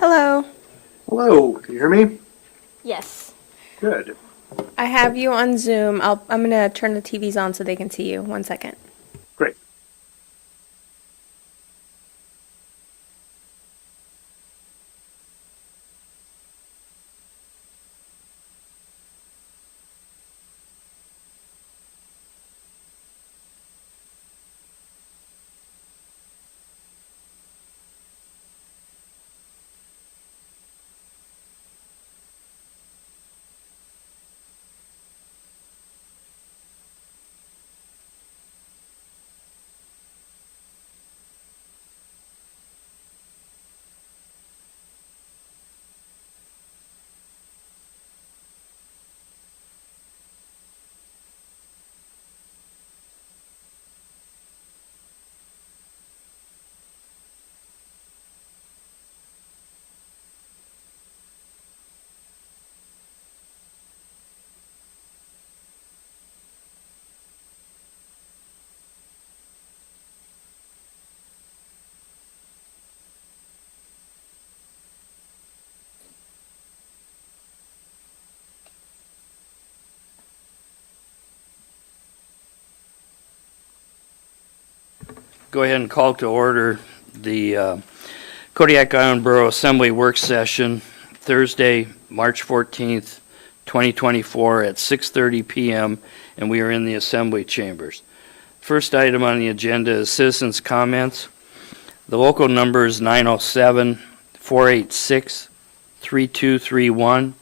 Hello. Hello, can you hear me? Yes. Good. I have you on Zoom. I'm going to turn the TVs on so they can see you. 1 second. Great. Go ahead and call to order the Kodiak Island Borough Assembly Work Session, Thursday, March 14th, 2024 at 6:30 p.m., and we are in the Assembly Chambers. First item on the agenda is citizens' comments. The local number is 907-486-3231,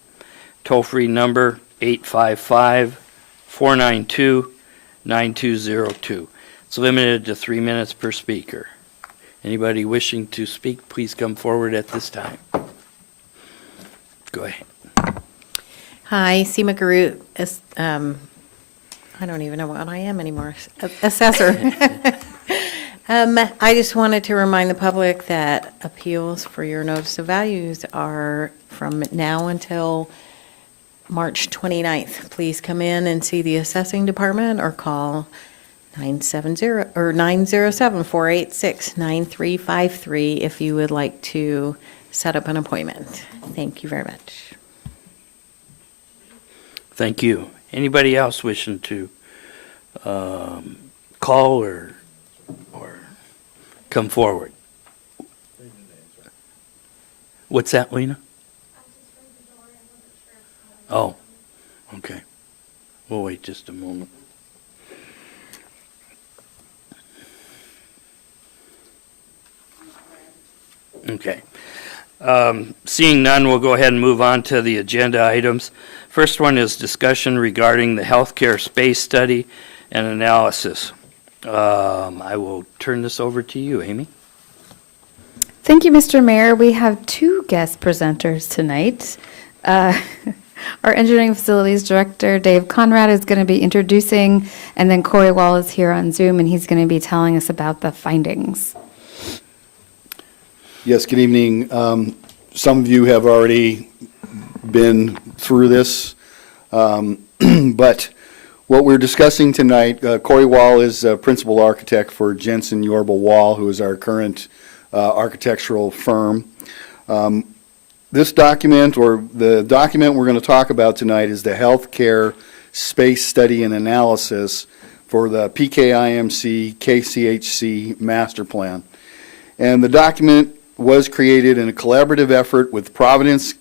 toll-free number 855-492-9202. It's limited to 3 minutes per speaker. Anybody wishing to speak, please come forward at this time. Go ahead. Hi, Seema Garut. I don't even know what I am anymore. Assessor. I just wanted to remind the public that appeals for your notice of values are from now until March 29th. Please come in and see the assessing department or call 907-486-9353 if you would like to set up an appointment. Thank you very much. Thank you. Anybody else wishing to call or come forward? What's that, Lena? Oh, okay. We'll wait just a moment. Okay. Seeing none, we'll go ahead and move on to the agenda items. First one is discussion regarding the healthcare space study and analysis. I will turn this over to you, Amy. Thank you, Mr. Mayor. We have two guest presenters tonight. Our Engineering Facilities Director, Dave Conrad, is going to be introducing, and then Corey Wall is here on Zoom, and he's going to be telling us about the findings. Yes, good evening. Some of you have already been through this, but what we're discussing tonight, Corey Wall is principal architect for Jensen Yorbel Wall, who is our current architectural firm. This document, or the document we're going to talk about tonight, is the Healthcare Space Study and Analysis for the PKIMC KCHC Master Plan. And the document was created in a collaborative effort with Providence,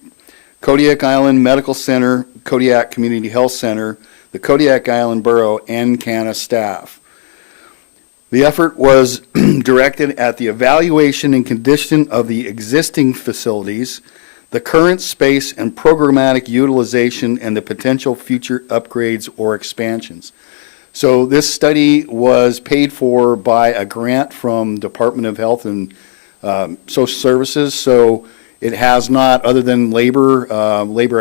Kodiak Island Medical Center, Kodiak Community Health Center, the Kodiak Island Borough, and CANA staff. The effort was directed at the evaluation and condition of the existing facilities, the current space and programmatic utilization, and the potential future upgrades or expansions. So this study was paid for by a grant from Department of Health and Social Services. So it has not, other than labor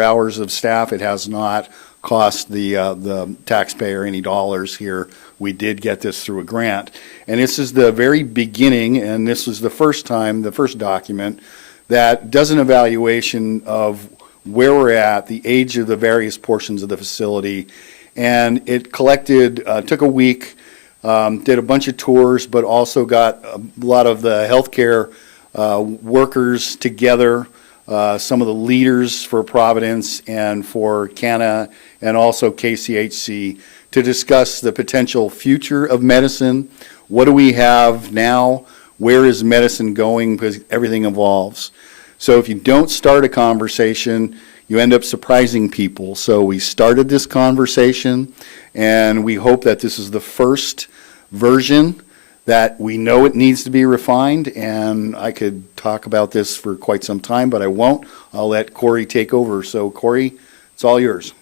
hours of staff, it has not cost the taxpayer any dollars here. We did get this through a grant. And this is the very beginning, and this was the first time, the first document, that does an evaluation of where we're at, the age of the various portions of the facility. And it collected, took a week, did a bunch of tours, but also got a lot of the healthcare workers together some of the leaders for Providence and for CANA and also KCHC to discuss the potential future of medicine. What do we have now? Where is medicine going? Because everything evolves. So if you don't start a conversation, you end up surprising people. So we started this conversation, and we hope that this is the first version, that we know it needs to be refined, and I could talk about this for quite some time, but I won't. I'll let Corey take over. So Corey, it's all yours.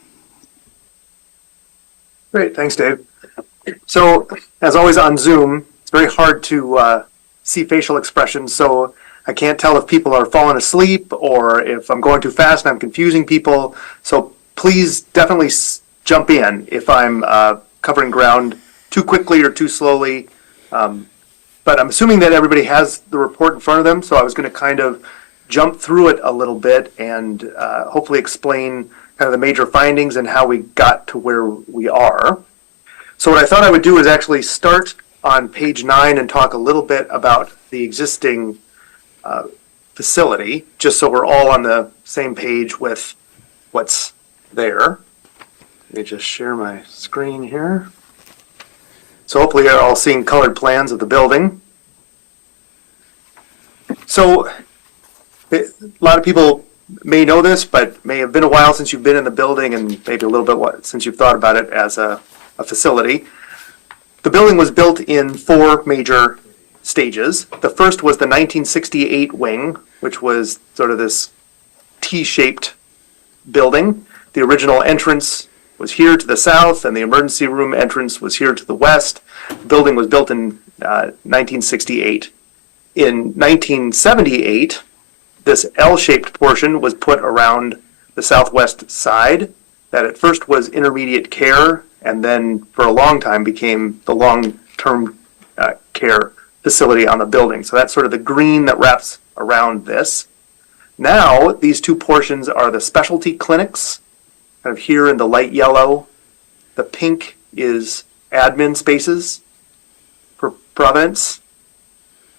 Great, thanks, Dave. So, as always on Zoom, it's very hard to see facial expressions, so I can't tell if people are falling asleep or if I'm going too fast and I'm confusing people. So please definitely jump in if I'm covering ground too quickly or too slowly. But I'm assuming that everybody has the report in front of them, so I was going to kind of jump through it a little bit and hopefully explain kind of the major findings and how we got to where we are. So what I thought I would do is actually start on page 9 and talk a little bit about the existing facility, just so we're all on the same page with what's there. Let me just share my screen here. So hopefully you're all seeing colored plans of the building. So a lot of people may know this, but may have been a while since you've been in the building and maybe a little bit since you've thought about it as a facility. The building was built in 4 major stages. The first was the 1968 wing, which was sort of this T-shaped building. The original entrance was here to the south, and the emergency room entrance was here to the west. The building was built in 1968. In 1978, this L-shaped portion was put around the southwest side that at first was intermediate care and then for a long time became the long-term care facility on the building. So that's sort of the green that wraps around this. Now, these 2 portions are the specialty clinics, kind of here in the light yellow. The pink is admin spaces for Providence.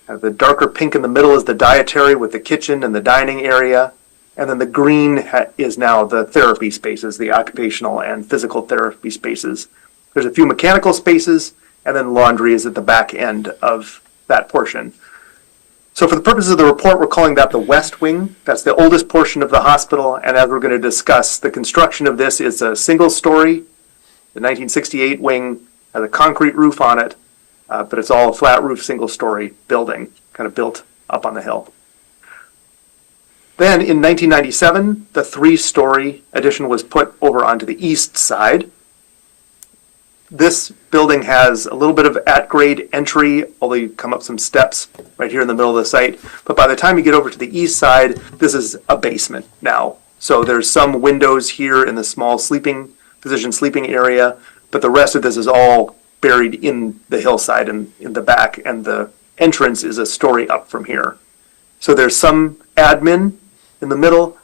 The darker pink in the middle is the dietary with the kitchen and the dining area. And then the green is now the therapy spaces, the occupational and physical therapy spaces. There's a few mechanical spaces, and then laundry is at the back end of that portion. So for the purposes of the report, we're calling that the West Wing. That's the oldest portion of the hospital, and as we're going to discuss, the construction of this is a single story. The 1968 wing has a concrete roof on it, but it's all a flat roof, single story building, kind of built up on the hill. Then in 1997, the 3-story addition was put over onto the east side. This building has a little bit of at-grade entry, although you come up some steps right here in the middle of the site. But by the time you get over to the east side, this is a basement now. So there's some windows here in the small physician sleeping area, but the rest of this is all buried in the hillside and in the back, and the entrance is a story up from here. So there's some admin in the middle,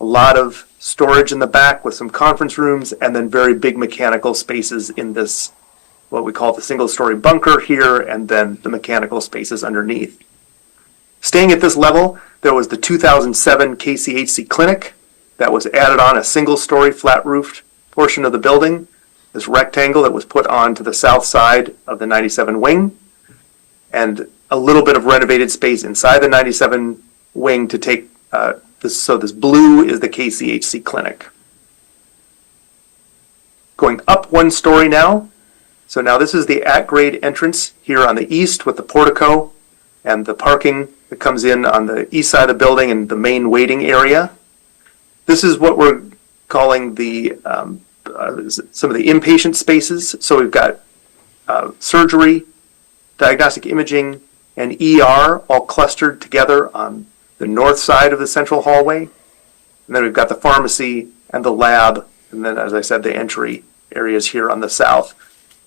a lot of storage in the back with some conference rooms, and then very big mechanical spaces in this, what we call the single-story bunker here, and then the mechanical spaces underneath. Staying at this level, there was the 2007 KCHC clinic that was added on a single-story flat-roofed portion of the building, this rectangle that was put on to the south side of the 97 wing, and a little bit of renovated space inside the 97 wing to take this blue is the KCHC clinic. Going up 1 story now. So now this is the at-grade entrance here on the east with the portico and the parking that comes in on the east side of the building and the main waiting area. This is what we're calling the some of the inpatient spaces. So we've got surgery, diagnostic imaging, and ER all clustered together on the north side of the central hallway. And then we've got the pharmacy and the lab, and then, as I said, the entry areas here on the south,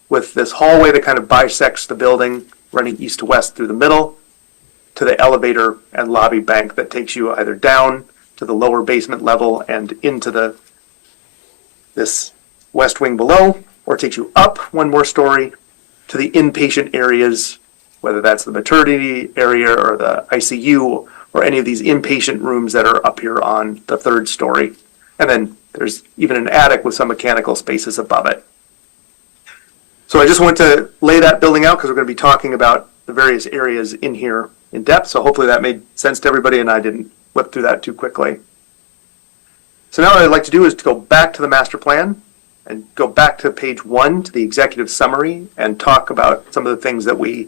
with this hallway that kind of bisects the building, running east to west through the middle, to the elevator and lobby bank that takes you either down to the lower basement level and into this west wing below, or takes you up 1 more story to the inpatient areas, whether that's the maternity area or the ICU or any of these inpatient rooms that are up here on the third story. And then there's even an attic with some mechanical spaces above it. So I just want to lay that building out because we're going to be talking about the various areas in here in depth. So hopefully that made sense to everybody and I didn't whip through that too quickly. So now what I'd like to do is to go back to the master plan and go back to page 1 to the executive summary and talk about some of the things that we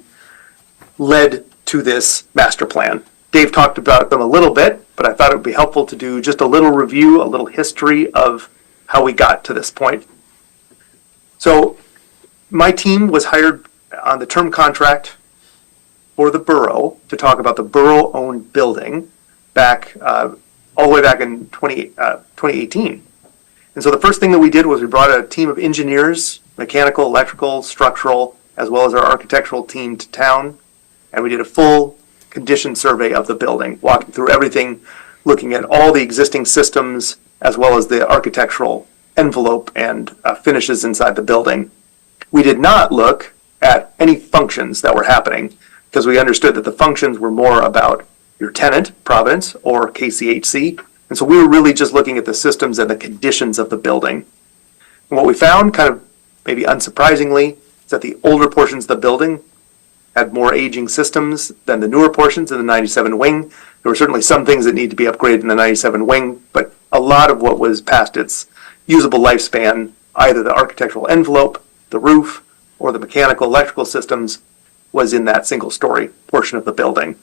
led to this master plan. Dave talked about them a little bit, but I thought it would be helpful to do just a little review, a little history of how we got to this point. So my team was hired on the term contract for the borough to talk about the borough-owned building back all the way back in 2018. And so the first thing that we did was we brought a team of engineers, mechanical, electrical, structural, as well as our architectural team to town, and we did a full condition survey of the building, walking through everything, looking at all the existing systems, as well as the architectural envelope and finishes inside the building. We did not look at any functions that were happening because we understood that the functions were more about your tenant, Providence, or KCHC. And so we were really just looking at the systems and the conditions of the building. And what we found, kind of maybe unsurprisingly, is that the older portions of the building had more aging systems than the newer portions in the 97 wing. There were certainly some things that need to be upgraded in the 97 wing, but a lot of what was past its usable lifespan, either the architectural envelope, the roof, or the mechanical electrical systems, was in that single-story portion of the building.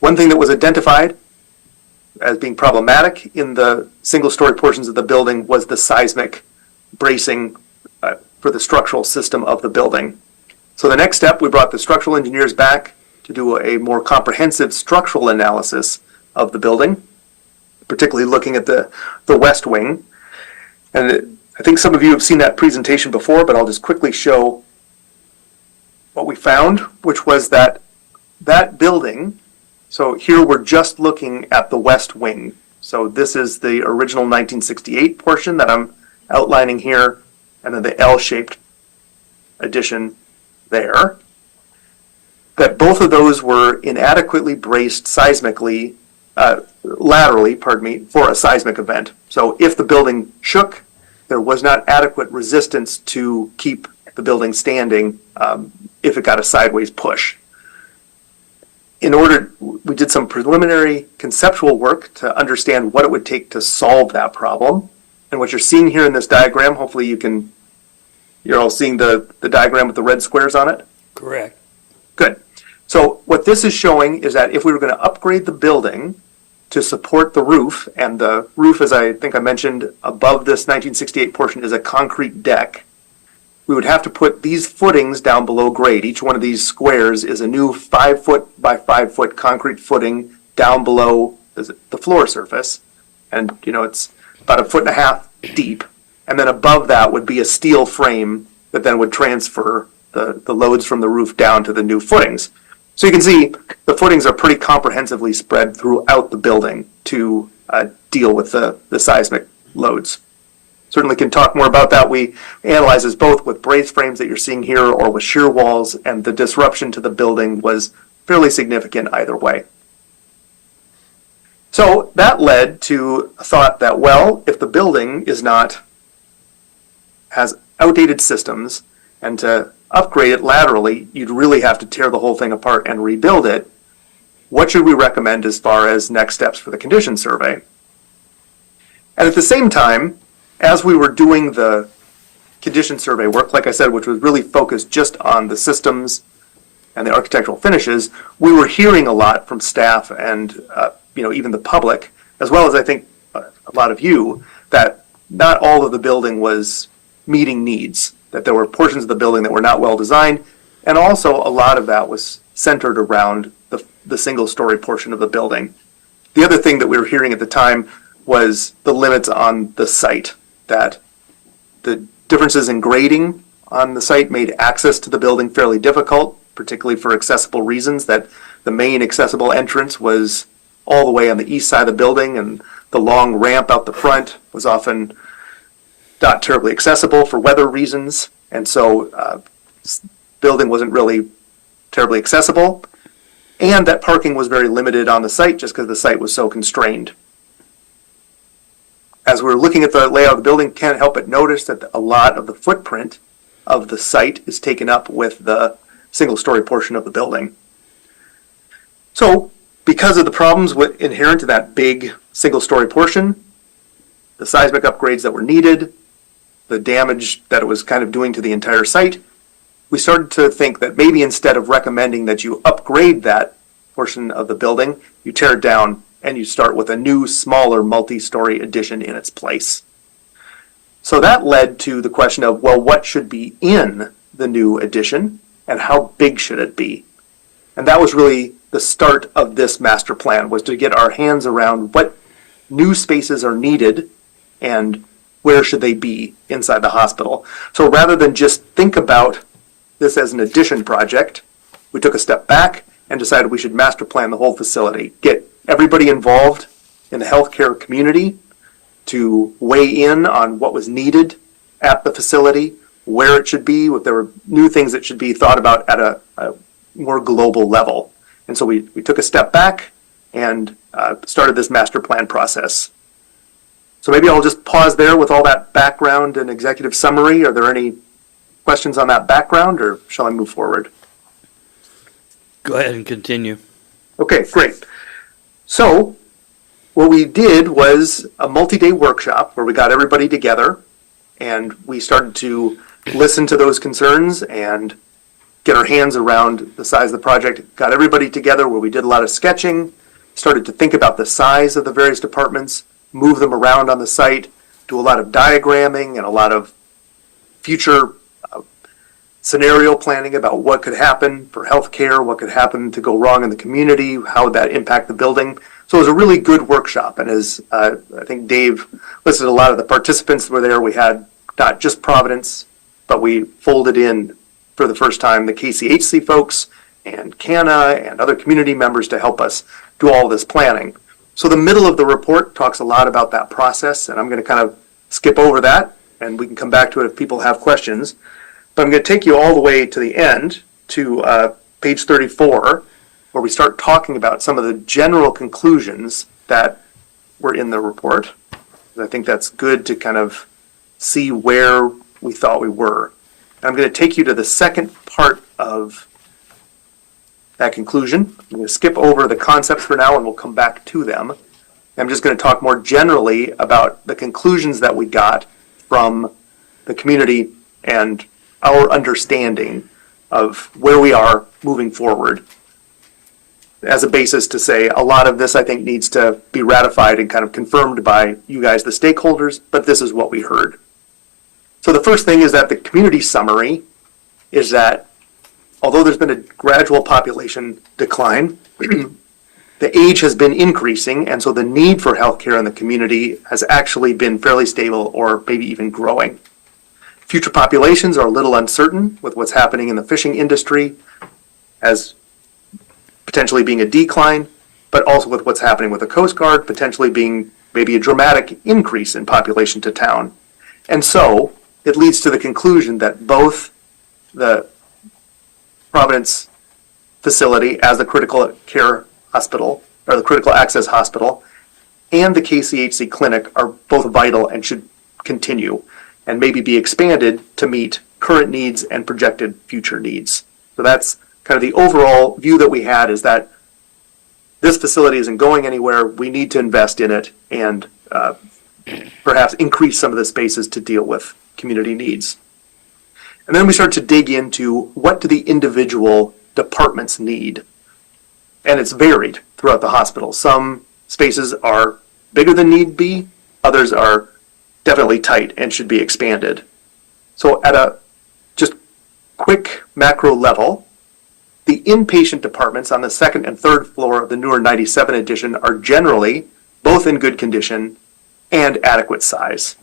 One thing that was identified as being problematic in the single-story portions of the building was the seismic bracing for the structural system of the building. So the next step, we brought the structural engineers back to do a more comprehensive structural analysis of the building, particularly looking at the west wing. And I think some of you have seen that presentation before, but I'll just quickly show what we found, which was that building, so here we're just looking at the west wing. So this is the original 1968 portion that I'm outlining here, and then the L-shaped addition there. That both of those were inadequately braced seismically, laterally, for a seismic event. So if the building shook, there was not adequate resistance to keep the building standing if it got a sideways push. We did some preliminary conceptual work to understand what it would take to solve that problem. And what you're seeing here in this diagram, hopefully you're all seeing the diagram with the red squares on it? Correct. Good. So what this is showing is that if we were going to upgrade the building to support the roof, and the roof, as I think I mentioned, above this 1968 portion is a concrete deck, we would have to put these footings down below grade. Each one of these squares is a new 5-foot by 5-foot concrete footing down below the floor surface. And, it's about 1.5 feet deep. And then above that would be a steel frame that then would transfer the loads from the roof down to the new footings. So you can see the footings are pretty comprehensively spread throughout the building to deal with the seismic loads. Certainly can talk more about that. We analyze this both with brace frames that you're seeing here or with shear walls, and the disruption to the building was fairly significant either way. So that led to a thought that, well, if the building has outdated systems, and to upgrade it laterally, you'd really have to tear the whole thing apart and rebuild it. What should we recommend as far as next steps for the condition survey? And at the same time, as we were doing the condition survey work, like I said, which was really focused just on the systems and the architectural finishes, we were hearing a lot from staff and even the public, as well as I think a lot of you, that not all of the building was meeting needs, that there were portions of the building that were not well designed, and also a lot of that was centered around the single-story portion of the building. The other thing that we were hearing at the time was the limits on the site, that the differences in grading on the site made access to the building fairly difficult, particularly for accessible reasons, that the main accessible entrance was all the way on the east side of the building, and the long ramp out the front was often not terribly accessible for weather reasons, and so building wasn't really terribly accessible. and that parking was very limited on the site just because the site was so constrained. As we're looking at the layout of the building, can't help but notice that a lot of the footprint of the site is taken up with the single-story portion of the building. So, because of the problems inherent to that big single-story portion, the seismic upgrades that were needed, the damage that it was kind of doing to the entire site, we started to think that maybe instead of recommending that you upgrade that portion of the building, you tear it down and you start with a new, smaller, multi-story addition in its place. So that led to the question of, well, what should be in the new addition and how big should it be? And that was really the start of this master plan, was to get our hands around what new spaces are needed and where should they be inside the hospital. So rather than just think about this as an addition project, we took a step back and decided we should master plan the whole facility, get everybody involved in the healthcare community to weigh in on what was needed at the facility, where it should be, if there were new things that should be thought about at a more global level. And so we took a step back and started this master plan process. So maybe I'll just pause there with all that background and executive summary. Are there any questions on that background, or shall I move forward? Go ahead and continue. Okay, great. So what we did was a multi-day workshop where we got everybody together and we started to listen to those concerns and get our hands around the size of the project. Got everybody together where we did a lot of sketching, started to think about the size of the various departments, move them around on the site, do a lot of diagramming and a lot of future scenario planning about what could happen for healthcare, what could happen to go wrong in the community, how would that impact the building. So it was a really good workshop, and as I think Dave listed, a lot of the participants were there. We had not just Providence, but we folded in for the first time the KCHC folks and CANA and other community members to help us do all of this planning. So the middle of the report talks a lot about that process, and I'm going to kind of skip over that, and we can come back to it if people have questions. But I'm going to take you all the way to the end, to page 34, where we start talking about some of the general conclusions that were in the report. I think that's good to kind of see where we thought we were. And I'm going to take you to the second part of that conclusion. I'm going to skip over the concepts for now, and we'll come back to them. I'm just going to talk more generally about the conclusions that we got from the community and our understanding of where we are moving forward as a basis to say a lot of this, I think, needs to be ratified and kind of confirmed by you guys, the stakeholders, but this is what we heard. So the first thing is that the community summary is that although there's been a gradual population decline, the age has been increasing, and so the need for healthcare in the community has actually been fairly stable or maybe even growing. Future populations are a little uncertain with what's happening in the fishing industry as potentially being a decline, but also with what's happening with the Coast Guard potentially being maybe a dramatic increase in population to town. And so it leads to the conclusion that both the Providence facility as the critical care hospital, or the critical access hospital, and the KCHC clinic are both vital and should continue and maybe be expanded to meet current needs and projected future needs. So that's kind of the overall view that we had, is that this facility isn't going anywhere. We need to invest in it and perhaps increase some of the spaces to deal with community needs. And then we start to dig into what do the individual departments need. And it's varied throughout the hospital. Some spaces are bigger than need be, others are definitely tight and should be expanded. So at a just quick macro level, the inpatient departments on the second and third floor of the newer 97 edition are generally both in good condition and adequate size.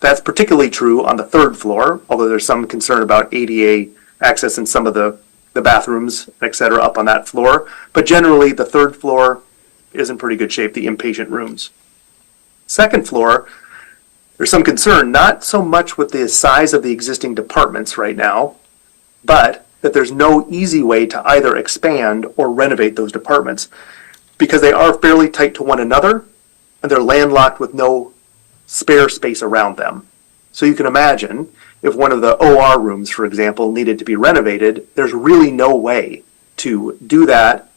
That's particularly true on the third floor, although there's some concern about ADA access in some of the bathrooms, et cetera, up on that floor. But generally, the third floor is in pretty good shape, the inpatient rooms. Second floor, there's some concern, not so much with the size of the existing departments right now, but that there's no easy way to either expand or renovate those departments because they are fairly tight to one another and they're landlocked with no spare space around them. So you can imagine if one of the OR rooms, for example, needed to be renovated, there's really no way to do that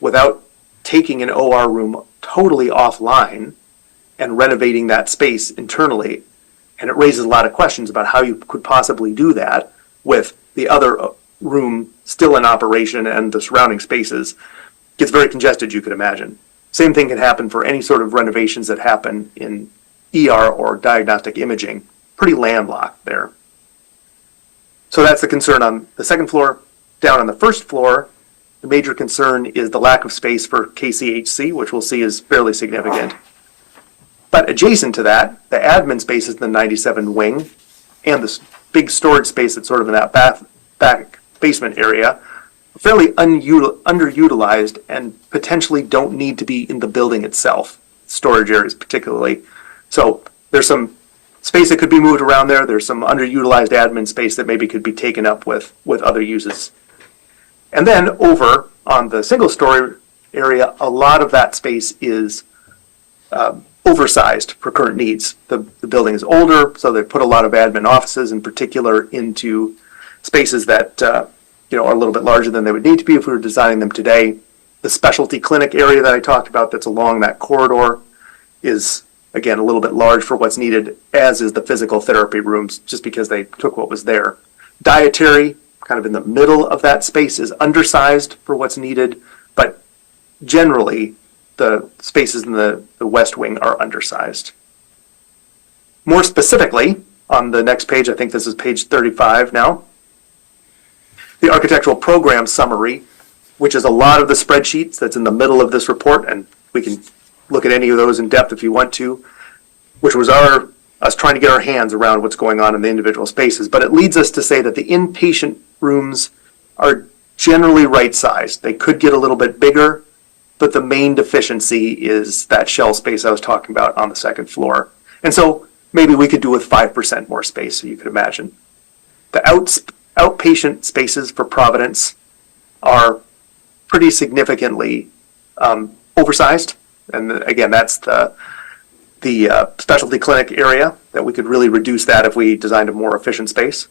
without taking an OR room totally offline and renovating that space internally. And it raises a lot of questions about how you could possibly do that with the other room still in operation and the surrounding spaces. It gets very congested, you could imagine. Same thing can happen for any sort of renovations that happen in ER or diagnostic imaging. Pretty landlocked there. So that's the concern on the second floor. Down on the first floor, the major concern is the lack of space for KCHC, which we'll see is fairly significant. But adjacent to that, the admin spaces in the 97 wing and the big storage space that's sort of in that back basement area are fairly underutilized and potentially don't need to be in the building itself, storage areas particularly. So there's some space that could be moved around there. There's some underutilized admin space that maybe could be taken up with other uses. And then over on the single story area, a lot of that space is oversized for current needs. The building is older, so they've put a lot of admin offices in particular into spaces that are a little bit larger than they would need to be if we were designing them today. The specialty clinic area that I talked about that's along that corridor is, again, a little bit large for what's needed, as is the physical therapy rooms, just because they took what was there. Dietary, kind of in the middle of that space, is undersized for what's needed, but generally the spaces in the west wing are undersized. More specifically, on the next page, I think this is page 35 now, the architectural program summary, which is a lot of the spreadsheets that's in the middle of this report, and we can look at any of those in depth if you want to, which was us trying to get our hands around what's going on in the individual spaces. But it leads us to say that the inpatient rooms are generally right-sized. They could get a little bit bigger, but the main deficiency is that shell space I was talking about on the second floor. And so maybe we could do with 5% more space, so you could imagine. The outpatient spaces for Providence are pretty significantly oversized. And again, that's the specialty clinic area that we could really reduce that if we designed a more efficient space.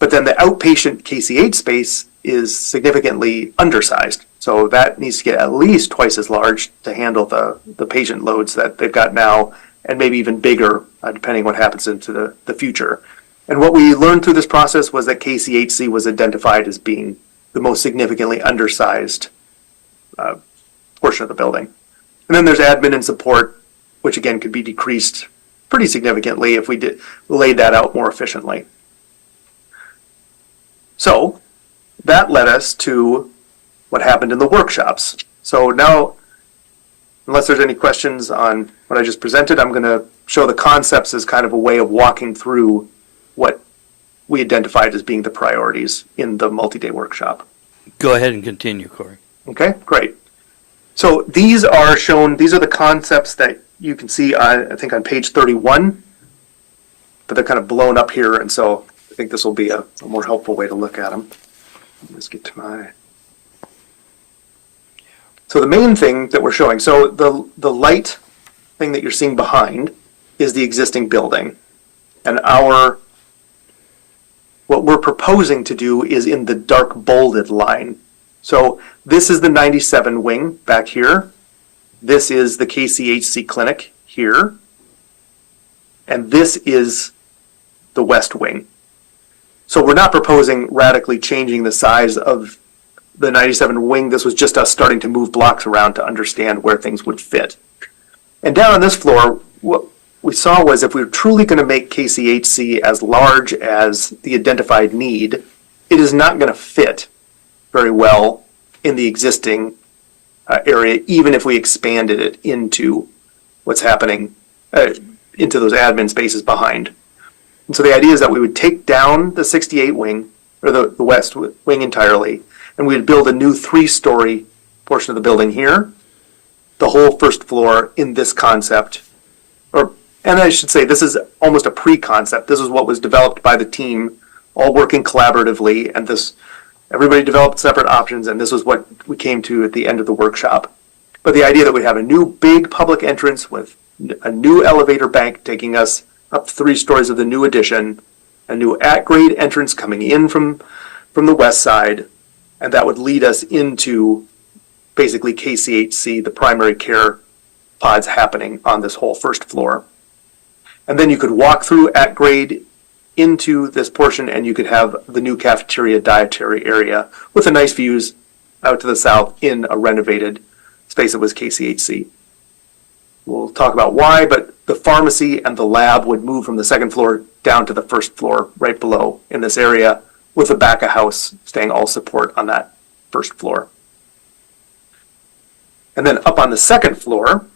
But then the outpatient KCH space is significantly undersized. So that needs to get at least twice as large to handle the patient loads that they've got now, and maybe even bigger, depending what happens into the future. And what we learned through this process was that KCHC was identified as being the most significantly undersized portion of the building. And then there's admin and support, which again could be decreased pretty significantly if we laid that out more efficiently. So that led us to what happened in the workshops. So now, unless there's any questions on what I just presented, I'm going to show the concepts as kind of a way of walking through what we identified as being the priorities in the multi-day workshop. Go ahead and continue, Corey. Okay, great. So these are the concepts that you can see on, I think, on page 31, but they're kind of blown up here, and so I think this will be a more helpful way to look at them. Let's get to my... So the main thing that we're showing, so the light thing that you're seeing behind is the existing building. And what we're proposing to do is in the dark bolded line. So this is the 97 wing back here. This is the KCHC clinic here. And this is the west wing. So we're not proposing radically changing the size of the 97 wing. This was just us starting to move blocks around to understand where things would fit. And down on this floor, what we saw was if we were truly going to make KCHC as large as the identified need, it is not going to fit very well in the existing area, even if we expanded it into what's happening, into those admin spaces behind. And so the idea is that we would take down the 68 wing, or the west wing entirely, and we'd build a new 3-story portion of the building here, the whole first floor in this concept. And I should say, this is almost a pre-concept. This is what was developed by the team all working collaboratively, and everybody developed separate options, and this was what we came to at the end of the workshop. But the idea that we have a new big public entrance with a new elevator bank taking us up 3 stories of the new addition, a new at-grade entrance coming in from the west side, and that would lead us into basically KCHC, the primary care pods happening on this whole first floor. And then you could walk through at grade into this portion, and you could have the new cafeteria dietary area with a nice views out to the south in a renovated space that was KCHC. We'll talk about why, but the pharmacy and the lab would move from the second floor down to the first floor right below in this area, with the back of house staying all support on that first floor. And then up on the second floor,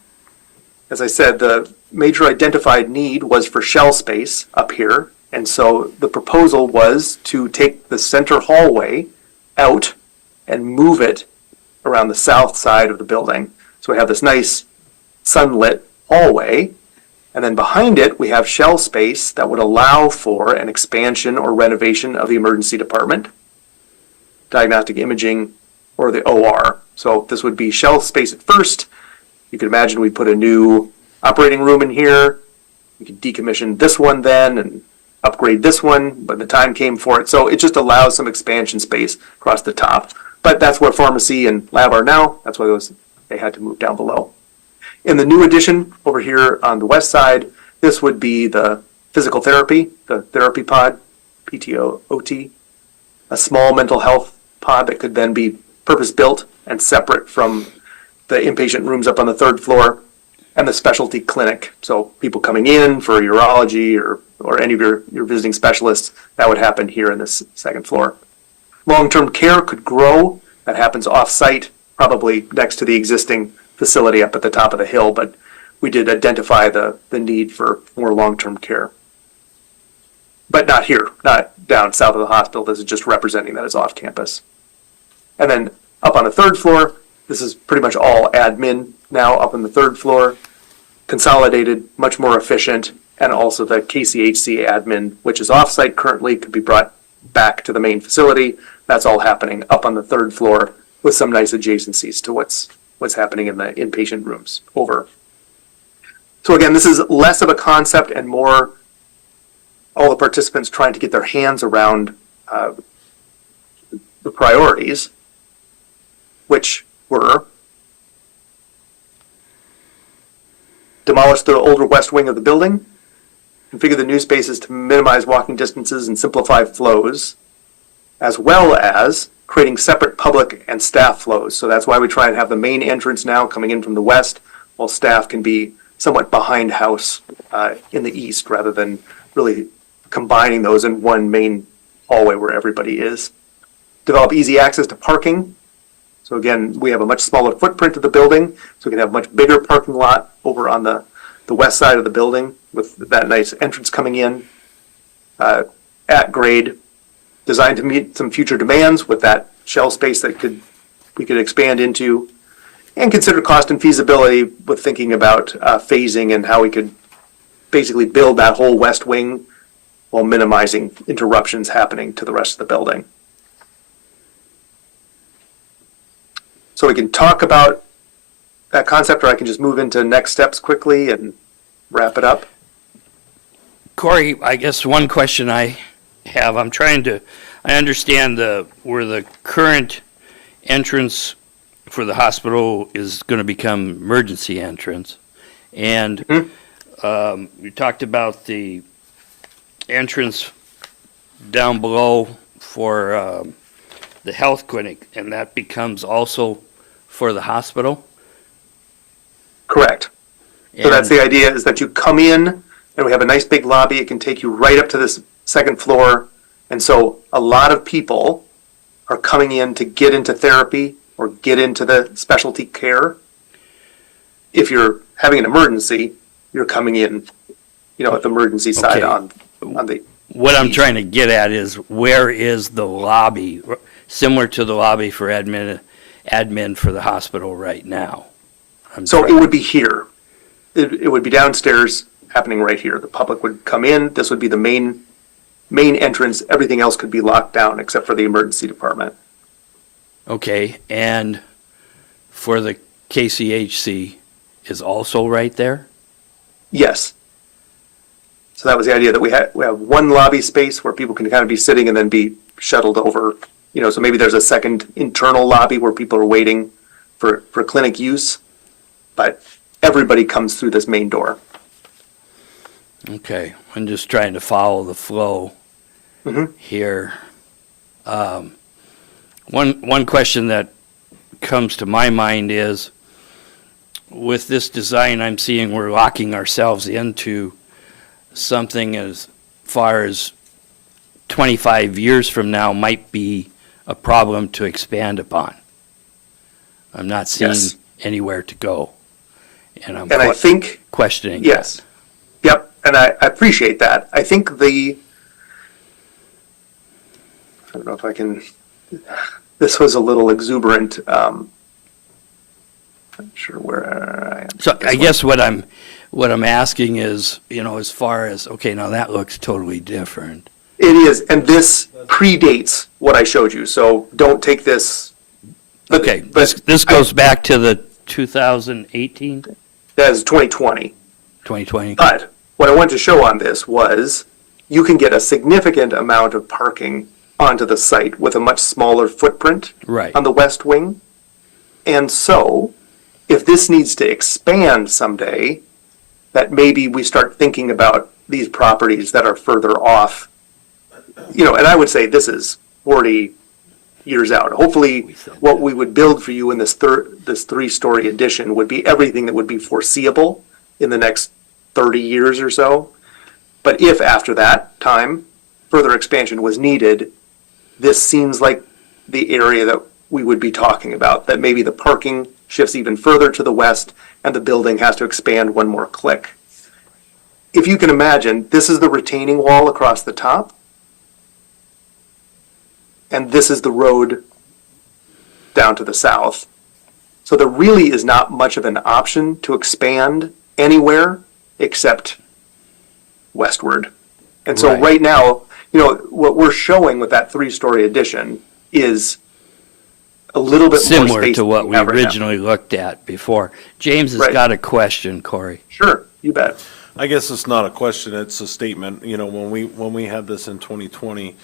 as I said, the major identified need was for shell space up here. And so the proposal was to take the center hallway out and move it around the south side of the building. So we have this nice sunlit hallway. And then behind it, we have shell space that would allow for an expansion or renovation of the emergency department, diagnostic imaging, or the OR. So this would be shell space at first. You could imagine we put a new operating room in here. We could decommission this one then and upgrade this one when the time came for it. So it just allows some expansion space across the top. But that's where pharmacy and lab are now. That's why they had to move down below. In the new addition over here on the west side, this would be the physical therapy, the therapy pod, PTO, OT, a small mental health pod that could then be purpose-built and separate from the inpatient rooms up on the third floor, and the specialty clinic. So people coming in for urology or any of your visiting specialists, that would happen here in this second floor. Long-term care could grow. That happens off-site, probably next to the existing facility up at the top of the hill, but we did identify the need for more long-term care. But not here, not down south of the hospital. This is just representing that it's off campus. And then up on the third floor, this is pretty much all admin now up on the third floor, consolidated, much more efficient, and also the KCHC admin, which is off-site currently, could be brought back to the main facility. That's all happening up on the third floor with some nice adjacencies to what's happening in the inpatient rooms over. So again, this is less of a concept and more all the participants trying to get their hands around the priorities, which were demolish the older west wing of the building, configure the new spaces to minimize walking distances and simplify flows, as well as creating separate public and staff flows. So that's why we try and have the main entrance now coming in from the west, while staff can be somewhat behind house in the east, rather than really combining those in one main hallway where everybody is. Develop easy access to parking. So again, we have a much smaller footprint of the building, so we can have a much bigger parking lot over on the west side of the building with that nice entrance coming in at grade, designed to meet some future demands with that shell space that we could expand into, and consider cost and feasibility with thinking about phasing and how we could basically build that whole west wing while minimizing interruptions happening to the rest of the building. So we can talk about that concept, or I can just move into next steps quickly and wrap it up. Corey, I guess one question I have, I understand where the current entrance for the hospital is going to become emergency entrance. And you talked about the entrance down below for the health clinic, and that becomes also for the hospital? Correct. So that's the idea, is that you come in and we have a nice big lobby. It can take you right up to this second floor. And so a lot of people are coming in to get into therapy or get into the specialty care. If you're having an emergency, you're coming in, at the emergency side on the. What I'm trying to get at is, where is the lobby, similar to the lobby for admin for the hospital right now? So it would be here. It would be downstairs, happening right here. The public would come in. This would be the main main entrance, everything else could be locked down except for the emergency department. Okay, and for the KCHC is also right there? Yes. So that was the idea, that we have one lobby space where people can kind of be sitting and then be shuttled over, so maybe there's a second internal lobby where people are waiting for clinic use, but everybody comes through this main door. Okay, I'm just trying to follow the flow here. One question that comes to my mind is, with this design I'm seeing, we're locking ourselves into something as far as 25 years from now might be a problem to expand upon. I'm not seeing Yes. anywhere to go. And I'm And I think, questioning. yes, yep, and I appreciate that. I think I don't know if I can, this was a little exuberant. I'm not sure where I am. So This I one. guess what I'm asking is, as far as, okay, now that looks totally different. It is, and this predates what I showed you, so don't take this. but- Okay, but this goes back to the 2018, That is 2020. 2020? But what I wanted to show on this was you can get a significant amount of parking onto the site with a much smaller footprint Right. on the west wing. And so, if this needs to expand someday, that maybe we start thinking about these properties that are further off. And I would say this is 40 years out. Hopefully, what we would build for you in this three-story addition would be everything that would be foreseeable in the next 30 years or so. But if after that time, further expansion was needed, this seems like the area that we would be talking about, that maybe the parking shifts even further to the west and the building has to expand one more click. If you can imagine, this is the retaining wall across the top, and this is the road down to the south. So there really is not much of an option to expand anywhere except westward. And so Right. right now, what we're showing with that three-story addition is a little bit more Similar space to than what we we have right now. originally looked at before. James has Right. got a question, Corey. Sure, you bet. I guess it's not a question, it's a statement. When we had this in 2020,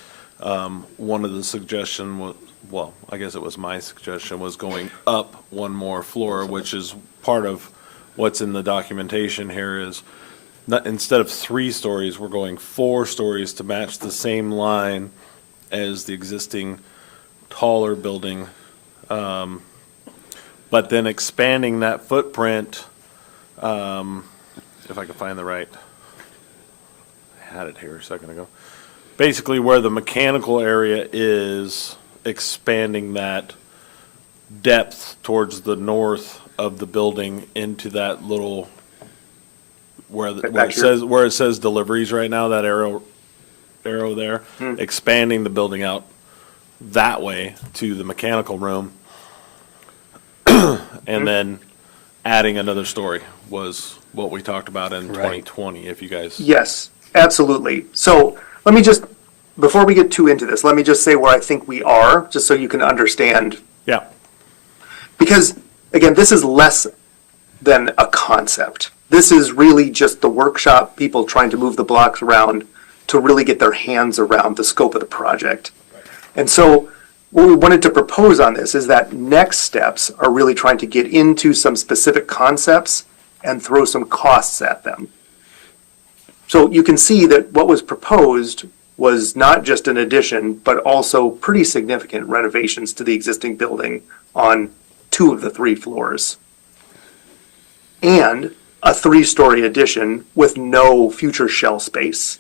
one of the suggestion was, well, I guess it was my suggestion, was going up one more floor, which is part of what's in the documentation here is, instead of 3 stories, we're going 4 stories to match the same line as the existing taller building. But then expanding that footprint, if I can find the right, I had it here a second ago. Basically where the mechanical area is, expanding that depth towards the north of the building into that little, where back here? it says deliveries right now, that arrow there, expanding the building out that way to the mechanical room. And then adding another story was what we talked about in Right. 2020, if you guys. Yes, absolutely. So let me just, before we get too into this, let me just say where I think we are, just so you can understand. Yeah, Because, again, this is less than a concept. This is really just the workshop people trying to move the blocks around to really get their hands around the scope of the project. And so what we wanted to propose on this is that next steps are really trying to get into some specific concepts and throw some costs at them. So you can see that what was proposed was not just an addition, but also pretty significant renovations to the existing building on 2 of the 3 floors. And a 3-story addition with no future shell space.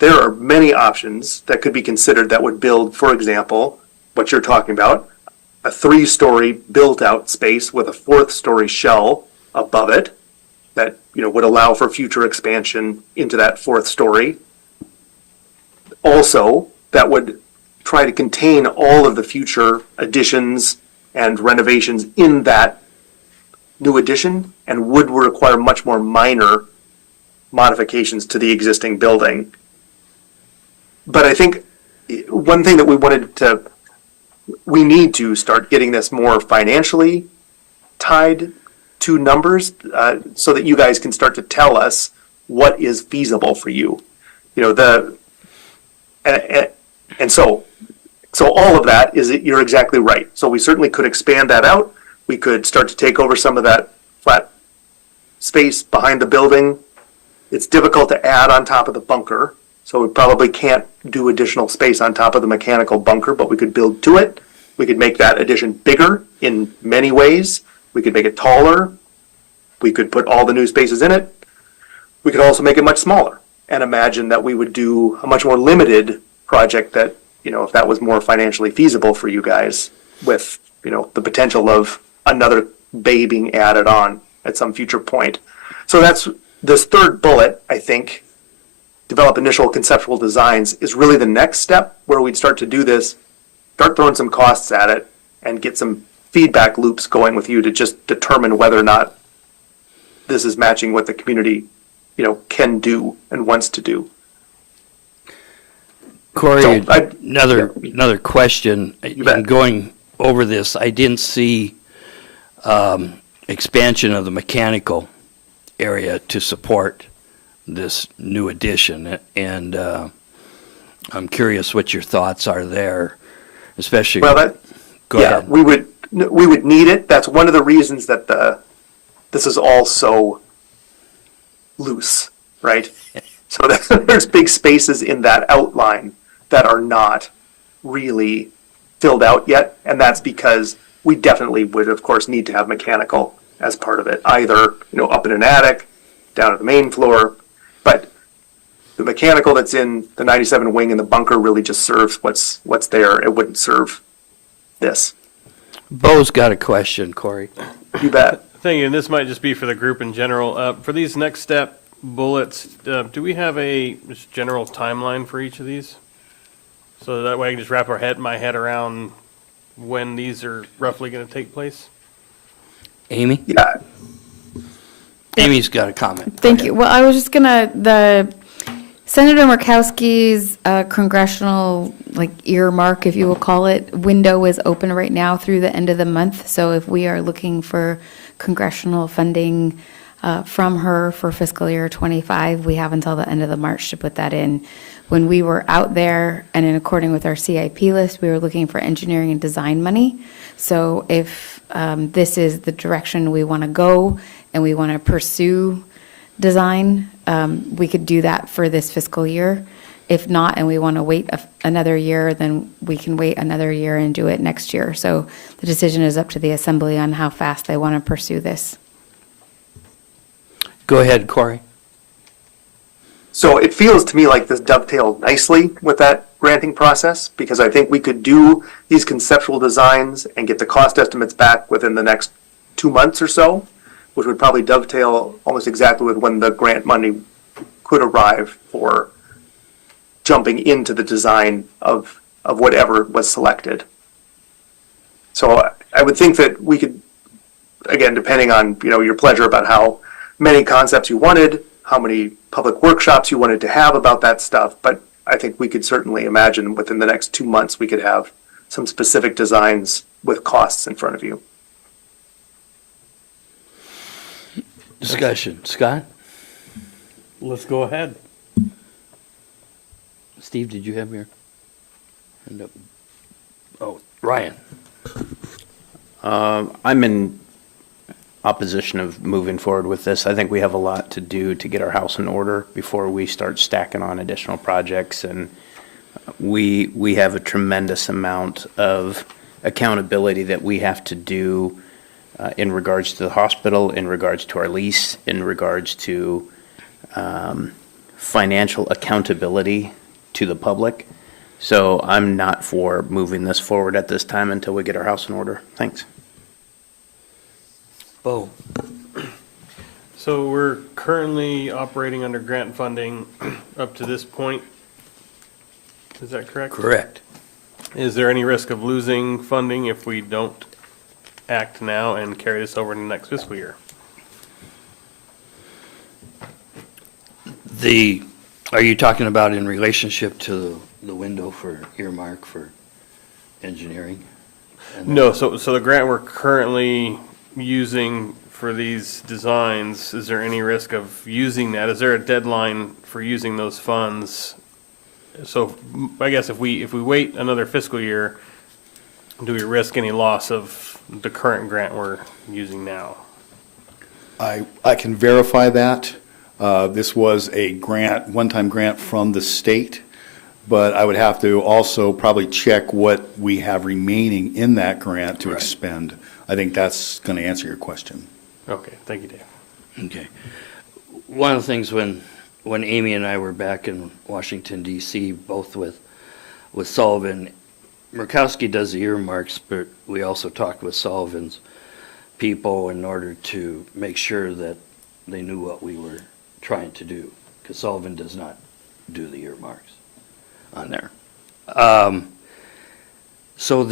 There are many options that could be considered that would build, for example, what you're talking about, a 3-story built-out space with a 4th-story shell above it that would allow for future expansion into that 4th story. Also, that would try to contain all of the future additions and renovations in that new addition, and would require much more minor modifications to the existing building. But I think one thing that we need to start getting this more financially tied to numbers, so that you guys can start to tell us what is feasible for you. You know, and so all of that is, you're exactly right. So we certainly could expand that out. We could start to take over some of that flat space behind the building. It's difficult to add on top of the bunker, so we probably can't do additional space on top of the mechanical bunker, but we could build to it. We could make that addition bigger in many ways. We could make it taller. We could put all the new spaces in it. We could also make it much smaller and imagine that we would do a much more limited project that, you know, if that was more financially feasible for you guys, with, you know, the potential of another bay being added on at some future point. So that's this third bullet, I think, develop initial conceptual designs, is really the next step where we'd start to do this, start throwing some costs at it, and get some feedback loops going with you to just determine whether or not this is matching what the community, you know, can do and wants to do. Corey, So, another question. bet. In going over this, I didn't see expansion of the mechanical area to support this new addition, and I'm curious what your thoughts are there, especially. Well, Go yeah, ahead. we would need it. That's one of the reasons that this is all so loose, right? So there's big spaces in that outline that are not really filled out yet, and that's because we definitely would, of course, need to have mechanical as part of it, either, you know, up in an attic, down at the main floor, but the mechanical that's in the 97 wing and the bunker really just serves what's there. It wouldn't serve this. Bo's got a question, Corey. You bet. Thank you, and this might just be for the group in general. For these next step bullets, do we have a just general timeline for each of these? So that way I can just wrap my head around when these are roughly going to take place? Amy? Yeah. Amy's got a comment. Thank you. Well, I was just the Senator Murkowski's congressional, like, earmark, if you will call it, window is open right now through the end of the month. So if we are looking for congressional funding from her for fiscal year '25, we have until the end of the March to put that in. When we were out there, and in according with our CIP list, we were looking for engineering and design money. So if this is the direction we want to go and we want to pursue design, we could do that for this fiscal year. If not, and we want to wait another year, then we can wait another year and do it next year. So the decision is up to the Assembly on how fast they want to pursue this. Go ahead, Corey. So it feels to me like this dovetailed nicely with that granting process, because I think we could do these conceptual designs and get the cost estimates back within the next 2 months or so, which would probably dovetail almost exactly with when the grant money could arrive for jumping into the design of whatever was selected. So I would think that we could, again, depending on, you know, your pleasure about how many concepts you wanted, how many public workshops you wanted to have about that stuff, but I think we could certainly imagine within the next 2 months we could have some specific designs with costs in front of you. Discussion. Scott? Let's go ahead. Steve, did you have your hand up? Oh, Ryan. I'm in opposition of moving forward with this. I think we have a lot to do to get our house in order before we start stacking on additional projects. And we have a tremendous amount of accountability that we have to do in regards to the hospital, in regards to our lease, in regards to financial accountability to the public. So I'm not for moving this forward at this time until we get our house in order. Thanks. Bo. So we're currently operating under grant funding up to this point. Is that correct? Correct. Is there any risk of losing funding if we don't act now and carry this over into next fiscal year? Are you talking about in relationship to the window for earmark for engineering? And No, so the grant we're currently using for these designs, is there any risk of using that? Is there a deadline for using those funds? So I guess if we wait another fiscal year, do we risk any loss of the current grant we're using now? I can verify that. This was a grant, one-time grant from the state, but I would have to also probably check what we have remaining in that grant to Right. expend. I think that's going to answer your question. Okay, thank you, Dave. Okay. One of the things when Amy and I were back in Washington DC, both with Sullivan, Murkowski does the earmarks, but we also talked with Sullivan's people in order to make sure that they knew what we were trying to do, because Sullivan does not do the earmarks on there. So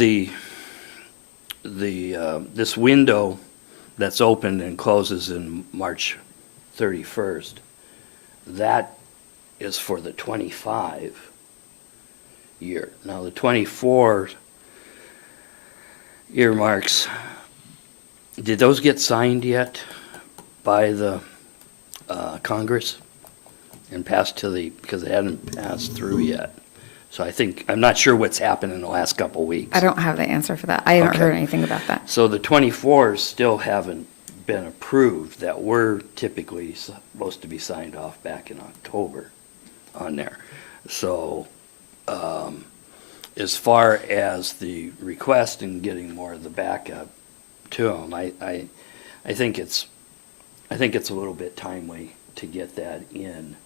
this window that's opened and closes in March 31st, that is for the 25 year. Now, the 24 earmarks, did those get signed yet by the Congress and passed to because it hadn't passed through yet? So I'm not sure what's happened in the last couple of weeks. I don't have the answer for that. I haven't Okay. heard anything about that. So the 24s still haven't been approved that were typically supposed to be signed off back in October on there. So as far as the request and getting more of the backup to them, I think it's a little bit timely to get that in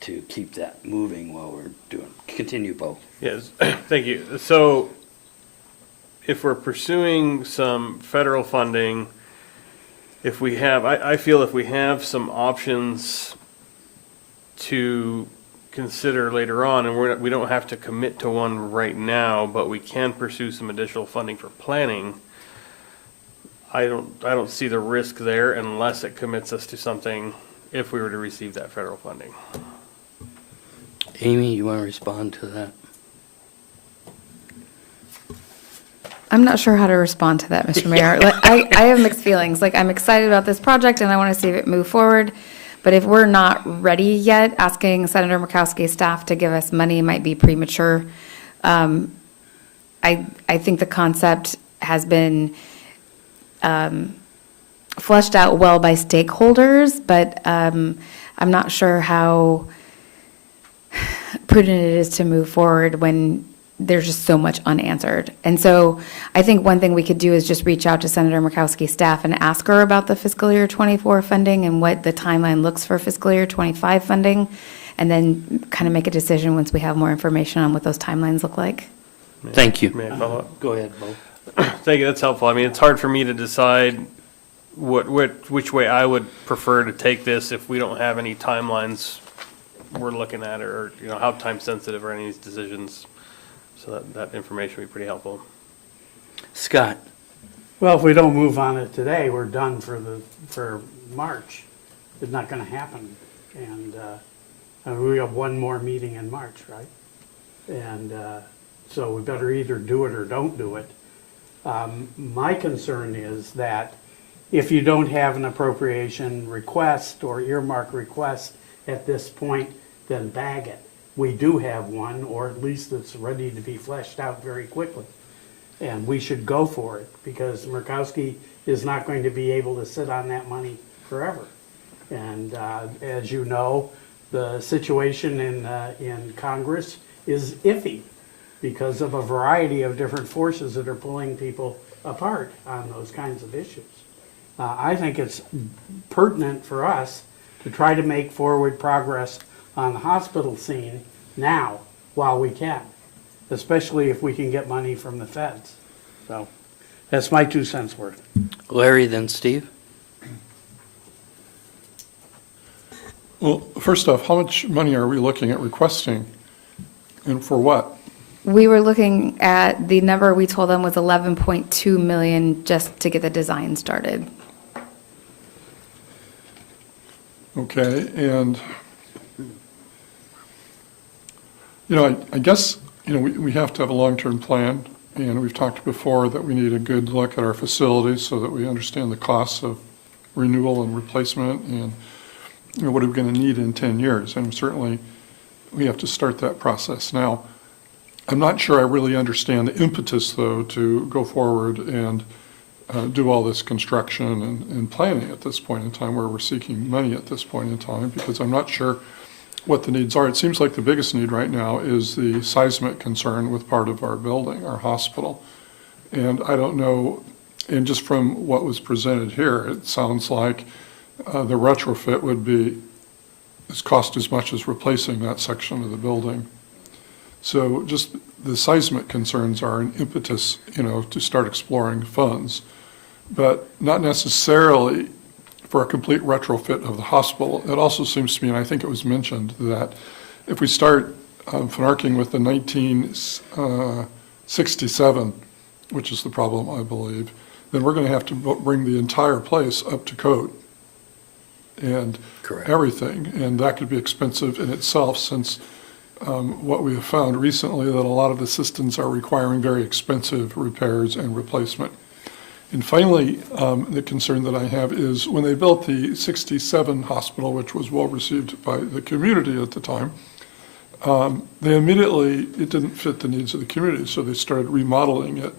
to keep that moving while we're doing. Continue, Bo. Yes, thank you. So if we're pursuing some federal funding, if we have, I feel if we have some options to consider later on, and we don't have to commit to one right now, but we can pursue some additional funding for planning, I don't see the risk there unless it commits us to something if we were to receive that federal funding. Amy, you want to respond to that? I'm not sure how to respond to that, Mr. Mayor. Like, I have mixed feelings. Like, I'm excited about this project and I want to see it move forward. But if we're not ready yet, asking Senator Murkowski's staff to give us money might be premature. I think the concept has been fleshed out well by stakeholders, but I'm not sure how prudent it is to move forward when there's just so much unanswered. And so I think one thing we could do is just reach out to Senator Murkowski's staff and ask her about the fiscal year 24 funding and what the timeline looks for fiscal year 25 funding, and then kind of make a decision once we have more information on what those timelines look like. Thank you. May I follow up? Go ahead, Bo. Thank you, that's helpful. I mean, it's hard for me to decide which way I would prefer to take this if we don't have any timelines we're looking at, or, you know, how time sensitive are any of these decisions. So that information would be pretty helpful. Scott? Well, if we don't move on it today, we're done for March. It's not gonna happen. And we have one more meeting in March, right? And so we better either do it or don't do it. My concern is that if you don't have an appropriation request or earmark request at this point, then bag it. We do have one, or at least it's ready to be fleshed out very quickly. And we should go for it, because Murkowski is not going to be able to sit on that money forever. And as you know, the situation in Congress is iffy because of a variety of different forces that are pulling people apart on those kinds of issues. I think it's pertinent for us to try to make forward progress on the hospital scene now, while we can, especially if we can get money from the feds. So that's my 2 cents worth. Larry, then Steve? Well, first off, how much money are we looking at requesting, and for what? We were looking at, the number we told them was 11.2 million just to get the design started. Okay, and I guess, we have to have a long-term plan, and we've talked before that we need a good look at our facilities so that we understand the costs of renewal and replacement, and what are we going to need in 10 years? And certainly, we have to start that process now. I'm not sure I really understand the impetus, though, to go forward and do all this construction and planning at this point in time, where we're seeking money at this point in time, because I'm not sure what the needs are. It seems like the biggest need right now is the seismic concern with part of our building, our hospital. And I don't know, and just from what was presented here, it sounds like the retrofit would cost as much as replacing that section of the building. So just the seismic concerns are an impetus, to start exploring funds, but not necessarily for a complete retrofit of the hospital. It also seems to me, and I think it was mentioned, that if we start finarking with the 1967, which is the problem, I believe, then we're going to have to bring the entire place up to code and Correct. everything. And that could be expensive in itself, since what we have found recently, that a lot of the systems are requiring very expensive repairs and replacement. And finally, the concern that I have is when they built the 67 hospital, which was well received by the community at the time, they immediately, it didn't fit the needs of the community, so they started remodeling it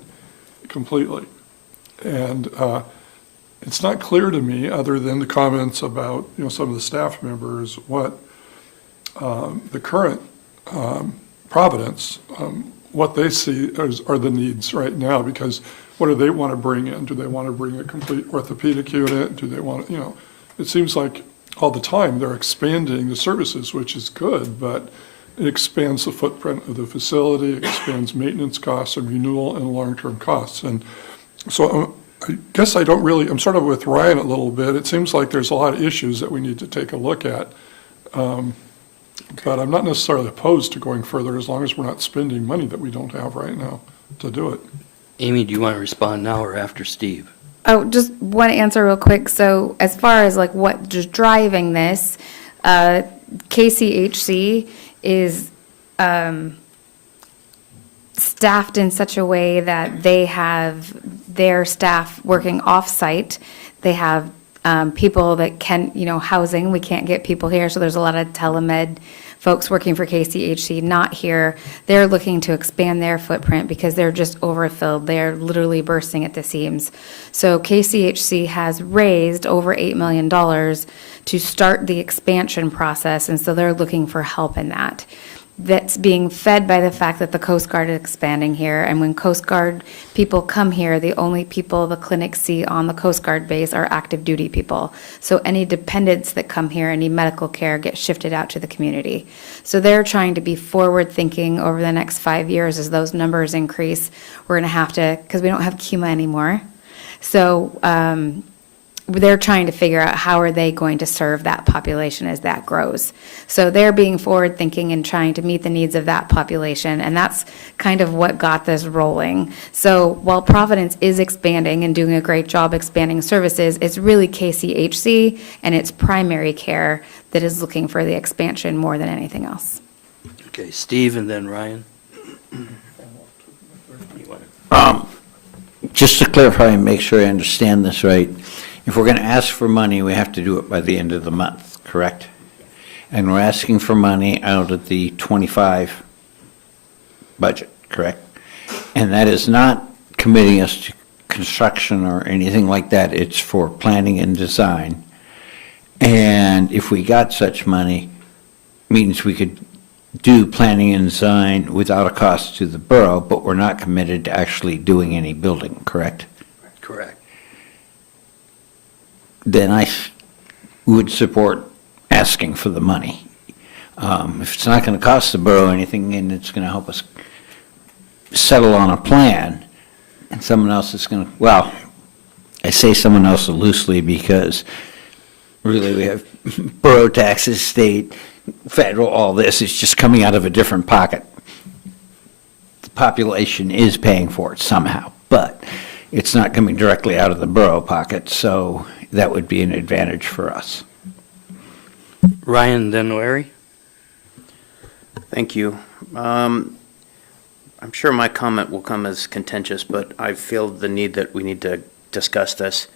completely. And it's not clear to me, other than the comments about, some of the staff members, what the current Providence, what they see are the needs right now, because what do they want to bring in? Do they want to bring a complete orthopedic unit? Do they want, it seems like all the time they're expanding the services, which is good, but it expands the footprint of the facility, it expands maintenance costs and renewal and long-term costs. And so I guess I'm sort of with Ryan a little bit. It seems like there's a lot of issues that we need to take a look at. But I'm not necessarily opposed to going further, as long as we're not spending money that we don't have right now to do it. Amy, do you want to respond now or after Steve? Oh, just one answer real quick. So as far as like what just driving this, KCHC is staffed in such a way that they have their staff working off-site. They have people that can, housing, we can't get people here, so there's a lot of telemed folks working for KCHC not here. They're looking to expand their footprint because they're just overfilled. They're literally bursting at the seams. So KCHC has raised over $8 million to start the expansion process, and so they're looking for help in that. That's being fed by the fact that the Coast Guard is expanding here, and when Coast Guard people come here, the only people the clinics see on the Coast Guard base are active duty people. So any dependents that come here and need medical care get shifted out to the community. So they're trying to be forward thinking over the next 5 years. As those numbers increase, we're going to have to, because we don't have CUMA anymore. So they're trying to figure out how are they going to serve that population as that grows. So they're being forward thinking and trying to meet the needs of that population, and that's kind of what got this rolling. So while Providence is expanding and doing a great job expanding services, it's really KCHC and its primary care that is looking for the expansion more than anything else. Okay, Steve and then Ryan. Just to clarify and make sure I understand this right, if we're going to ask for money, we have to do it by the end of the month, correct? And we're asking for money out of the 25 budget, correct? And that is not committing us to construction or anything like that. It's for planning and design. And if we got such money, means we could do planning and design without a cost to the borough, but we're not committed to actually doing any building, correct? Correct. Then I would support asking for the money. If it's not going to cost the borough anything and it's going to help us settle on a plan, and someone else is going to, well, I say someone else loosely because really we have borough taxes, state, federal, all this is just coming out of a different pocket. The population is paying for it somehow, but it's not coming directly out of the borough pocket, so that would be an advantage for us. Ryan, then Larry. Thank you. I'm sure my comment will come as contentious, but I feel the need that we need to discuss this.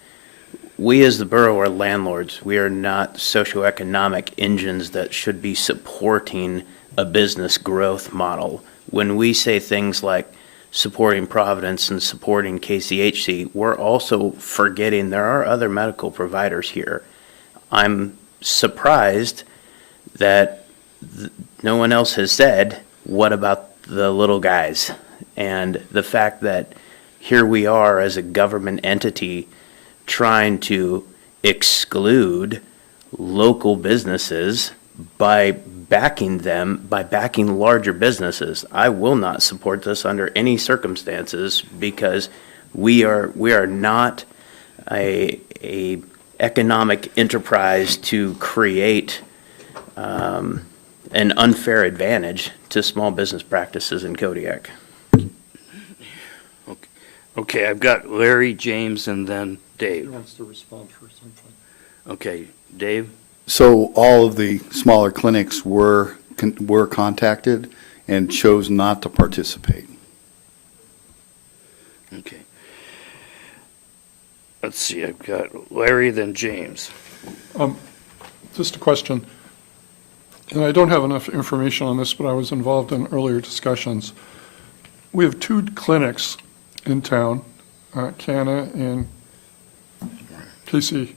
We as the borough are landlords. We are not socioeconomic engines that should be supporting a business growth model. When we say things like supporting Providence and supporting KCHC, we're also forgetting there are other medical providers here. I'm surprised that no one else has said, what about the little guys? And the fact that here we are as a government entity trying to exclude local businesses by backing them, by backing larger businesses. I will not support this under any circumstances because we are not a economic enterprise to create an unfair advantage to small business practices in Kodiak. Okay, I've got Larry, James, and then Dave. Wants to respond for something. Okay, Dave? So all of the smaller clinics were contacted and chose not to participate. Okay. Let's see, I've got Larry, then James. Just a question, and I don't have enough information on this, but I was involved in earlier discussions. We have 2 clinics in town, CANA and KC,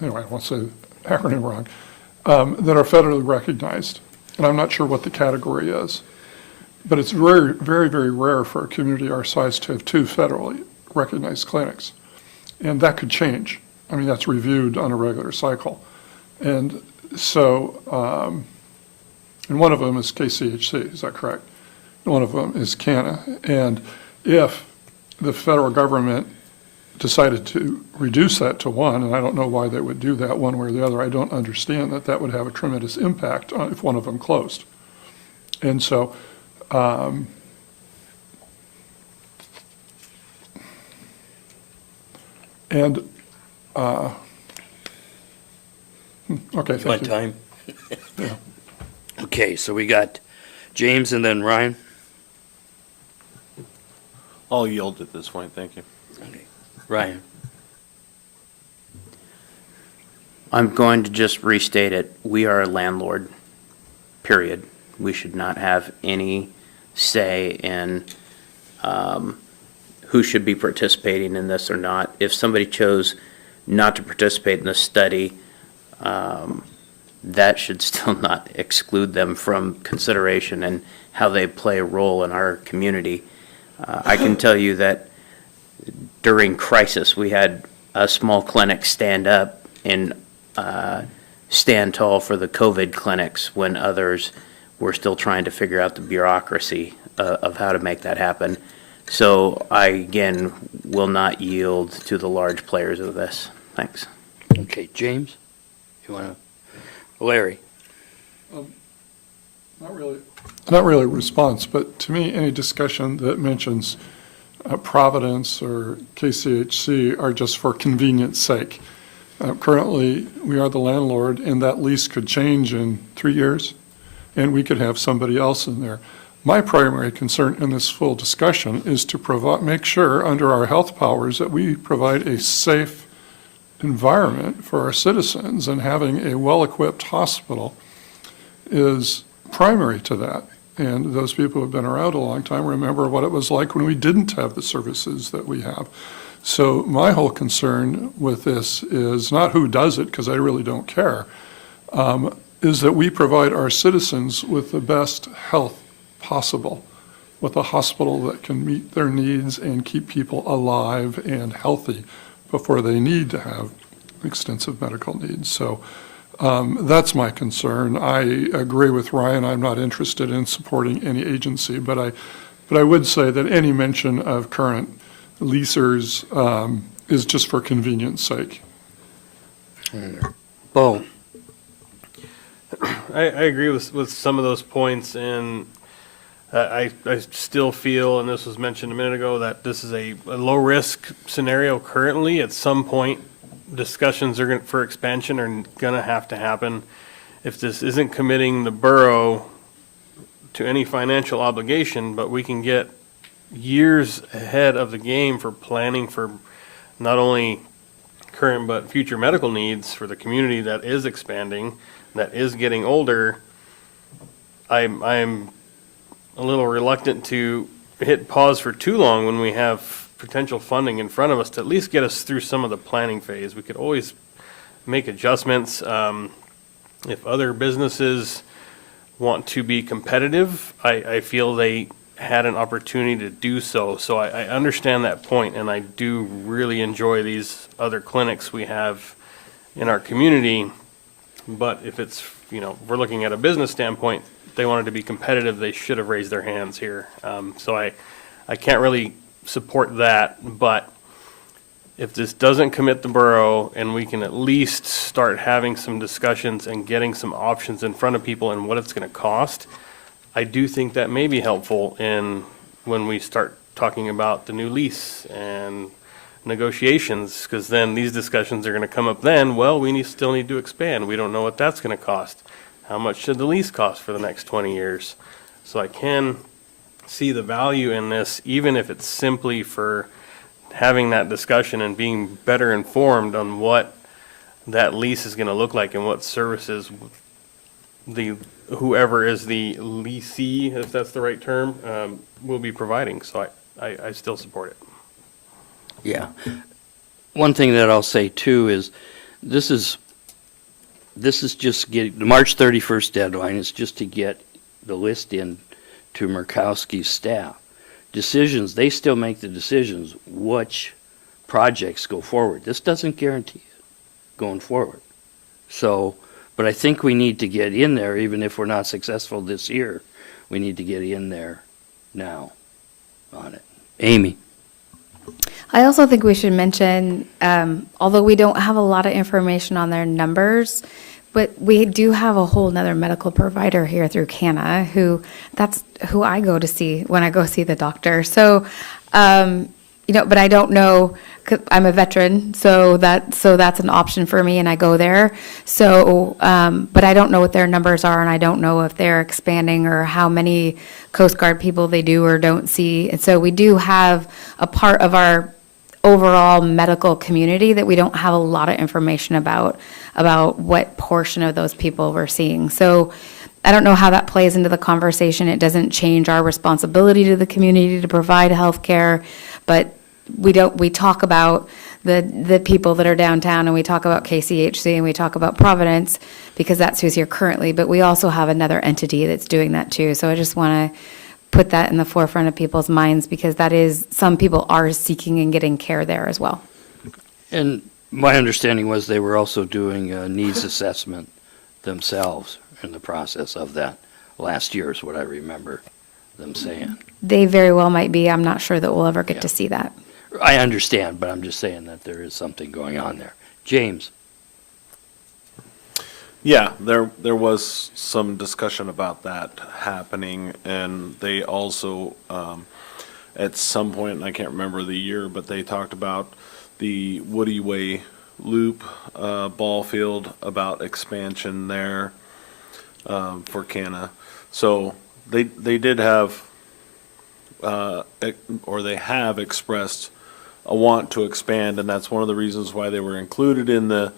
anyway, I won't say the acronym wrong, that are federally recognized. And I'm not sure what the category is. But it's very, very, very rare for a community our size to have 2 federally recognized clinics. And that could change. I mean, that's reviewed on a regular cycle. And so, and one of them is KCHC, is that correct? One of them is CANA. And if the federal government decided to reduce that to 1, and I don't know why they would do that one way or the other, I don't understand that that would have a tremendous impact on if one of them closed. And so, okay, My thank you. time? Yeah. Okay, so we got James and then Ryan. I'll yield at this point, thank you. Okay. Ryan? I'm going to just restate it. We are a landlord, period. We should not have any say in who should be participating in this or not. If somebody chose not to participate in the study, that should still not exclude them from consideration and how they play a role in our community. I can tell you that during crisis, we had a small clinic stand up and stand tall for the COVID clinics when others were still trying to figure out the bureaucracy of how to make that happen. So I, again, will not yield to the large players of this. Thanks. Okay, James? You want to? Larry? Not really a response, but to me, any discussion that mentions Providence or KCHC are just for convenience sake. Currently, we are the landlord, and that lease could change in 3 years, and we could have somebody else in there. My primary concern in this full discussion is to make sure under our health powers that we provide a safe environment for our citizens, and having a well-equipped hospital is primary to that. And those people who have been around a long time remember what it was like when we didn't have the services that we have. So my whole concern with this is not who does it, because I really don't care, is that we provide our citizens with the best health possible, with a hospital that can meet their needs and keep people alive and healthy before they need to have extensive medical needs. So that's my concern. I agree with Ryan. I'm not interested in supporting any agency, but I would say that any mention of current leasers is just for convenience sake. Bo? I agree with some of those points, and I still feel, and this was mentioned a minute ago, that this is a low-risk scenario currently. At some point, discussions for expansion are going to have to happen. If this isn't committing the borough to any financial obligation, but we can get years ahead of the game for planning for not only current but future medical needs for the community that is expanding, that is getting older. I'm a little reluctant to hit pause for too long when we have potential funding in front of us to at least get us through some of the planning phase. We could always make adjustments. If other businesses want to be competitive, I feel they had an opportunity to do so. So I understand that point, and I do really enjoy these other clinics we have in our community. But if it's, we're looking at a business standpoint, they wanted to be competitive, they should have raised their hands here. So I can't really support that, but if this doesn't commit the borough and we can at least start having some discussions and getting some options in front of people and what it's going to cost, I do think that may be helpful in when we start talking about the new lease and negotiations, because then these discussions are going to come up then. Well, still need to expand. We don't know what that's going to cost. How much should the lease cost for the next 20 years? So I can see the value in this, even if it's simply for having that discussion and being better informed on what that lease is going to look like and what services whoever is the leasee, if that's the right term, will be providing. So I still support it. Yeah. One thing that I'll say too is this is just the March 31st deadline is just to get the list in to Murkowski's staff. Decisions, they still make the decisions which projects go forward. This doesn't guarantee it going forward. So, but I think we need to get in there, even if we're not successful this year, we need to get in there now on it. Amy. I also think we should mention, although we don't have a lot of information on their numbers, but we do have a whole nother medical provider here through CANA that's who I go to see when I go see the doctor. So, but I don't know, 'cause I'm a veteran, so that's an option for me and I go there. So, but I don't know what their numbers are and I don't know if they're expanding or how many Coast Guard people they do or don't see. And so we do have a part of our overall medical community that we don't have a lot of information about what portion of those people we're seeing. So I don't know how that plays into the conversation. It doesn't change our responsibility to the community to provide health care, but we talk about the people that are downtown and we talk about KCHC and we talk about Providence because that's who's here currently, but we also have another entity that's doing that too. So I just want to put that in the forefront of people's minds because that is, some people are seeking and getting care there as well. And my understanding was they were also doing a needs assessment themselves in the process of that last year is what I remember them saying. They very well might be. I'm not sure that we'll ever get Yeah. to see that. I understand, but I'm just saying that there is something going on there. James. Yeah, there was some discussion about that happening, and they also, at some point, and I can't remember the year, but they talked about the Woody Way Loop ball field, about expansion there for CANA. So they did have, or they have expressed a want to expand, and that's one of the reasons why they were included in the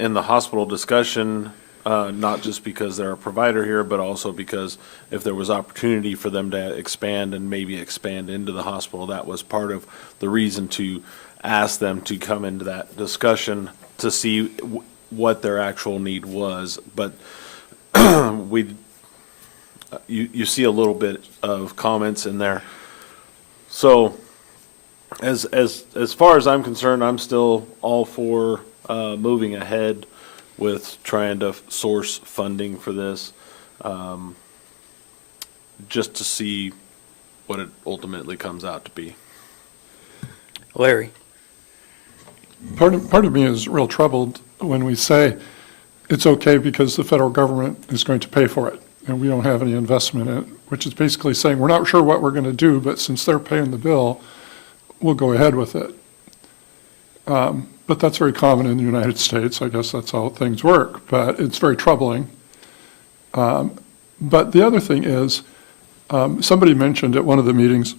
in the hospital discussion, not just because they're a provider here, but also because if there was opportunity for them to expand and maybe expand into the hospital, that was part of the reason to ask them to come into that discussion to see what their actual need was. But you see a little bit of comments in there. So as far as I'm concerned, I'm still all for moving ahead with trying to source funding for this, just to see what it ultimately comes out to be. Larry. Part of me is real troubled when we say it's okay because the federal government is going to pay for it and we don't have any investment in it, which is basically saying we're not sure what we're going to do, but since they're paying the bill, we'll go ahead with it. But that's very common in the United States. I guess that's how things work, but it's very troubling. But the other thing is, somebody mentioned at one of the meetings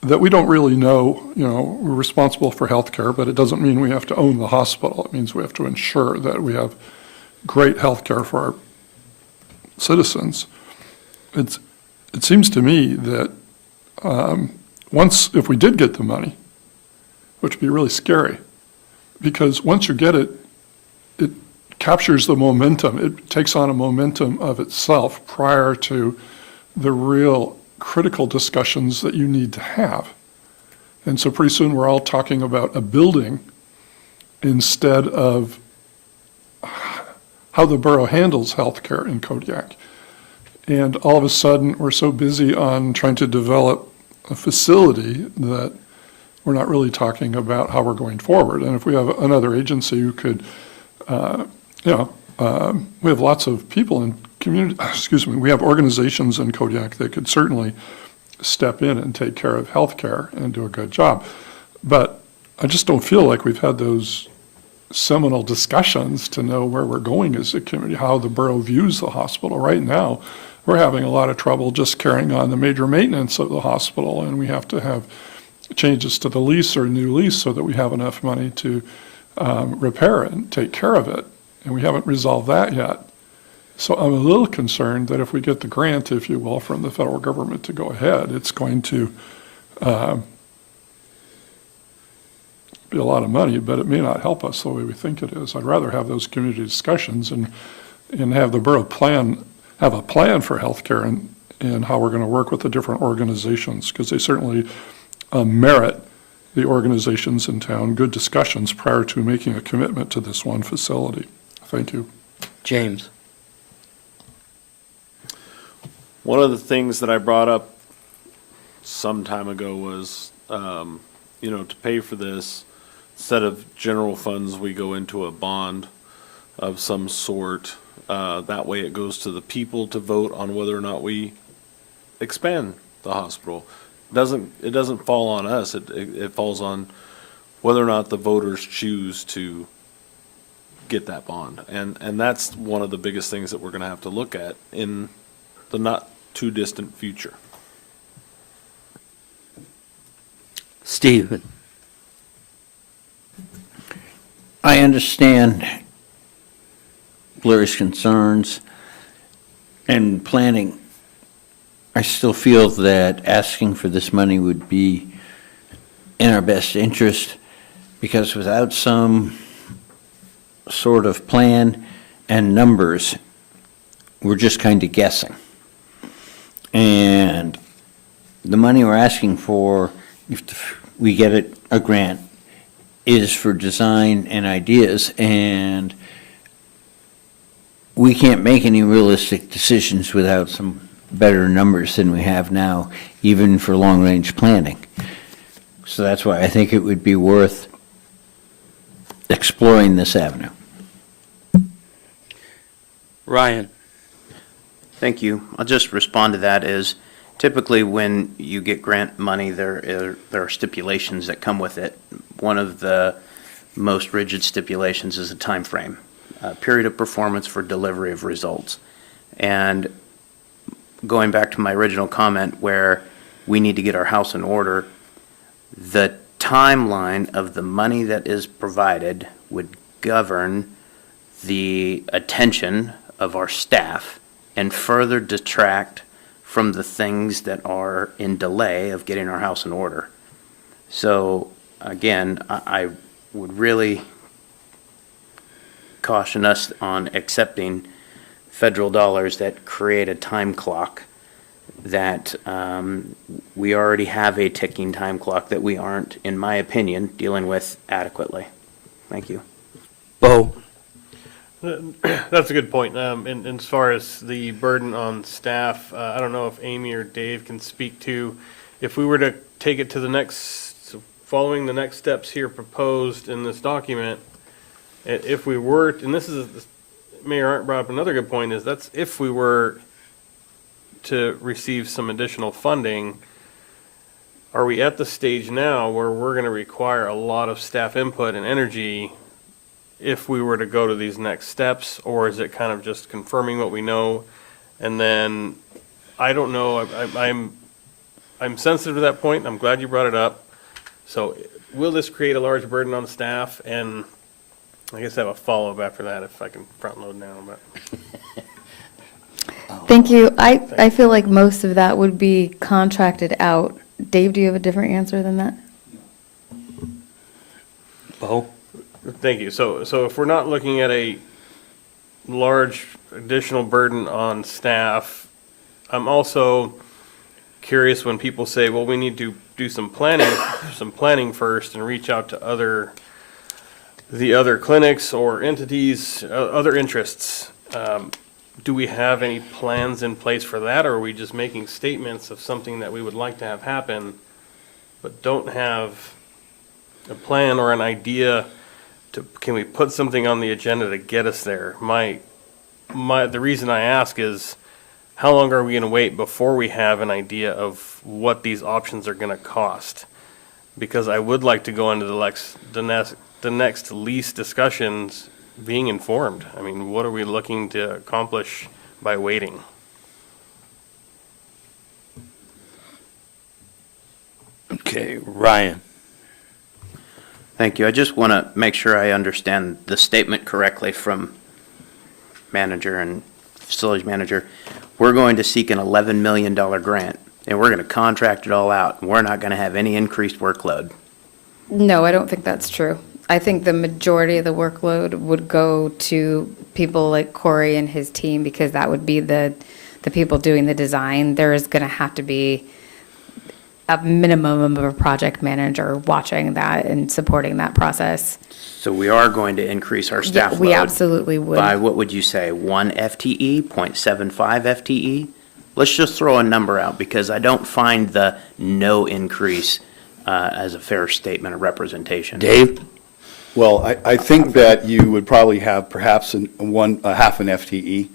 that we don't really know, we're responsible for healthcare, but it doesn't mean we have to own the hospital. It means we have to ensure that we have great healthcare for our citizens. It seems to me that if we did get the money, which would be really scary, because once you get it, it captures the momentum. It takes on a momentum of itself prior to the real critical discussions that you need to have. And so pretty soon we're all talking about a building instead of how the borough handles healthcare in Kodiak. And all of a sudden, we're so busy on trying to develop a facility that we're not really talking about how we're going forward. And if we have another agency who could, we have lots of people in community, we have organizations in Kodiak that could certainly step in and take care of healthcare and do a good job. But I just don't feel like we've had those seminal discussions to know where we're going as a community, how the borough views the hospital. Right now, we're having a lot of trouble just carrying on the major maintenance of the hospital, and we have to have changes to the lease or a new lease so that we have enough money to repair it and take care of it. And we haven't resolved that yet. So I'm a little concerned that if we get the grant, if you will, from the federal government to go ahead, it's going to be a lot of money, but it may not help us the way we think it is. I'd rather have those community discussions and have the borough have a plan for healthcare and how we're going to work with the different organizations, because they certainly merit, the organizations in town, good discussions prior to making a commitment to this one facility. Thank you. James. One of the things that I brought up some time ago was, to pay for this, instead of general funds, we go into a bond of some sort. That way it goes to the people to vote on whether or not we expand the hospital. It doesn't fall on us. It falls on whether or not the voters choose to get that bond. And that's one of the biggest things that we're going to have to look at in the not too distant future. Stephen. I understand Larry's concerns and planning. I still feel that asking for this money would be in our best interest, because without some sort of plan and numbers, we're just kind of guessing. And the money we're asking for, if we get it, a grant, is for design and ideas, and we can't make any realistic decisions without some better numbers than we have now, even for long-range planning. So that's why I think it would be worth exploring this avenue. Ryan. Thank you. I'll just respond to that is typically when you get grant money, there are stipulations that come with it. One of the most rigid stipulations is a time frame, a period of performance for delivery of results. And going back to my original comment where we need to get our house in order, the timeline of the money that is provided would govern the attention of our staff and further detract from the things that are in delay of getting our house in order. So again, I would really caution us on accepting federal dollars that create a time clock that we already have a ticking time clock that we aren't, in my opinion, dealing with adequately. Thank you. Bo. That's a good point. And as far as the burden on staff, I don't know if Amy or Dave can speak to, if we were to take it to the next, following the next steps here proposed in this document, if we were, and this is, Mayor Arndt brought up another good point, is that's if we were to receive some additional funding, are we at the stage now where we're going to require a lot of staff input and energy if we were to go to these next steps, or is it kind of just confirming what we know And then, I don't know, I'm sensitive to that point, I'm glad you brought it up. So will this create a large burden on staff? And I guess I have a follow-up after that if I can front load now, but. Thank you. I feel like most of that would be contracted out. Dave, do you have a different answer than that? Bo? Thank you. So if we're not looking at a large additional burden on staff, I'm also curious when people say, well, we need to do some planning first and reach out to the other clinics or entities, other interests. Do we have any plans in place for that, or are we just making statements of something that we would like to have happen, but don't have a plan or an idea can we put something on the agenda to get us there? The reason I ask is, how long are we going to wait before we have an idea of what these options are going to cost? Because I would like to go into the next lease discussions being informed. I mean, what are we looking to accomplish by waiting? Okay, Ryan. Thank you. I just want to make sure I understand the statement correctly from manager and facilities manager. We're going to seek an $11 million grant, and we're going to contract it all out, and we're not going to have any increased workload. No, I don't think that's true. I think the majority of the workload would go to people like Corey and his team, because that would be the people doing the design. There is going to have to be a minimum of a project manager watching that and supporting that process. So we are going to increase our staff load. We absolutely would. By, what would you say, 1 FTE, 0.75 FTE? Let's just throw a number out, because I don't find the no increase as a fair statement of representation. Dave? Well, I think that you would probably have perhaps a half an FTE.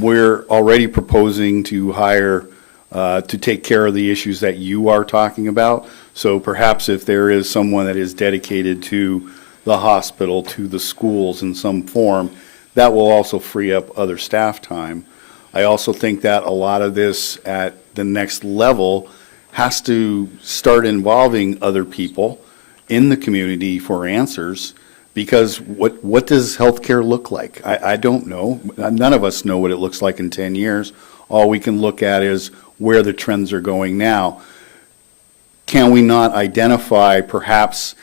We're already proposing to hire to take care of the issues that you are talking about. So perhaps if there is someone that is dedicated to the hospital, to the schools in some form, that will also free up other staff time. I also think that a lot of this at the next level has to start involving other people in the community for answers, because what does healthcare look like? I don't know. None of us know what it looks like in 10 years. All we can look at is where the trends are going now. Can we not identify perhaps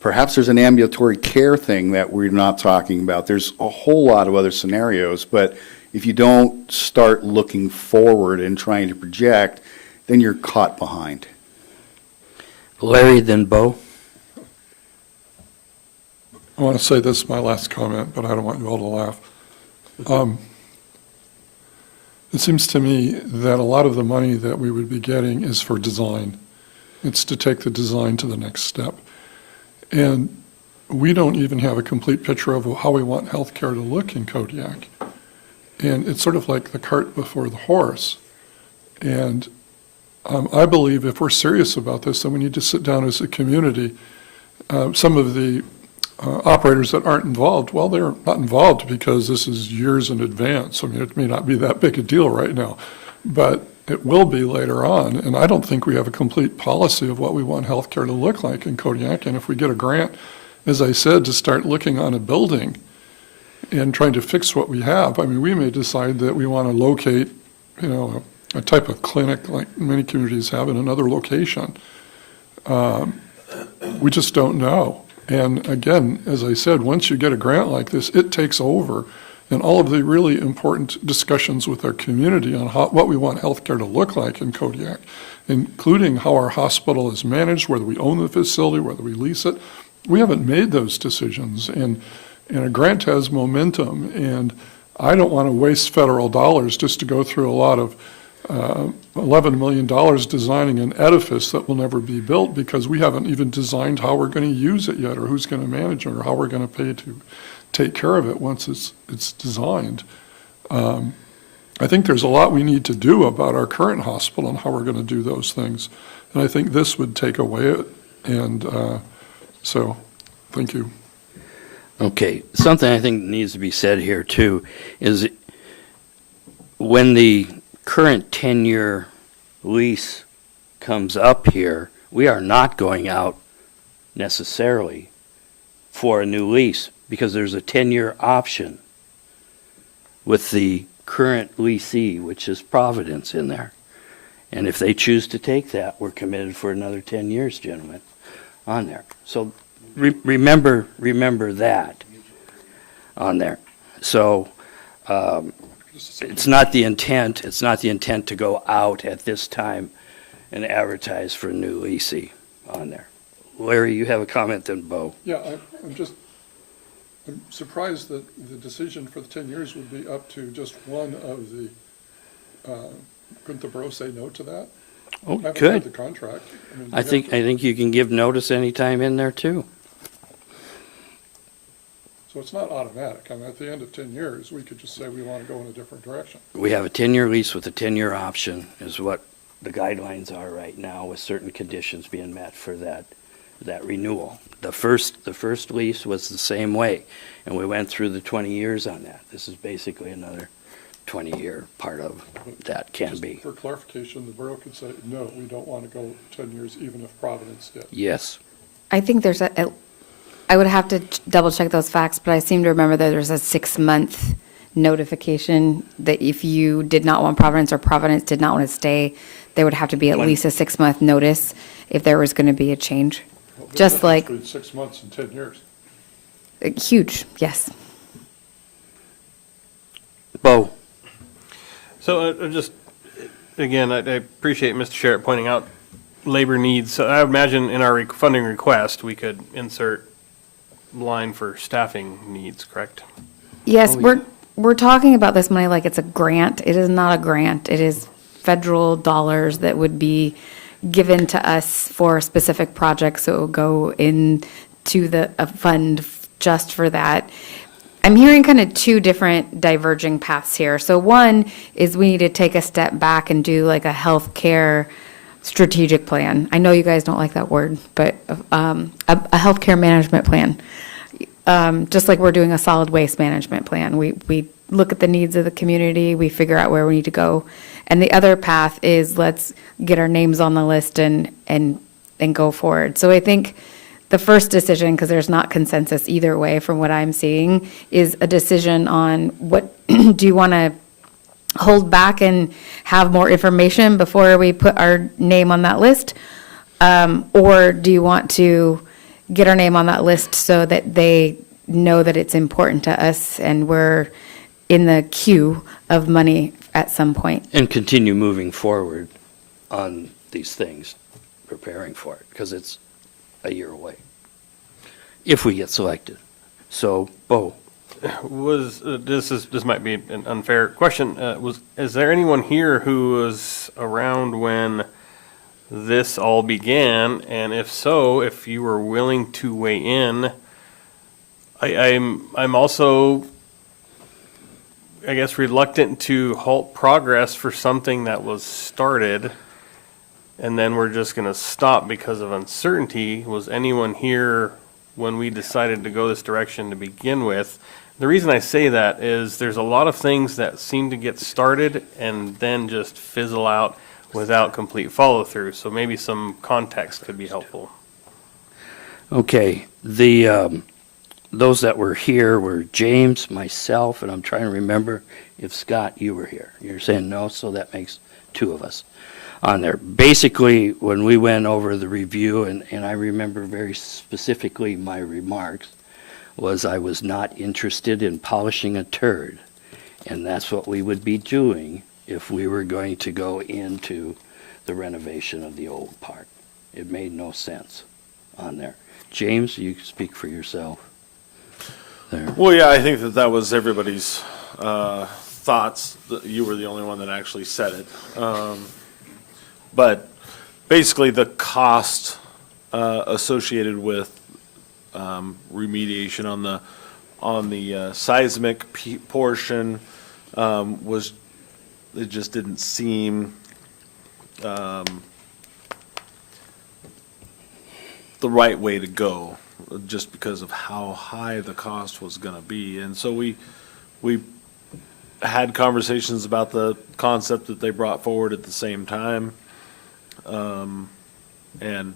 there's an ambulatory care thing that we're not talking about? There's a whole lot of other scenarios, but if you don't start looking forward and trying to project, then you're caught behind. Larry, then Bo? I want to say this is my last comment, but I don't want you all to laugh. It seems to me that a lot of the money that we would be getting is for design. It's to take the design to the next step. And we don't even have a complete picture of how we want healthcare to look in Kodiak. And it's sort of like the cart before the horse. And I believe if we're serious about this, then we need to sit down as a community. Some of the operators that aren't involved, well, they're not involved because this is years in advance. I mean, it may not be that big a deal right now, but it will be later on. And I don't think we have a complete policy of what we want healthcare to look like in Kodiak. And if we get a grant, as I said, to start looking on a building and trying to fix what we have, I mean, we may decide that we want to locate, a type of clinic like many communities have in another location. We just don't know. And again, as I said, once you get a grant like this, it takes over. And all of the really important discussions with our community on what we want healthcare to look like in Kodiak, including how our hospital is managed, whether we own the facility, whether we lease it, we haven't made those decisions. And a grant has momentum. And I don't want to waste federal dollars just to go through a lot of $11 million designing an edifice that will never be built, because we haven't even designed how we're going to use it yet, or who's going to manage it, or how we're going to pay to take care of it once it's designed. I think there's a lot we need to do about our current hospital and how we're going to do those things. And I think this would take away it. And so, thank you. Okay, something I think needs to be said here too is when the current 10-year lease comes up here, we are not going out necessarily for a new lease because there's a 10-year option with the current leasee, which is Providence in there. And if they choose to take that, we're committed for another 10 years, gentlemen, on there. So remember that on there. So it's not the intent to go out at this time and advertise for a new leasee on there. Larry, you have a comment then, Bo. Yeah, I'm surprised that the decision for the 10 years would be up to just one of the, couldn't the borough say no to that? Oh, Haven't good. read the contract. mean, I you think have to- you can give notice anytime in there too. So it's not automatic. I mean, at the end of 10 years, we could just say we want to go in a different direction. We have a 10-year lease with a 10-year option is what the guidelines are right now, with certain conditions being met for that renewal. The first lease was the same way, and we went through the 20 years on that. This is basically another 20-year part of that can Just be. For clarification, the borough could say, no, we don't want to go 10 years, even if Providence did. Yes. I think there's I would have to double check those facts, but I seem to remember that there's a 6-month notification that if you did not want Providence or Providence did not want to stay, there would have to be at least a 6-month notice if there was going to be a change. Well, the Just difference like, Between 6 months and 10 years. huge, yes. Bo. So just, again, I appreciate Mr. Sherritt pointing out labor needs. So I would imagine in our funding request, we could insert line for staffing needs, correct? Yes, we're talking about this money like it's a grant. It is not a grant. It is federal dollars that would be given to us for specific projects. So it will go into a fund just for that. I'm hearing kind of two different diverging paths here. So one is we need to take a step back and do like a healthcare strategic plan. I know you guys don't like that word, but a healthcare management plan. Just like we're doing a solid waste management plan. We look at the needs of the community, we figure out where we need to go. And the other path is let's get our names on the list and go forward. So I think the first decision, because there's not consensus either way from what I'm seeing, is a decision on what do you want to hold back and have more information before we put our name on that list? Or do you want to get our name on that list so that they know that it's important to us and we're in the queue of money at some point? And continue moving forward on these things, preparing for it, because it's a year away, if we get selected. So, Bo. This might be an unfair question. Is there anyone here who was around when this all began? And if so, if you were willing to weigh in, I'm also, I guess, reluctant to halt progress for something that was started and then we're just going to stop because of uncertainty. Was anyone here when we decided to go this direction to begin with? The reason I say that is there's a lot of things that seem to get started and then just fizzle out without complete follow-through. So maybe some context could be helpful. Okay, those that were here were James, myself, and I'm trying to remember if Scott, you were here. You're saying no, so that makes two of us on there. Basically, when we went over the review, and I remember very specifically my remarks, was I was not interested in polishing a turd. And that's what we would be doing if we were going to go into the renovation of the old park. It made no sense on there. James, you speak for yourself there. Well, yeah, I think that was everybody's thoughts. You were the only one that actually said it. But basically, the cost associated with remediation on the seismic portion was, it just didn't seem the right way to go, just because of how high the cost was going to be. And so we had conversations about the concept that they brought forward at the same time. And,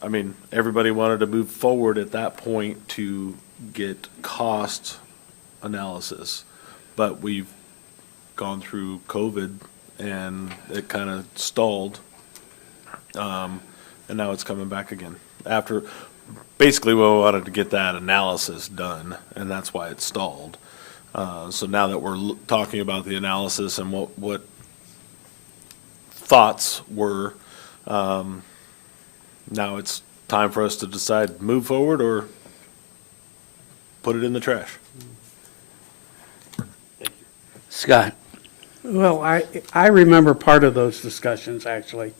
I mean, everybody wanted to move forward at that point to get cost analysis. But we've gone through COVID and it kind of stalled. And now it's coming back again. After, basically, we wanted to get that analysis done, and that's why it stalled. So now that we're talking about the analysis and what thoughts were, now it's time for us to decide, move forward or put it in the trash. Scott? Well, I remember part of those discussions, actually.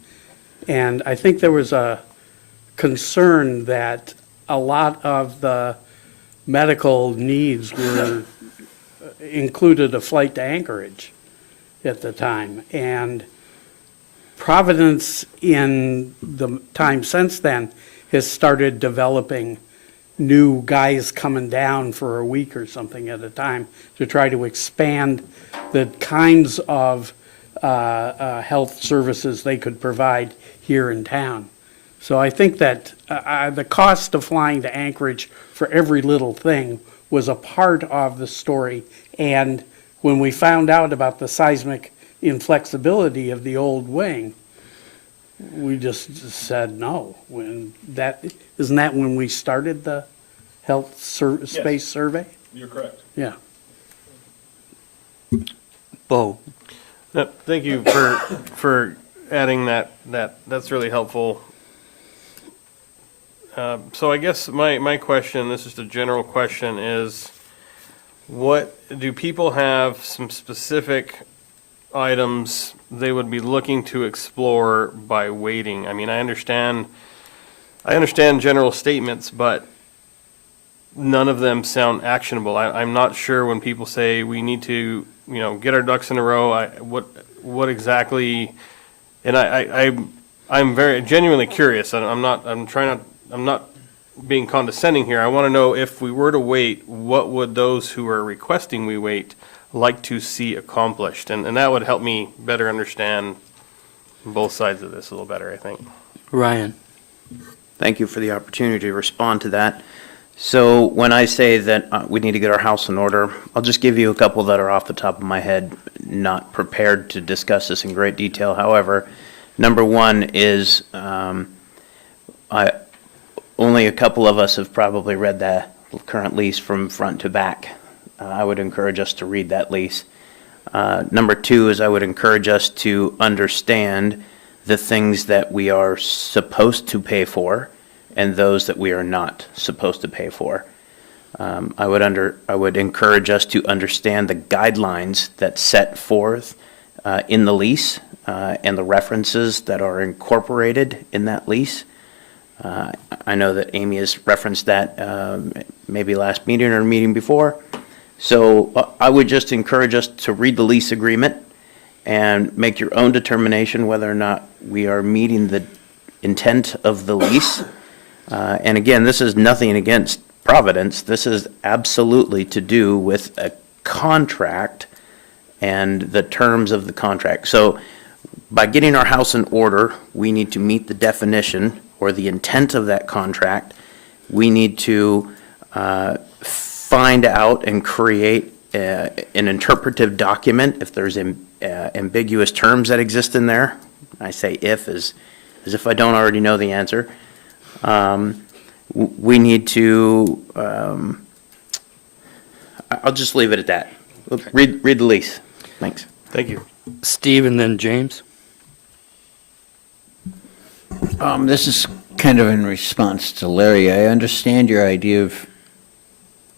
And I think there was a concern that a lot of the medical needs were included a flight to Anchorage at the time. And Providence, in the time since then, has started developing new guys coming down for a week or something at a time to try to expand the kinds of health services they could provide here in town. So I think that the cost of flying to Anchorage for every little thing was a part of the story. And when we found out about the seismic inflexibility of the old wing, we just said no. Isn't that when we started the health space survey? You're correct. Yeah. Bo? Thank you for adding that. That's really helpful. So I guess my question, this is a general question, is what do people have some specific items they would be looking to explore by waiting? I mean, I understand general statements, but none of them sound actionable. I'm not sure when people say we need to, get our ducks in a row, what exactly, and I'm very genuinely curious, and I'm not being condescending here. I want to know, if we were to wait, what would those who are requesting we wait like to see accomplished? And that would help me better understand both sides of this a little better, I think. Ryan? Thank you for the opportunity to respond to that. So when I say that we need to get our house in order, I'll just give you a couple that are off the top of my head, not prepared to discuss this in great detail. However, number one is only a couple of us have probably read the current lease from front to back. I would encourage us to read that lease. Number two is I would encourage us to understand the things that we are supposed to pay for and those that we are not supposed to pay for. I would encourage us to understand the guidelines that set forth in the lease and the references that are incorporated in that lease. I know that Amy has referenced that maybe last meeting or meeting before. So I would just encourage us to read the lease agreement and make your own determination whether or not we are meeting the intent of the lease. And again, this is nothing against Providence. This is absolutely to do with a contract and the terms of the contract. So by getting our house in order, we need to meet the definition or the intent of that contract. We need to find out and create an interpretive document if there's ambiguous terms that exist in there. I say if as if I don't already know the answer. We need to, I'll just leave it at that. Read the lease. Thanks. Thank you. Steve and then James? This is kind of in response to Larry. I understand your idea of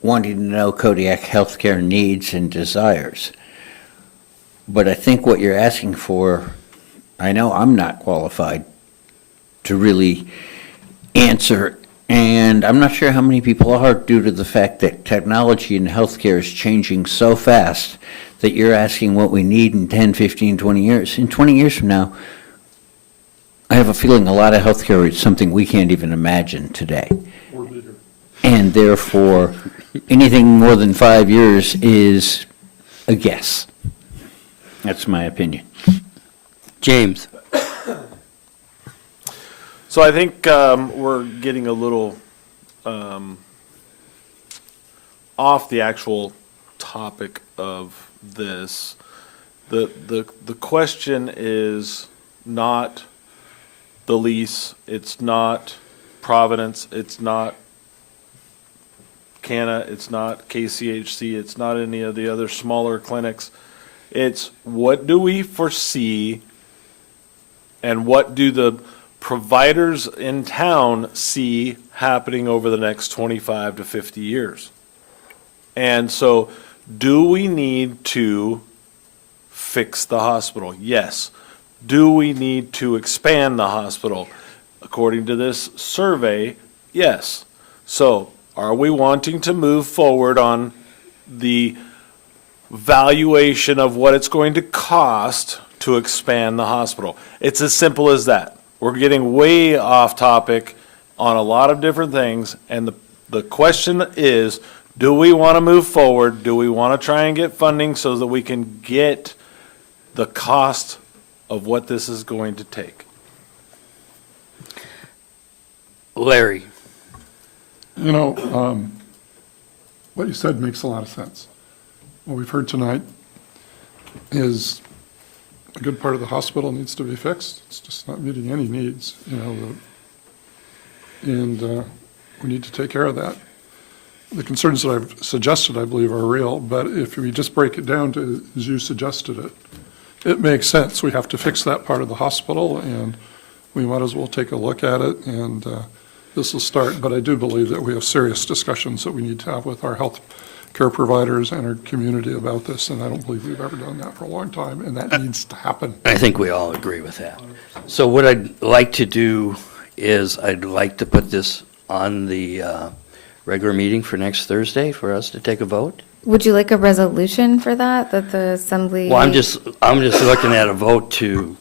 wanting to know Kodiak healthcare needs and desires. But I think what you're asking for, I know I'm not qualified to really answer, and I'm not sure how many people are, due to the fact that technology in healthcare is changing so fast that you're asking what we need in 10, 15, 20 years. In 20 years from now, I have a feeling a lot of healthcare is something we can't even imagine today. And therefore, anything more than 5 years is a guess. That's my opinion. James? So I think we're getting a little off the actual topic of this. The question is not the lease, it's not Providence, it's not Canna, it's not KCHC, it's not any of the other smaller clinics. It's what do we foresee and what do the providers in town see happening over the next 25 to 50 years? And so, do we need to fix the hospital? Yes. Do we need to expand the hospital? According to this survey, yes. So, are we wanting to move forward on the valuation of what it's going to cost to expand the hospital? It's as simple as that. We're getting way off topic on a lot of different things, and the question is, do we want to move forward? Do we want to try and get funding so that we can get the cost of what this is going to take? Larry? You know, what you said makes a lot of sense. What we've heard tonight is a good part of the hospital needs to be fixed. It's just not meeting any needs, you know, and we need to take care of that. The concerns that I've suggested, I believe, are real, but if we just break it down to, as you suggested it, it makes sense. We have to fix that part of the hospital, and we might as well take a look at it, and this will start. But I do believe that we have serious discussions that we need to have with our health care providers and our community about this, and I don't believe we've ever done that for a long time, and that needs to happen. I think we all agree with that. So what I'd like to do is I'd like to put this on the regular meeting for next Thursday for us to take a vote. Would you like a resolution for that the assembly? Well, I'm just looking at a vote to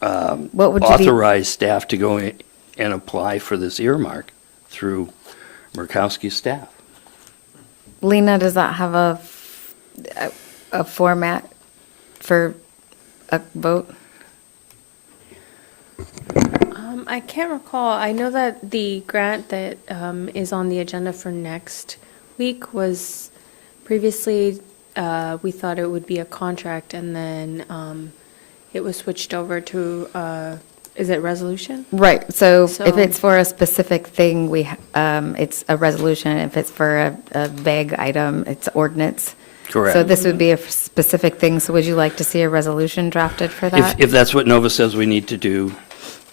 What would you be? authorize staff to go in and apply for this earmark through Murkowski's staff. Lena, does that have a format for a vote? I can't recall. I know that the grant that is on the agenda for next week was previously, we thought it would be a contract, and then it was switched over to, is it resolution? Right, so if So- it's for a specific thing, it's a resolution. If it's for a vague item, it's ordinance. Correct. So this would be a specific thing, so would you like to see a resolution drafted for that? If that's what Nova says we need to do,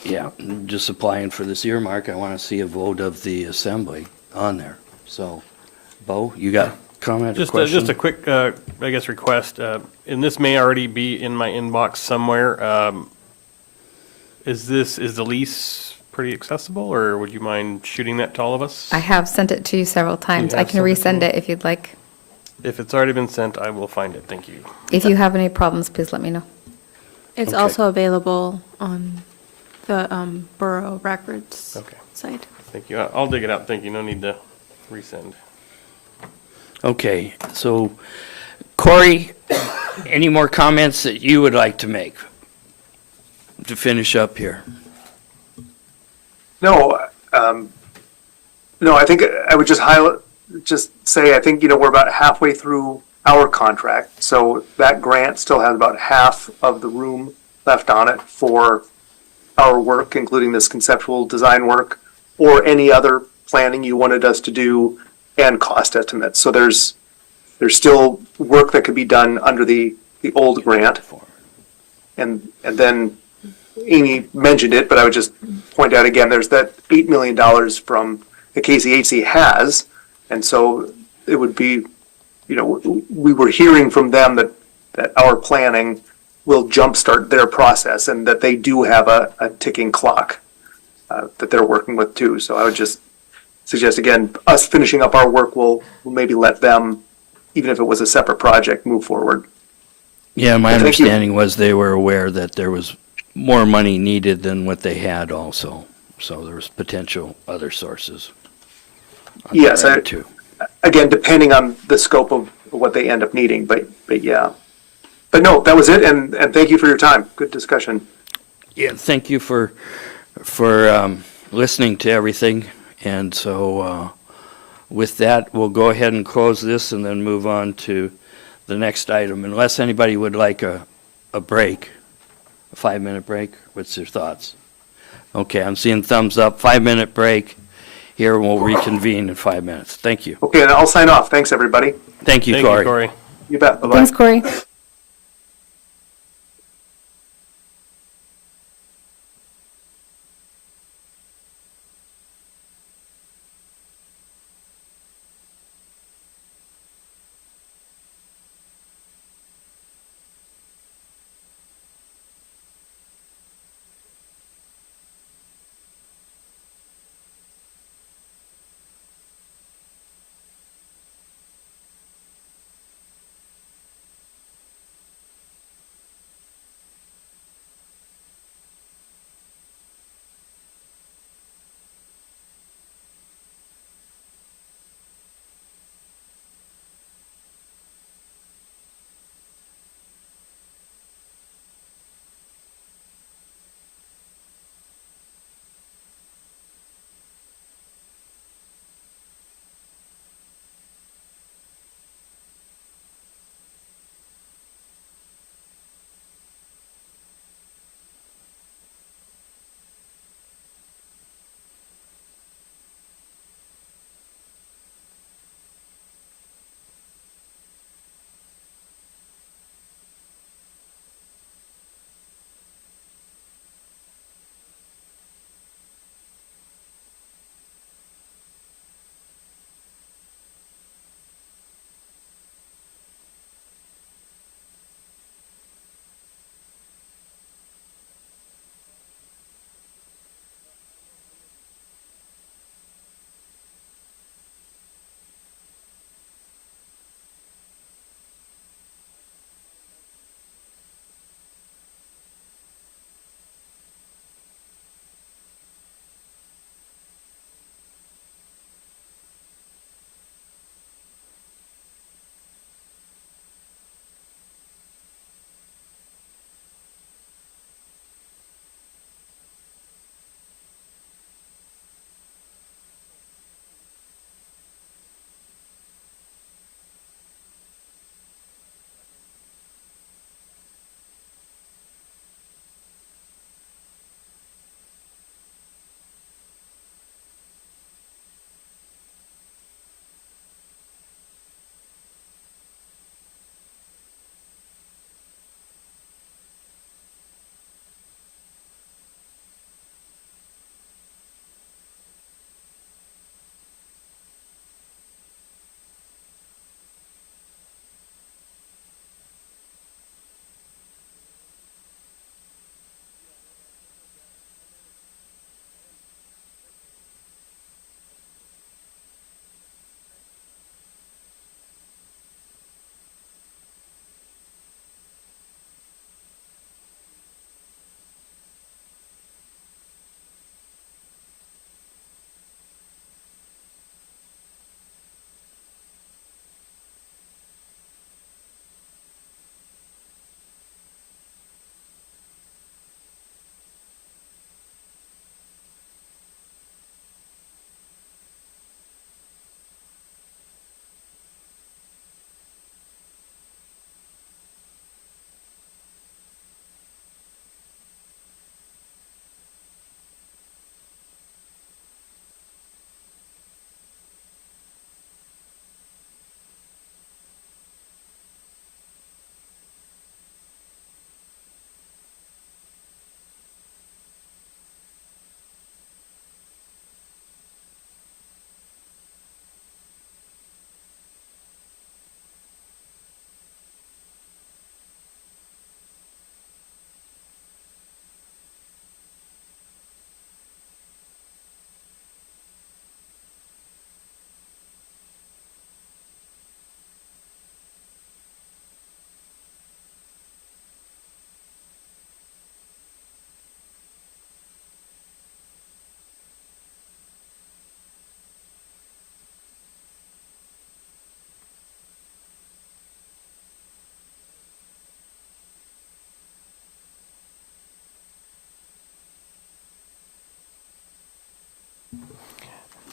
yeah, just applying for this earmark, I want to see a vote of the assembly on there. So, Bo, you got a comment or question? Just a quick, I guess, request, and this may already be in my inbox somewhere. Is the lease pretty accessible, or would you mind shooting that to all of us? I have sent it to you several times. I have can sent it to resend me? it if you'd like. If it's already been sent, I will find it. Thank you. If you have any problems, please let me know. It's Okay. also available on the Borough records Okay. site. Thank you. I'll dig it out. Thank you. No need to resend. Okay, so Corey, any more comments that you would like to make to finish up here? No, no, I think I would just say, I think, we're about halfway through our contract. So that grant still has about half of the room left on it for our work, including this conceptual design work or any other planning you wanted us to do and cost estimates. So there's still work that could be done under the old grant. And then Amy mentioned it, but I would just point out again, there's that $8 million from the KCHC has. And so it would be, we were hearing from them that our planning will jumpstart their process and that they do have a ticking clock that they're working with too. So I would just suggest, again, us finishing up our work will maybe let them, even if it was a separate project, move forward. Yeah, my Thank you. understanding was they were aware that there was more money needed than what they had also. So there was potential other sources. on Yes, their end, too. Again, depending on the scope of what they end up needing, but yeah. But no, that was it, and thank you for your time. Good discussion. Yeah, thank you for listening to everything. And so with that, we'll go ahead and close this and then move on to the next item, unless anybody would like a break, a 5-minute break. What's your thoughts? Okay, I'm seeing thumbs up. 5-minute break here, and we'll reconvene in 5 minutes. Thank you. Okay, and I'll sign off. Thanks, everybody. Thank you, Thank you, Corey. Corey. You bet. Bye-bye. Thanks, Corey.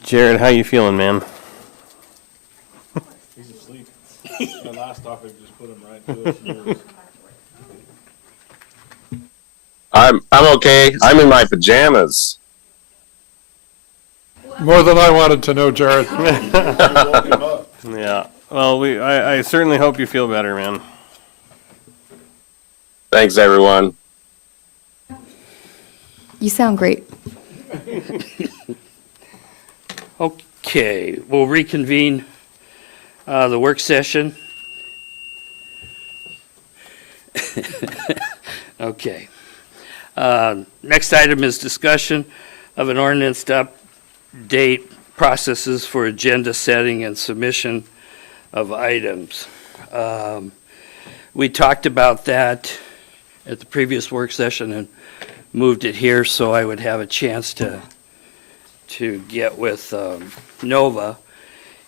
Jared, how you feeling, man? He's asleep. The last topic just put him right to it. I'm okay. I'm in my pajamas. More than I wanted to know, Jared. Yeah. Well, I certainly hope you feel better, man. Thanks, everyone. You sound great. Okay, we'll reconvene the work session. Okay. Next item is discussion of an ordinance to update processes for agenda setting and submission of items. We talked about that at the previous work session and moved it here so I would have a chance to get with Nova.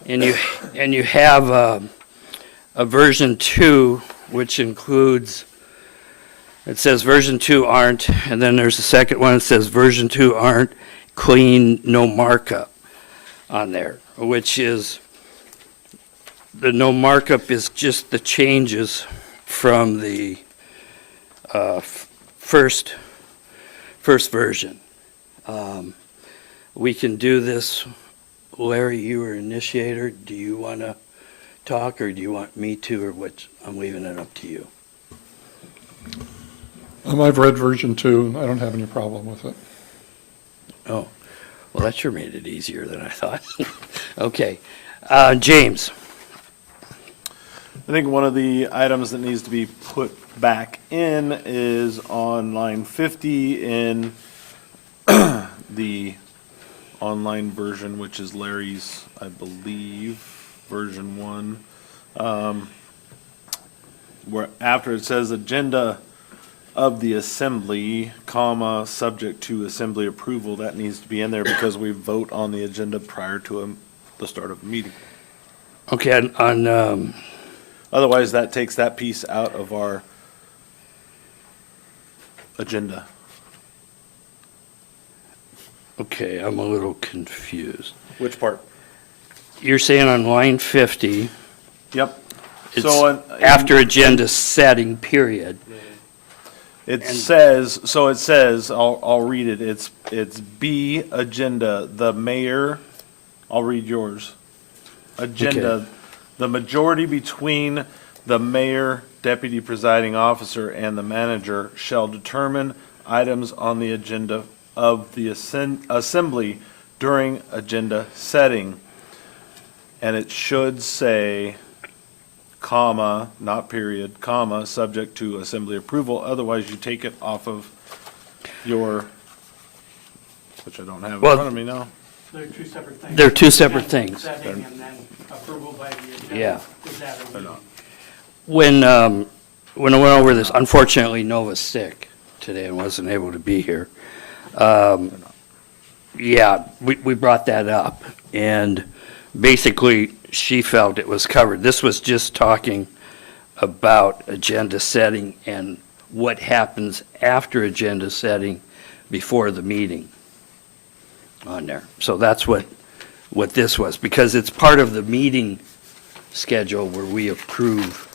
And you have a version 2, which includes, it says version 2 aren't, and then there's a second one that says version 2 aren't, clean, no markup on there, which is, the no markup is just the changes from the first version. We can do this. Larry, you were initiator. Do you want to talk, or do you want me to, or what? I'm leaving it up to you. I've read version 2, and I don't have any problem with it. Oh, well, that sure made it easier than I thought. Okay. James? I think one of the items that needs to be put back in is on line 50 in the online version, which is Larry's, I believe, version 1. Where after it says agenda of the assembly, comma, subject to assembly approval, that needs to be in there because we vote on the agenda prior to the start of the meeting. Okay, on Otherwise, that takes that piece out of our agenda. okay, I'm a little confused. Which part? You're saying on line 50, Yep. it's So after agenda setting, period. it says, I'll read it. It's B, agenda, the mayor, I'll read yours. Agenda, Okay. the majority between the mayor, deputy presiding officer, and the manager shall determine items on the agenda of the assembly during agenda setting. And it should say, comma, not period, comma, subject to assembly approval. Otherwise, you take it off of your, which I don't have in Well- front of me now. They're two separate things. They're two separate things. Setting and then approval by the agenda. Yeah. Is that a meeting? When I went over this, unfortunately, Nova's sick today and wasn't able to be here. Yeah, we brought that up, and basically, she felt it was covered. This was just talking about agenda setting and what happens after agenda setting before the meeting on there. So that's what this was, because it's part of the meeting schedule where we approve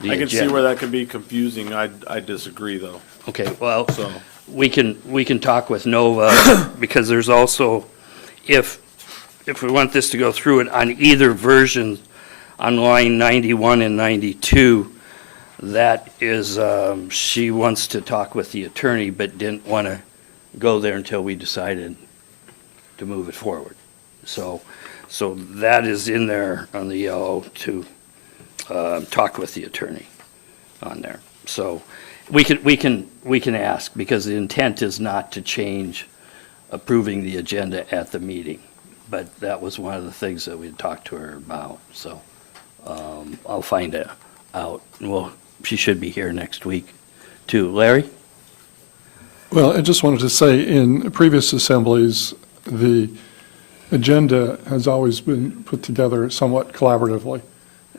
the I agenda. can see where that could be confusing. I disagree, though. Okay, well, So, we can talk with Nova, because there's also, if we want this to go through it on either version, on line 91 and 92, that is, she wants to talk with the attorney, but didn't want to go there until we decided to move it forward. So that is in there on the yellow to talk with the attorney on there. So we can ask, because the intent is not to change approving the agenda at the meeting. But that was one of the things that we talked to her about, so I'll find it out. Well, she should be here next week, too. Larry? Well, I just wanted to say, in previous assemblies, the agenda has always been put together somewhat collaboratively.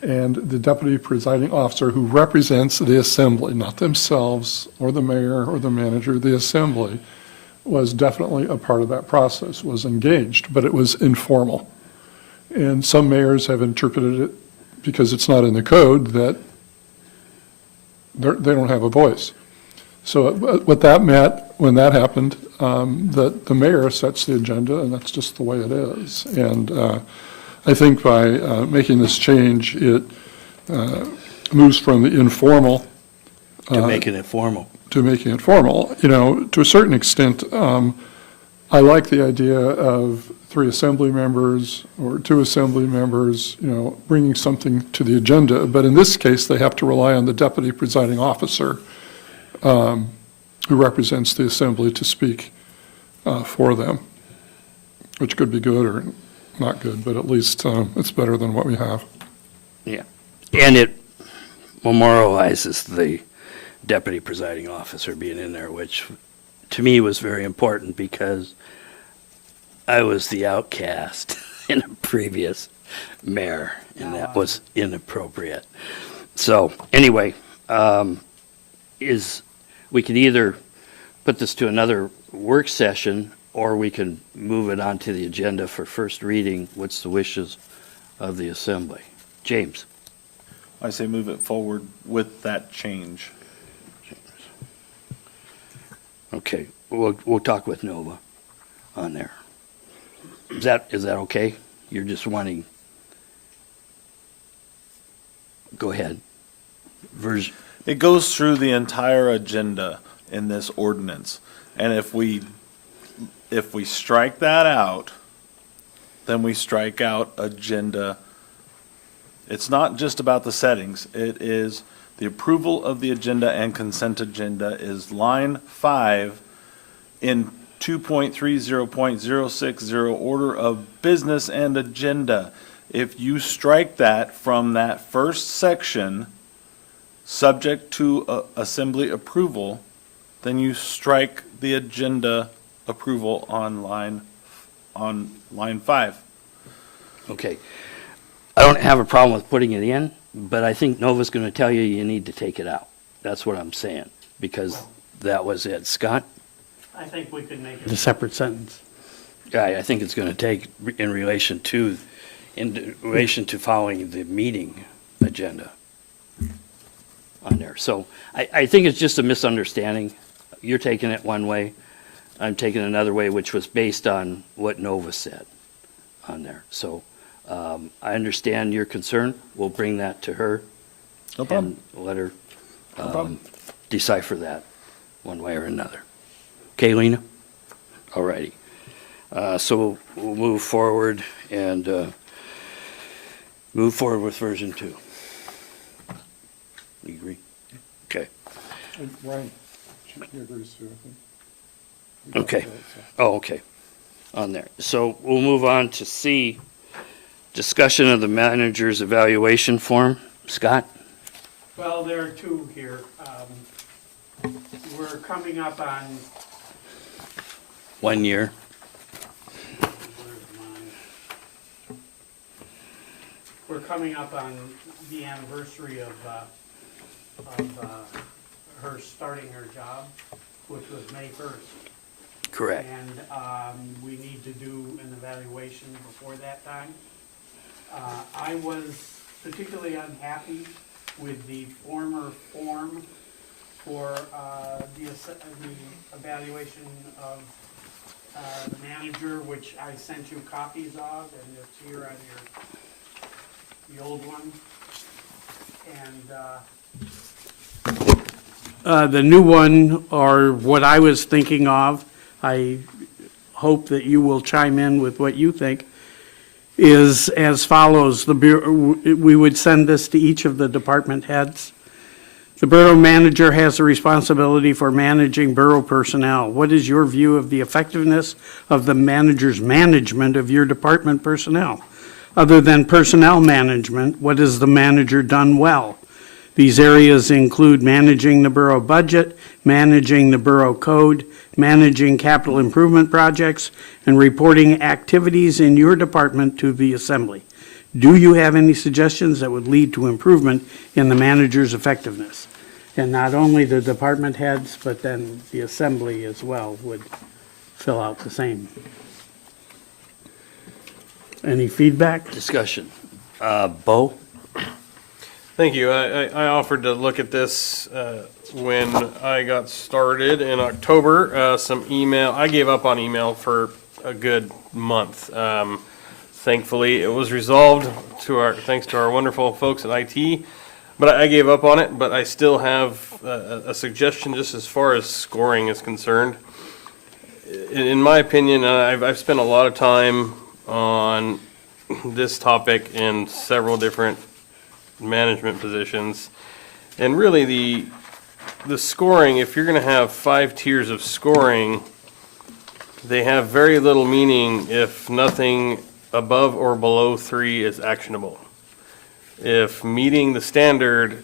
And the deputy presiding officer, who represents the assembly, not themselves or the mayor or the manager, the assembly, was definitely a part of that process, was engaged, but it was informal. And some mayors have interpreted it, because it's not in the code, that they don't have a voice. So what that meant, when that happened, that the mayor sets the agenda, and that's just the way it is. And I think by making this change, it moves from the informal To make it informal. to making it formal. You know, to a certain extent, I like the idea of 3 assembly members or 2 assembly members, you know, bringing something to the agenda. But in this case, they have to rely on the deputy presiding officer who represents the assembly to speak for them, which could be good or not good, but at least it's better than what we have. Yeah. And it memorializes the deputy presiding officer being in there, which to me was very important because I was the outcast in a previous mayor, and that was inappropriate. So anyway, we could either put this to another work session, or we can move it onto the agenda for first reading. What's the wishes of the assembly? James? I say move it forward with that change. Okay, we'll talk with Nova on there. Is that okay? You're just wanting, go ahead. It goes through the entire agenda in this ordinance. And if we strike that out, then we strike out agenda. It's not just about the settings. It is the approval of the agenda and consent agenda is line 5 in 2.30.060 order of business and agenda. If you strike that from that first section, subject to assembly approval, then you strike the agenda approval on line 5. Okay. I don't have a problem with putting it in, but I think Nova's going to tell you you need to take it out. That's what I'm saying, because that was it. Scott? I think we could make it a separate sentence. I think it's going to take in relation to following the meeting agenda on there. So I think it's just a misunderstanding. You're taking it one way, I'm taking it another way, which was based on what Nova said on there. So I understand your concern. We'll bring that to her. No problem. And let her problem. decipher that one way or another. Okay, Lena? All righty. So we'll move forward and move forward with version 2. You agree? Okay. Right. She agrees too, I think. Okay. Oh, okay. On there. So we'll move on to C, discussion of the manager's evaluation form. Scott? Well, there are 2 here. We're coming up on, 1 year. where's mine? We're coming up on the anniversary of her starting her job, which was May 1st. Correct. And we need to do an evaluation before that time. I was particularly unhappy with the former form for the evaluation of the manager, which I sent you copies of, and it's here on the old one. And the new one, or what I was thinking of, I hope that you will chime in with what you think, is as follows. We would send this to each of the department heads. The borough manager has the responsibility for managing borough personnel. What is your view of the effectiveness of the manager's management of your department personnel? Other than personnel management, what has the manager done well? These areas include managing the borough budget, managing the borough code, managing capital improvement projects, and reporting activities in your department to the assembly. Do you have any suggestions that would lead to improvement in the manager's effectiveness? And not only the department heads, but then the assembly as well would fill out the same. Any feedback? Discussion. Bo? Thank you. I offered to look at this when I got started in October. Some email, I gave up on email for a good month. Thankfully, it was resolved thanks to our wonderful folks at IT. But I gave up on it, but I still have a suggestion just as far as scoring is concerned. In my opinion, I've spent a lot of time on this topic in several different management positions. And really the scoring, if you're going to have 5 tiers of scoring, they have very little meaning if nothing above or below 3 is actionable. If meeting the standard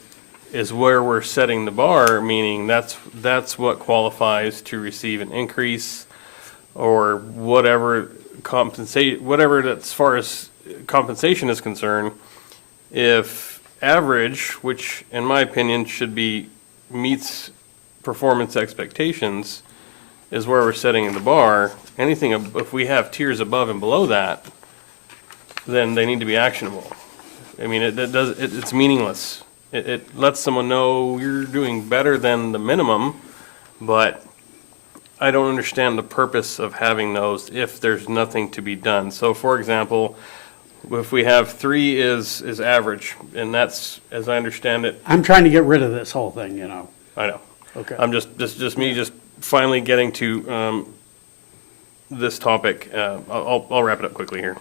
is where we're setting the bar, meaning that's what qualifies to receive an increase or whatever whatever as far as compensation is concerned, if average, which in my opinion should be meets performance expectations, is where we're setting the bar, if we have tiers above and below that, then they need to be actionable. I mean, it's meaningless. It lets someone know you're doing better than the minimum, but I don't understand the purpose of having those if there's nothing to be done. So for example, if we have 3 is average, and that's, as I understand it. I'm trying to get rid of this whole thing, you know. I know. Okay. I'm just me finally getting to this topic. I'll wrap it up quickly here.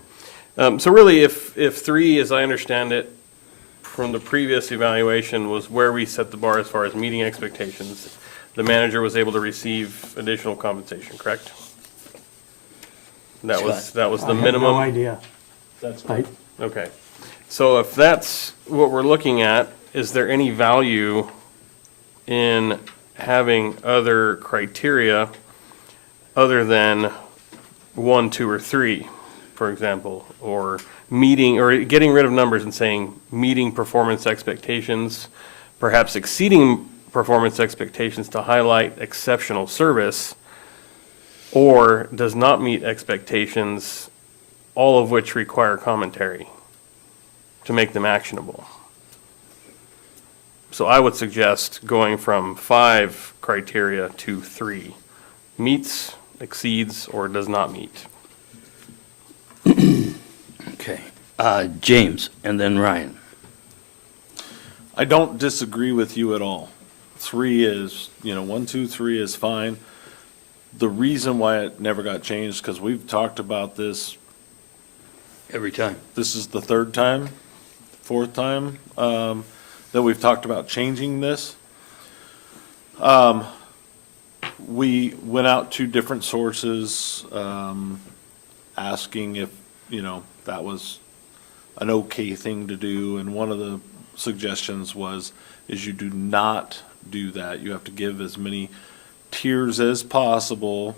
So really, if 3, as I understand it, from the previous evaluation, was where we set the bar as far as meeting expectations, the manager was able to receive additional compensation, correct? That was the I have minimum? no idea. That's I- Okay. So if that's what we're looking at, is there any value in having other criteria other than 1, 2, or 3, for example, or meeting, or getting rid of numbers and saying meeting performance expectations, perhaps exceeding performance expectations to highlight exceptional service, or does not meet expectations, all of which require commentary to make them actionable. So I would suggest going from 5 criteria to 3. Meets, exceeds, or does not meet. Okay. James, and then Ryan. I don't disagree with you at all. 3 is, 1, 2, 3 is fine. The reason why it never got changed, because we've talked about this, Every time. this is the 3rd time, 4th time, that we've talked about changing this. We went out to different sources, asking if, that was an okay thing to do, and one of the suggestions is you do not do that. You have to give as many tiers as possible.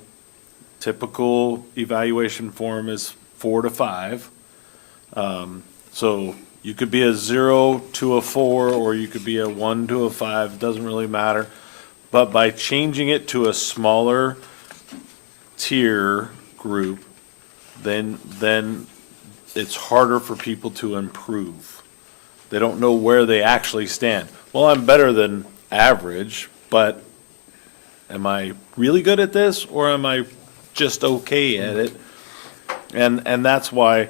Typical evaluation form is 4 to 5. So you could be a 0 to a 4, or you could be a 1 to a 5, doesn't really matter. But by changing it to a smaller tier group, then it's harder for people to improve. They don't know where they actually stand. Well, I'm better than average, but am I really good at this, or am I just okay at it? And that's why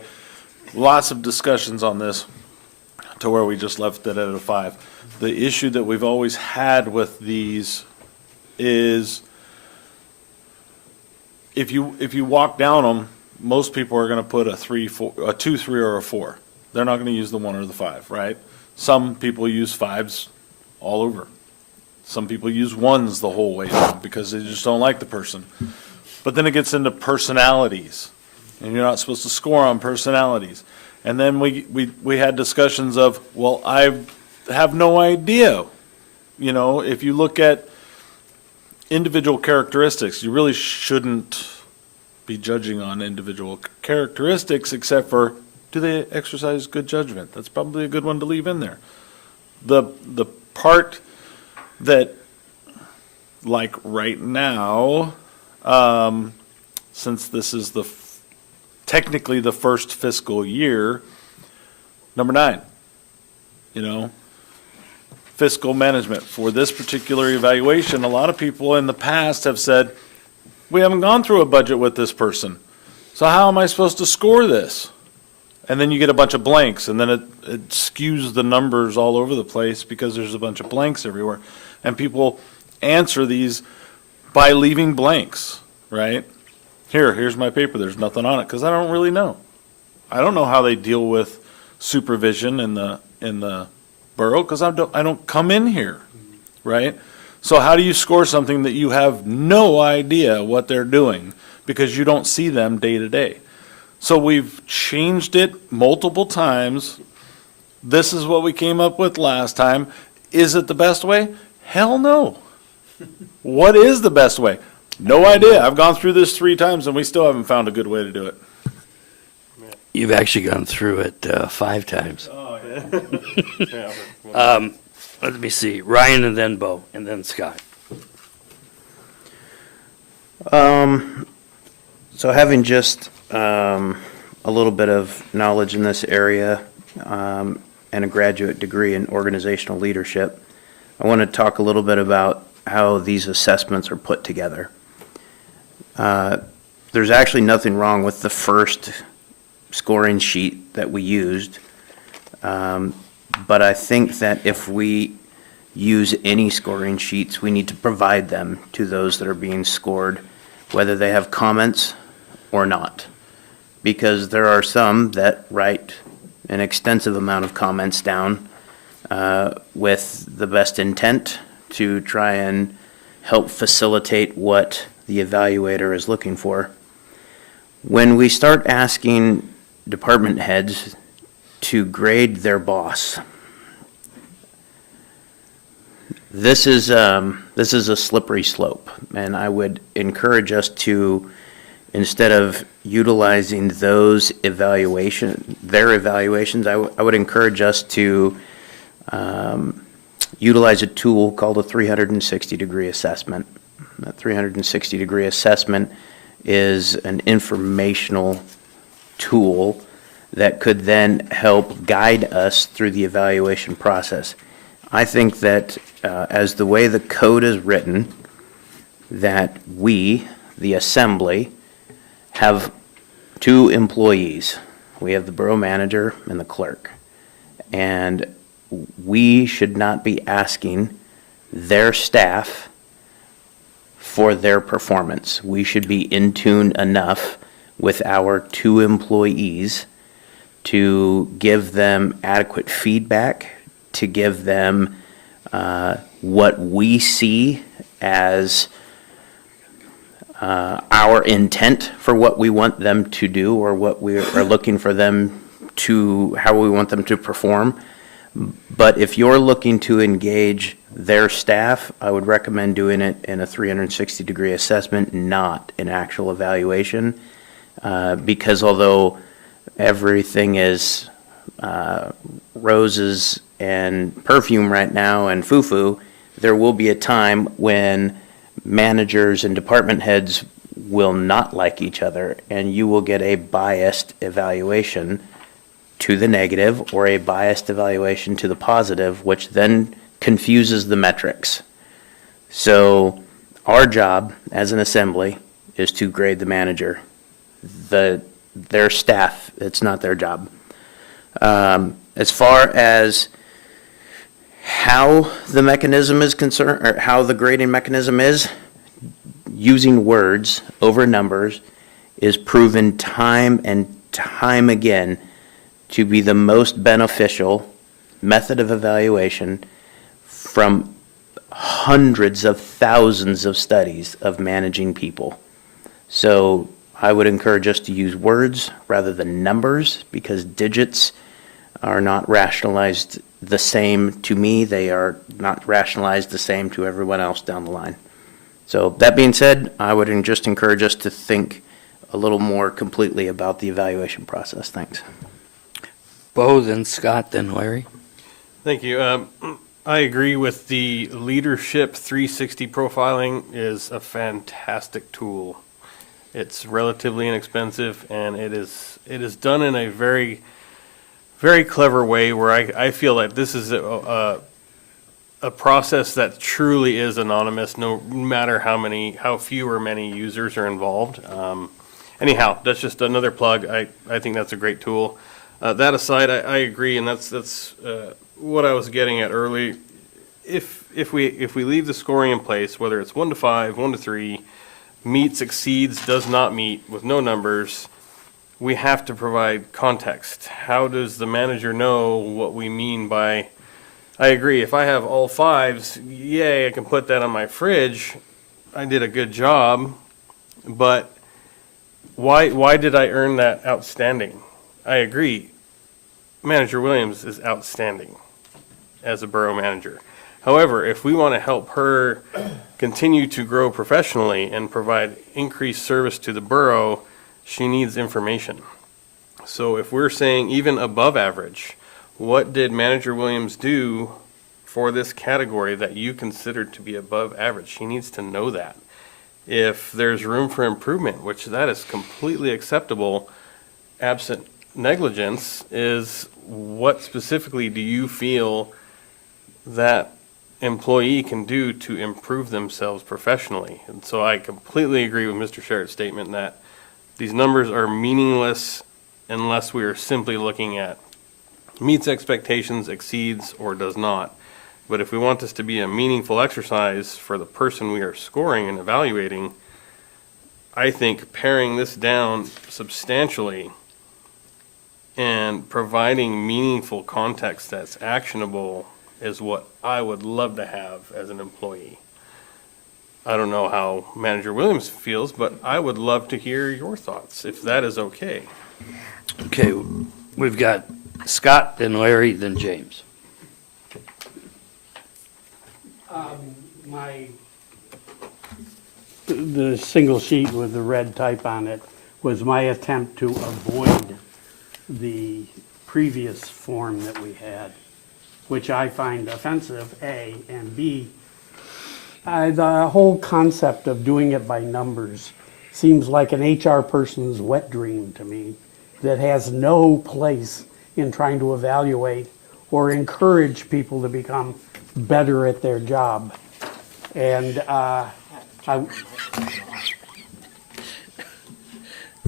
lots of discussions on this to where we just left it at a 5. The issue that we've always had with these is if you walk down them, most people are going to put a 2, 3, or a 4. They're not going to use the 1 or the 5, right? Some people use 5s all over. Some people use 1s the whole way down because they just don't like the person. But then it gets into personalities, and you're not supposed to score on personalities. And then we had discussions of, well, I have no idea. If you look at individual characteristics, you really shouldn't be judging on individual characteristics, except for, do they exercise good judgment? That's probably a good one to leave in there. The part that, like right now, since this is technically the first fiscal year. Number 9, fiscal management. For this particular evaluation, a lot of people in the past have said, we haven't gone through a budget with this person, so how am I supposed to score this? And then you get a bunch of blanks, and then it skews the numbers all over the place because there's a bunch of blanks everywhere. And people answer these by leaving blanks, right? Here's my paper, there's nothing on it, because I don't really know. I don't know how they deal with supervision in the borough, because I don't come in here, right? So how do you score something that you have no idea what they're doing because you don't see them day to day? So we've changed it multiple times. This is what we came up with last time. Is it the best way? Hell no. What is the best way? No idea. I've gone through this 3 times and we still haven't found a good way to do it. You've actually gone through it 5 times. Oh, yeah. Let me see, Ryan and then Bo, and then Scott. So having just a little bit of knowledge in this area and a graduate degree in organizational leadership, I want to talk a little bit about how these assessments are put together. There's actually nothing wrong with the first scoring sheet that we used, but I think that if we use any scoring sheets, we need to provide them to those that are being scored, whether they have comments or not. Because there are some that write an extensive amount of comments down with the best intent to try and help facilitate what the evaluator is looking for. When we start asking department heads to grade their boss, this is a slippery slope, and I would encourage us to, instead of utilizing their evaluations, I would encourage us to utilize a tool called a 360-degree assessment. That 360-degree assessment is an informational tool that could then help guide us through the evaluation process. I think that as the way the code is written, that we, the assembly, have 2 employees. We have the borough manager and the clerk. And we should not be asking their staff for their performance. We should be in tune enough with our 2 employees to give them adequate feedback, to give them what we see as our intent for what we want them to do, or what we are looking for them to, how we want them to perform. But if you're looking to engage their staff, I would recommend doing it in a 360-degree assessment, not an actual evaluation, because although everything is roses and perfume right now and foo-foo, there will be a time when managers and department heads will not like each other, and you will get a biased evaluation to the negative or a biased evaluation to the positive, which then confuses the metrics. So our job as an assembly is to grade the manager. Their staff, it's not their job. As far as how the mechanism is concerned, or how the grading mechanism is, using words over numbers is proven time and time again to be the most beneficial method of evaluation from hundreds of thousands of studies of managing people. So I would encourage us to use words rather than numbers, because digits are not rationalized the same to me. They are not rationalized the same to everyone else down the line. So that being said, I would just encourage us to think a little more completely about the evaluation process. Thanks. Bo, then Scott, then Larry. Thank you. I agree with the leadership 360 profiling is a fantastic tool. It's relatively inexpensive, and it is done in a very, very clever way where I feel like this is a process that truly is anonymous, no matter how few or many users are involved. Anyhow, that's just another plug. I think that's a great tool. That aside, I agree, and that's what I was getting at early. If we leave the scoring in place, whether it's 1 to 5, 1 to 3, meets, exceeds, does not meet, with no numbers, we have to provide context. How does the manager know what we mean by, I agree, if I have all 5s, yay, I can put that on my fridge, I did a good job, but why did I earn that outstanding? I agree, Manager Williams is outstanding as a borough manager. However, if we want to help her continue to grow professionally and provide increased service to the borough, she needs information. So if we're saying even above average, what did Manager Williams do for this category that you considered to be above average? She needs to know that. If there's room for improvement, which that is completely acceptable, absent negligence, is what specifically do you feel that employee can do to improve themselves professionally? And so I completely agree with Mr. Sherritt's statement that these numbers are meaningless unless we are simply looking at meets expectations, exceeds, or does not. But if we want this to be a meaningful exercise for the person we are scoring and evaluating, I think paring this down substantially and providing meaningful context that's actionable is what I would love to have as an employee. I don't know how Manager Williams feels, but I would love to hear your thoughts, if that is okay. Okay, we've got Scott, then Larry, then James. The single sheet with the red type on it was my attempt to avoid the previous form that we had, which I find offensive, A, and B, the whole concept of doing it by numbers seems like an HR person's wet dream to me that has no place in trying to evaluate or encourage people to become better at their job. And do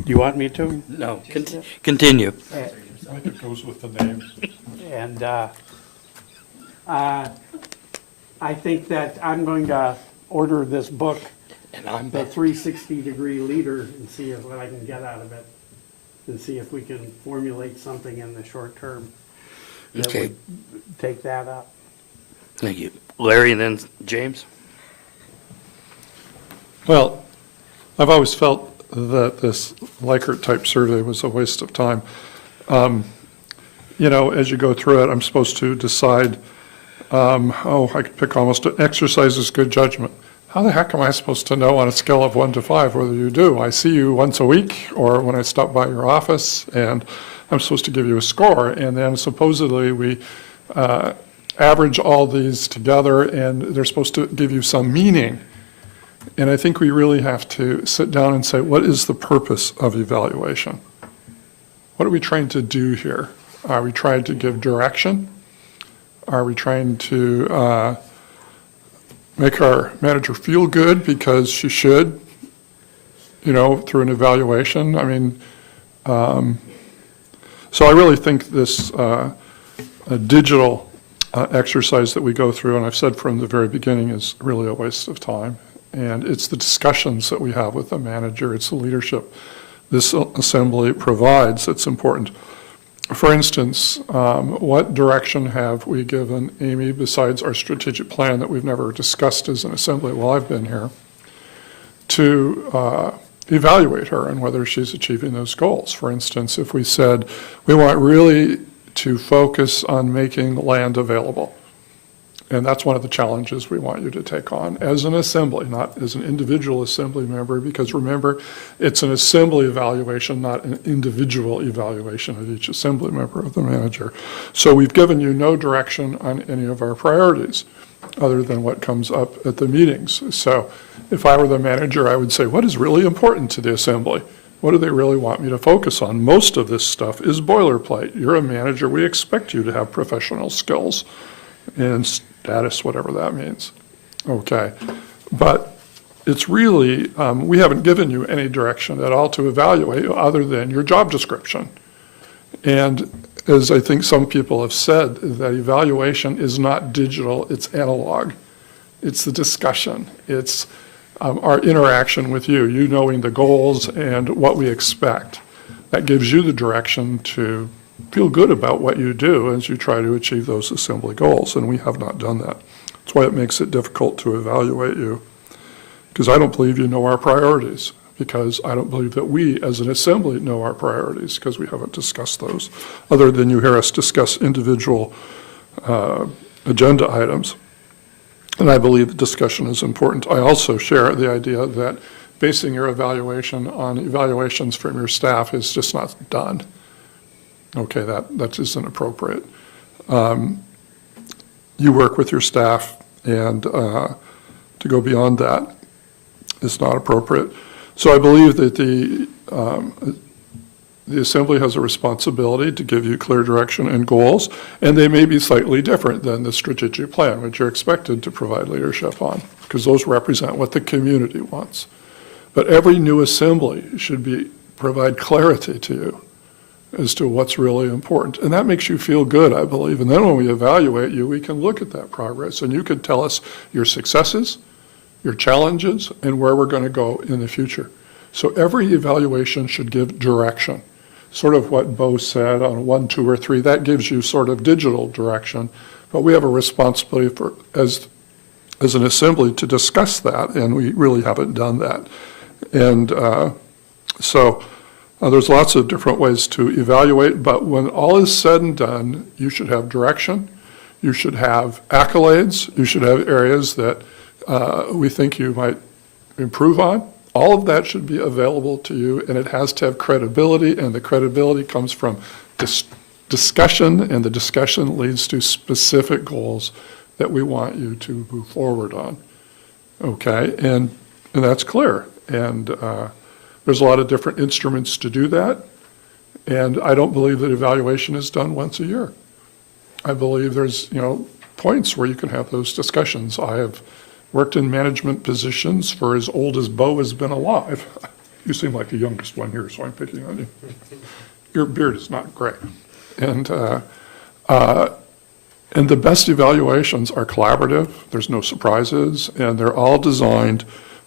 you want me to? No, continue. I think it goes with the name. And I think that I'm going to order this book, The 360-Degree Leader, and see what I can get out of it, and see if we can formulate something in the short term that Okay. would take that up. Thank you. Larry, and then James? Well, I've always felt that this Likert-type survey was a waste of time. You know, as you go through it, I'm supposed to decide, I could pick almost, exercises good judgment. How the heck am I supposed to know on a scale of 1 to 5 whether you do? I see you once a week or when I stop by your office, and I'm supposed to give you a score. And then supposedly we average all these together, and they're supposed to give you some meaning. And I think we really have to sit down and say, what is the purpose of evaluation? What are we trying to do here? Are we trying to give direction? Are we trying to make our manager feel good because she should, you know, through an evaluation? I mean, so I really think this a digital exercise that we go through, and I've said from the very beginning, is really a waste of time. And it's the discussions that we have with the manager, it's the leadership this assembly provides that's important. For instance, what direction have we given Amy besides our strategic plan that we've never discussed as an assembly while I've been here to evaluate her and whether she's achieving those goals? For instance, if we said we want really to focus on making land available, And that's one of the challenges we want you to take on as an assembly, not as an individual assembly member, because remember, it's an assembly evaluation, not an individual evaluation of each assembly member of the manager. So we've given you no direction on any of our priorities, other than what comes up at the meetings. So if I were the manager, I would say, what is really important to the assembly? What do they really want me to focus on? Most of this stuff is boilerplate. You're a manager, we expect you to have professional skills and status, whatever that means. Okay, but it's really, we haven't given you any direction at all to evaluate other than your job description. And as I think some people have said, that evaluation is not digital, it's analog. It's the discussion. It's our interaction with you, you knowing the goals and what we expect. That gives you the direction to feel good about what you do as you try to achieve those assembly goals, and we have not done that. That's why it makes it difficult to evaluate you, because I don't believe you know our priorities, because I don't believe that we as an assembly know our priorities, because we haven't discussed those, other than you hear us discuss individual agenda items. And I believe the discussion is important. I also share the idea that basing your evaluation on evaluations from your staff is just not done. Okay, that isn't appropriate. You work with your staff, and to go beyond that is not appropriate. So I believe that the assembly has a responsibility to give you clear direction and goals, and they may be slightly different than the strategic plan, which you're expected to provide leadership on, because those represent what the community wants. But every new assembly should provide clarity to you as to what's really important. And that makes you feel good, I believe. And then when we evaluate you, we can look at that progress, and you can tell us your successes, your challenges, and where we're going to go in the future. So every evaluation should give direction. Sort of what Bo said on 1, 2, or 3, that gives you sort of digital direction. But we have a responsibility for, as an assembly, to discuss that, and we really haven't done that. And so there's lots of different ways to evaluate, but when all is said and done, you should have direction, you should have accolades, you should have areas that we think you might improve on. All of that should be available to you, and it has to have credibility, and the credibility comes from discussion, and the discussion leads to specific goals that we want you to move forward on. Okay, and that's clear. And there's a lot of different instruments to do that, and I don't believe that evaluation is done once a year. I believe there's, points where you can have those discussions. I have worked in management positions for as old as Bo has been alive. You seem like the youngest one here, so I'm picking on you. Your beard is not gray. And the best evaluations are collaborative, there's no surprises, and they're all designed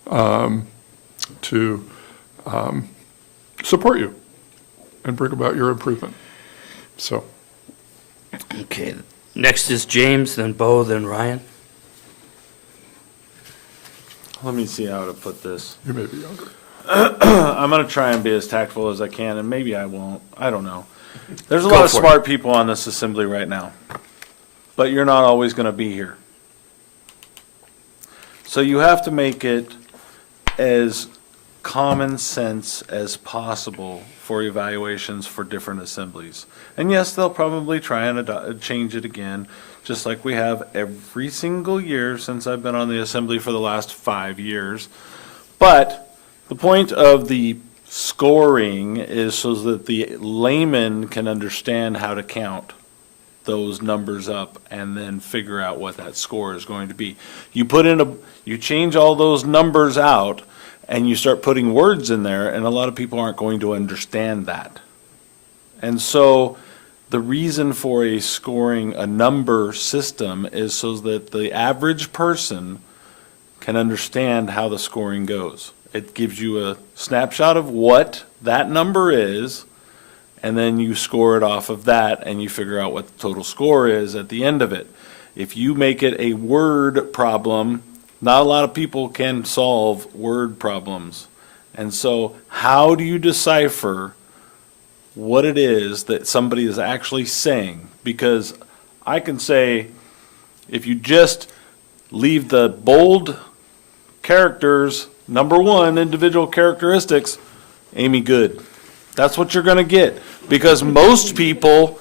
to support you and bring about your improvement. So. Okay, next is James, then Bo, then Ryan. Let me see how to put this. You may be younger. I'm going to try and be as tactful as I can, and maybe I won't. I don't know. There's a Go lot of for it. smart people on this assembly right now, but you're not always going to be here. So you have to make it as common sense as possible for evaluations for different assemblies. And yes, they'll probably try and change it again, just like we have every single year since I've been on the assembly for the last 5 years. But the point of the scoring is so that the layman can understand how to count those numbers up and then figure out what that score is going to be. You change all those numbers out and you start putting words in there, and a lot of people aren't going to understand that. And so the reason for a number system is so that the average person can understand how the scoring goes. It gives you a snapshot of what that number is, and then you score it off of that, and you figure out what the total score is at the end of it. If you make it a word problem, not a lot of people can solve word problems. And so how do you decipher what it is that somebody is actually saying? Because I can say, If you just leave the bold characters, number one, individual characteristics, Amy Good. That's what you're gonna get. Because most people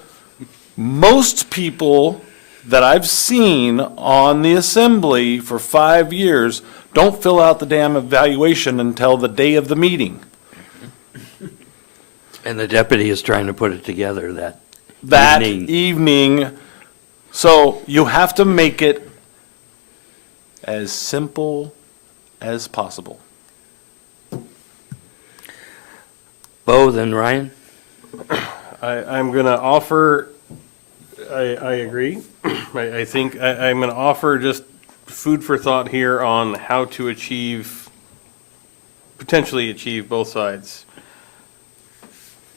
that I've seen on the assembly for 5 years don't fill out the damn evaluation until the day of the meeting. And the deputy is trying to put it together that evening. Evening. So you have to make it as simple as possible. Bo, then Ryan? I'm going to offer, I agree. I think I'm going to offer just food for thought here on how to potentially achieve both sides.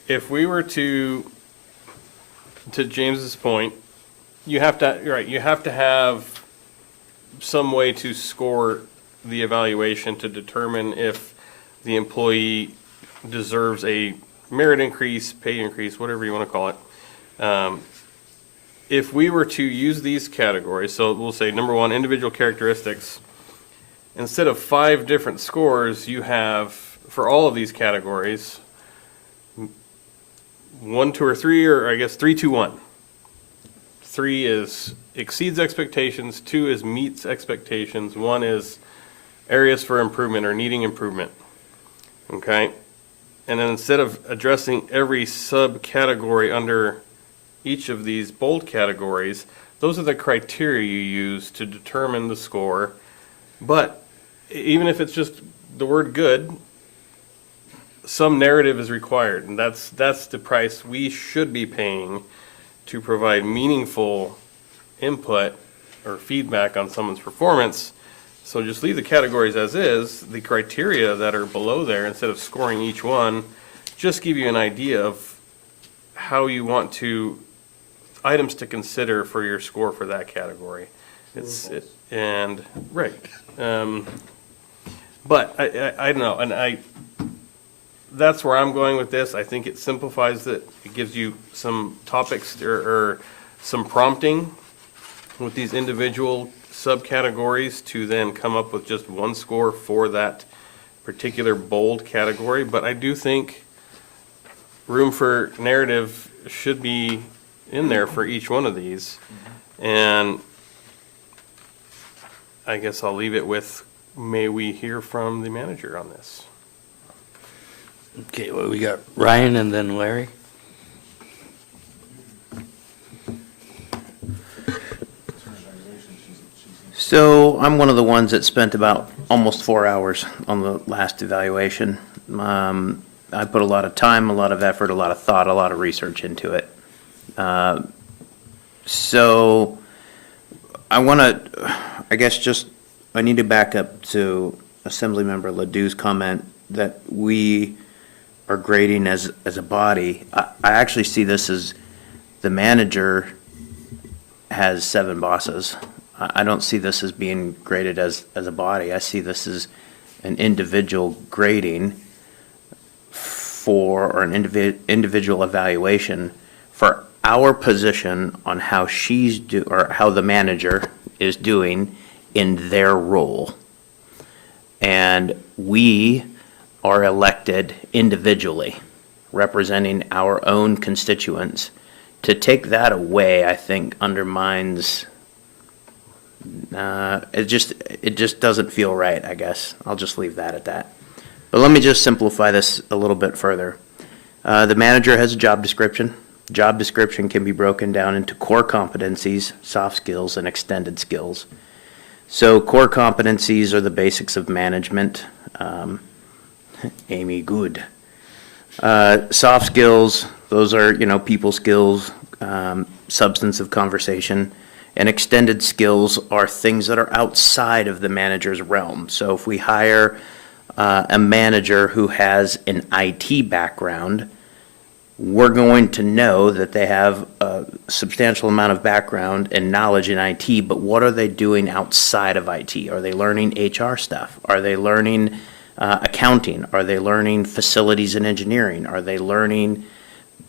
If we were to James's point, you have to have some way to score the evaluation to determine if the employee deserves a merit increase, pay increase, whatever you want to call it. If we were to use these categories, so we'll say number one, individual characteristics, instead of 5 different scores, you have, for all of these categories, 1, 2, or 3, or I guess 3, 2, 1. 3 is exceeds expectations, 2 is meets expectations, 1 is areas for improvement or needing improvement. Okay? And then instead of addressing every subcategory under each of these bold categories, those are the criteria you use to determine the score. But even if it's just the word good, some narrative is required, and that's the price we should be paying to provide meaningful input or feedback on someone's performance. So just leave the categories as is. The criteria that are below there, instead of scoring each one, just give you an idea of how you want to, items to consider for your score for that category. Right. But I don't know, and that's where I'm going with this. I think it simplifies it. It gives you some topics or some prompting with these individual subcategories to then come up with just one score for that particular bold category. But I do think room for narrative should be in there for each one of these. And I guess I'll leave it with, may we hear from the manager on this? Okay, well, we got Ryan and then Larry. So I'm one of the ones that spent about almost 4 hours on the last evaluation. I put a lot of time, a lot of effort, a lot of thought, a lot of research into it. So I want to, I need to back up to Assemblymember Ledoux's comment that we are grading as a body. I actually see this as the manager has 7 bosses. I don't see this as being graded as a body. I see this as an individual grading or an individual evaluation for our position on how or how the manager is doing in their role. And we are elected individually, representing our own constituents. To take that away, I think, undermines. It just doesn't feel right, I guess. I'll just leave that at that. But let me just simplify this a little bit further. The manager has a job description. Job description can be broken down into core competencies, soft skills, and extended skills. So core competencies are the basics of management. Amy, good. Soft skills, those are, people skills, substance of conversation. And extended skills are things that are outside of the manager's realm. So if we hire a manager who has an IT background, we're going to know that they have a substantial amount of background and knowledge in IT, but what are they doing outside of IT? Are they learning HR stuff? Are they learning accounting? Are they learning facilities and engineering? Are they learning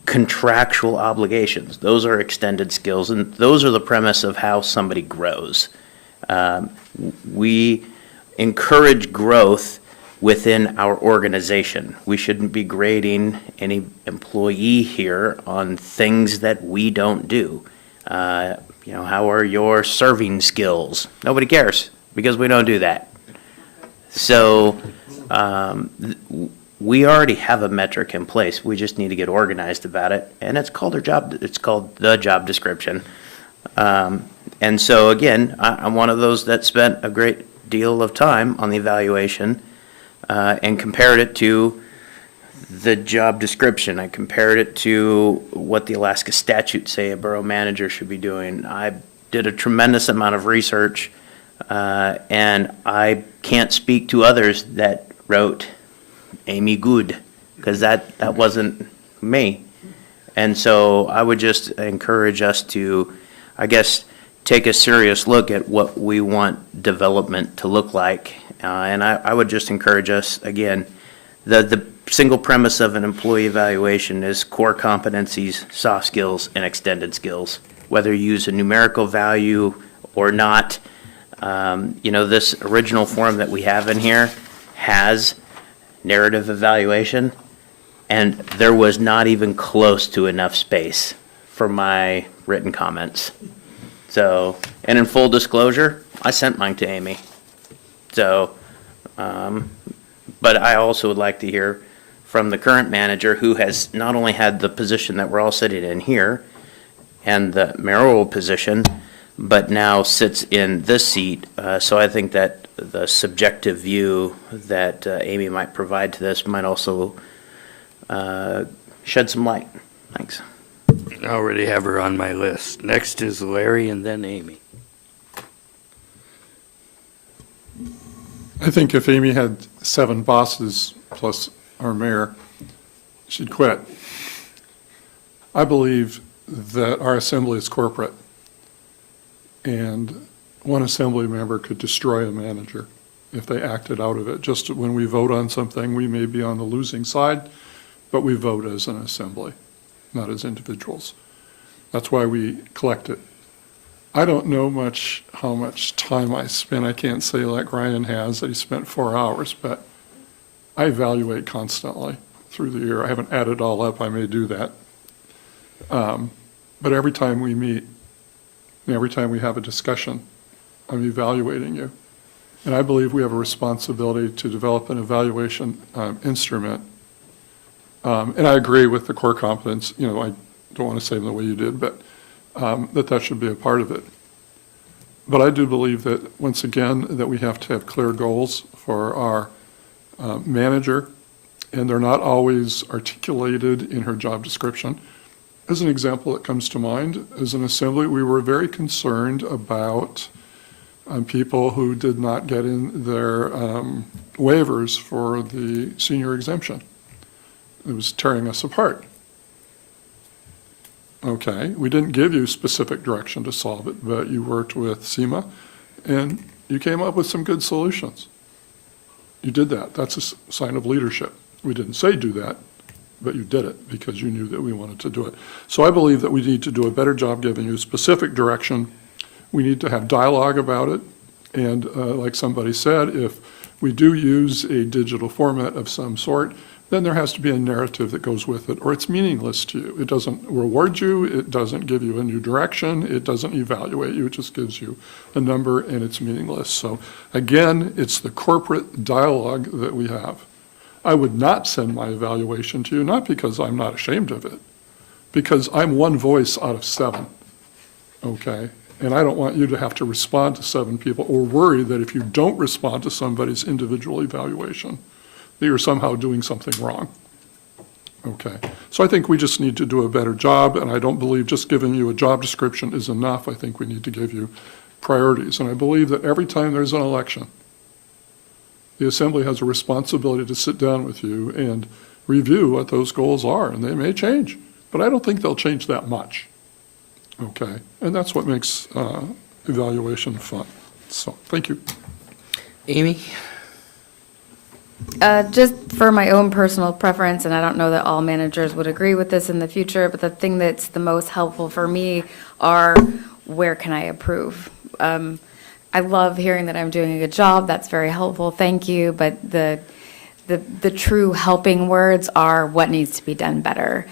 contractual obligations. Those are extended skills, and those are the premise of how somebody grows. We encourage growth within our organization. We shouldn't be grading any employee here on things that we don't do. How are your serving skills? Nobody cares, because we don't do that. So, we already have a metric in place. We just need to get organized about it, and it's called the job description. And so again, I'm one of those that spent a great deal of time on the evaluation, and compared it to the job description. I compared it to what the Alaska statutes say a borough manager should be doing. I did a tremendous amount of research, and I can't speak to others that wrote Amy good, because that wasn't me. And so I would just encourage us to, I guess, take a serious look at what we want development to look like. And I would just encourage us, again, the single premise of an employee evaluation is core competencies, soft skills, and extended skills. Whether you use a numerical value or not, this original form that we have in here has narrative evaluation, and there was not even close to enough space for my written comments. So, and in full disclosure, I sent mine to Amy. So, but I also would like to hear from the current manager, who has not only had the position that we're all sitting in here and the mayoral position, but now sits in this seat. So I think that the subjective view that Amy might provide to this might also shed some light. Thanks. I already have her on my list. Next is Larry and then Amy. I think if Amy had 7 bosses plus our mayor, she'd quit. I believe that our assembly is corporate, and one assembly member could destroy a manager if they acted out of it. Just when we vote on something, we may be on the losing side, but we vote as an assembly, not as individuals. That's why we collect it. I don't know how much time I spent. I can't say like Ryan has, that he spent 4 hours, but I evaluate constantly through the year. I haven't added all up. I may do that. But every time we meet, and every time we have a discussion, I'm evaluating you. And I believe we have a responsibility to develop an evaluation instrument. And I agree with the core competence. I don't want to say them the way you did, but that should be a part of it. But I do believe that, once again, that we have to have clear goals for our manager, and they're not always articulated in her job description. As an example that comes to mind, as an assembly, we were very concerned about people who did not get in their waivers for the senior exemption. It was tearing us apart. Okay, we didn't give you specific direction to solve it, but you worked with SEMA, and you came up with some good solutions. You did that. That's a sign of leadership. We didn't say do that, but you did it because you knew that we wanted to do it. So I believe that we need to do a better job giving you specific direction. We need to have dialogue about it. And like somebody said, if we do use a digital format of some sort, then there has to be a narrative that goes with it, or it's meaningless to you. It doesn't reward you, it doesn't give you a new direction, it doesn't evaluate you, it just gives you a number, and it's meaningless. So again, it's the corporate dialogue that we have. I would not send my evaluation to you, not because I'm not ashamed of it, because I'm one voice out of 7, okay? And I don't want you to have to respond to 7 people, or worry that if you don't respond to somebody's individual evaluation, that you're somehow doing something wrong. Okay, so I think we just need to do a better job, and I don't believe just giving you a job description is enough. I think we need to give you priorities, and I believe that every time there's an election, the Assembly has a responsibility to sit down with you and review what those goals are, and they may change, but I don't think they'll change that much. Okay, and that's what makes evaluation fun. So, thank you. Amy? Just for my own personal preference, and I don't know that all managers would agree with this in the future, but the thing that's the most helpful for me are where can I improve? I love hearing that I'm doing a good job. That's very helpful. Thank you. But the true helping words are what needs to be done better.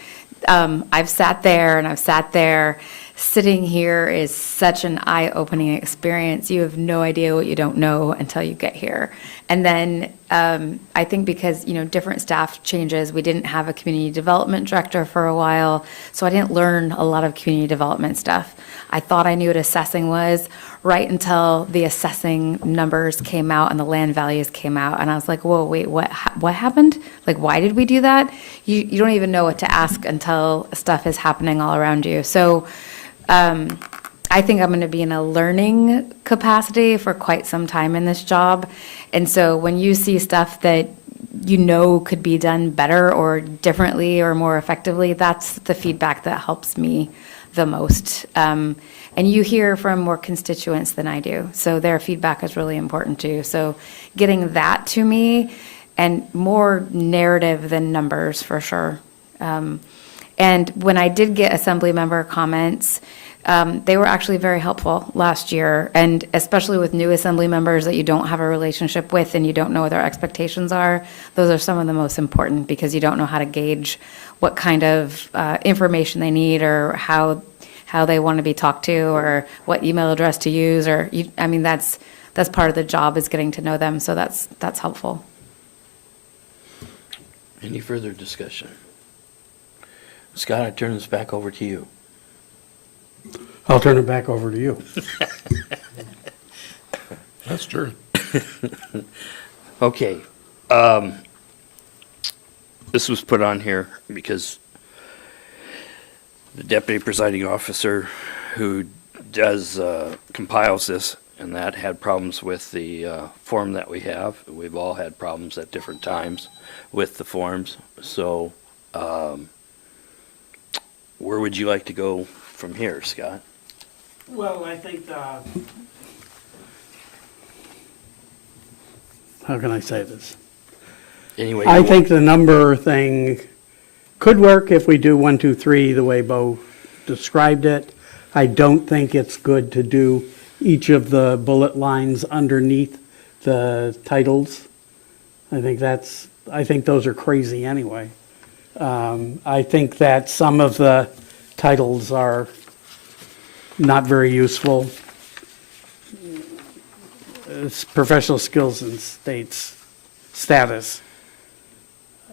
I've sat there and I've sat there. Sitting here is such an eye-opening experience. You have no idea what you don't know until you get here. And then I think because, different staff changes, we didn't have a community development director for a while, so I didn't learn a lot of community development stuff. I thought I knew what assessing was right until the assessing numbers came out and the land values came out. And I was like, whoa, wait, what happened? Like, why did we do that? You don't even know what to ask until stuff is happening all around you. So I think I'm going to be in a learning capacity for quite some time in this job. And so when you see stuff that could be done better or differently or more effectively, that's the feedback that helps me the most. And you hear from more constituents than I do, so their feedback is really important too. So getting that to me, and more narrative than numbers for sure. And when I did get assembly member comments, they were actually very helpful last year, and especially with new assembly members that you don't have a relationship with and you don't know what their expectations are. Those are some of the most important, because you don't know how to gauge what kind of information they need, or how they want to be talked to, or what email address to use, that's part of the job, is getting to know them. So that's helpful. Any further discussion? Scott, I turn this back over to you. I'll turn it back over to you. That's true. Okay. This was put on here because the deputy presiding officer who compiles this and that had problems with the form that we have. We've all had problems at different times with the forms. So where would you like to go from here, Scott? Well, I think how can I say this? Anyway, I think the number thing could work if we do 1, 2, 3 the way Bo described it. I don't think it's good to do each of the bullet lines underneath the titles. I think those are crazy anyway. I think that some of the titles are not very useful. It's professional skills and status.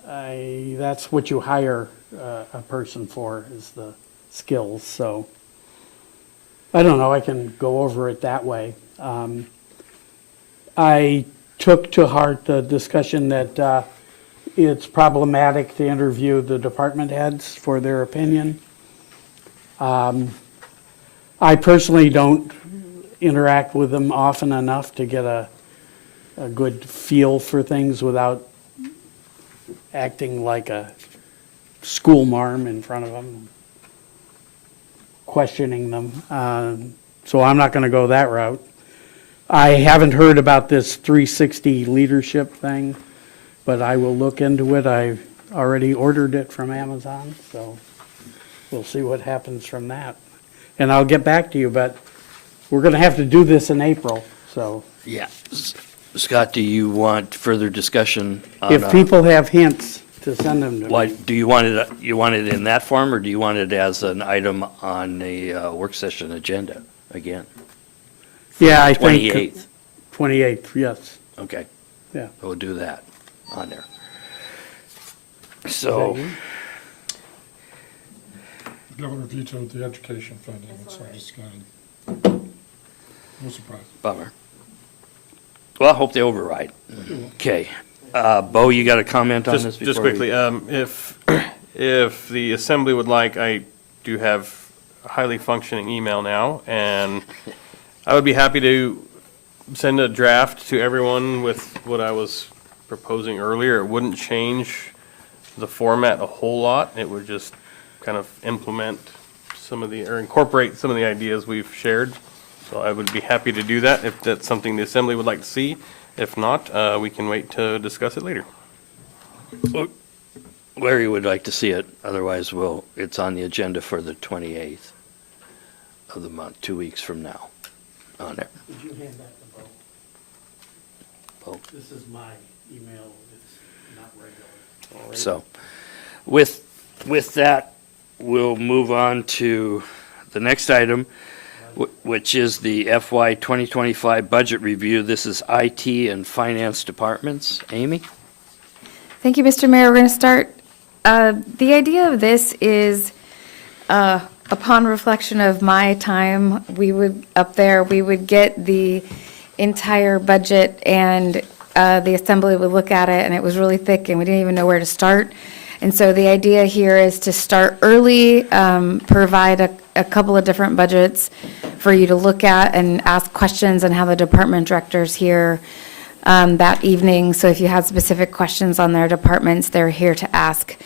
That's what you hire a person for, is the skills. So I don't know, I can go over it that way. I took to heart the discussion that it's problematic to interview the department heads for their opinion. I personally don't interact with them often enough to get a good feel for things without acting like a school marm in front of them, questioning them. So I'm not going to go that route. I haven't heard about this 360 leadership thing, but I will look into it. I've already ordered it from Amazon, so we'll see what happens from that. And I'll get back to you, but we're going to have to do this in April, so. Yeah. Scott, do you want further discussion on? If people have hints, to send them to Why, me. do you want it in that form, or do you want it as an item on the work session agenda again? Yeah, I think. 28th. 28th, yes, Okay, yeah. we'll do that on there. Is So, that you? The governor vetoed the education funding, so I just got, no surprise. bummer. Well, I hope they override. Okay. Bo, you got a comment on this before Just quickly, if the assembly would like, I do have a highly functioning email now, and I would be happy to send a draft to everyone with what I was proposing earlier. It wouldn't change the format a whole lot. It would just kind of implement some of the, or incorporate some of the ideas we've shared. So I would be happy to do that if that's something the assembly would like to see. If not, we can wait to discuss it later. Larry would like to see it, otherwise it's on the agenda for the 28th of the month, 2 weeks from now, on it. Did you hand that to Bo? Bo. This is my email, it's not regular. So, with that, we'll move on to the next item, which is the FY 2025 budget review. This is IT and Finance Departments. Amy? Thank you, Mr. Mayor. We're going to start. The idea of this is, upon reflection of my time, we would get the entire budget, and the assembly would look at it, and it was really thick, and we didn't even know where to start. And so the idea here is to start early, provide a couple of different budgets for you to look at and ask questions, and have the department directors here that evening. So if you have specific questions on their departments, they're here to ask.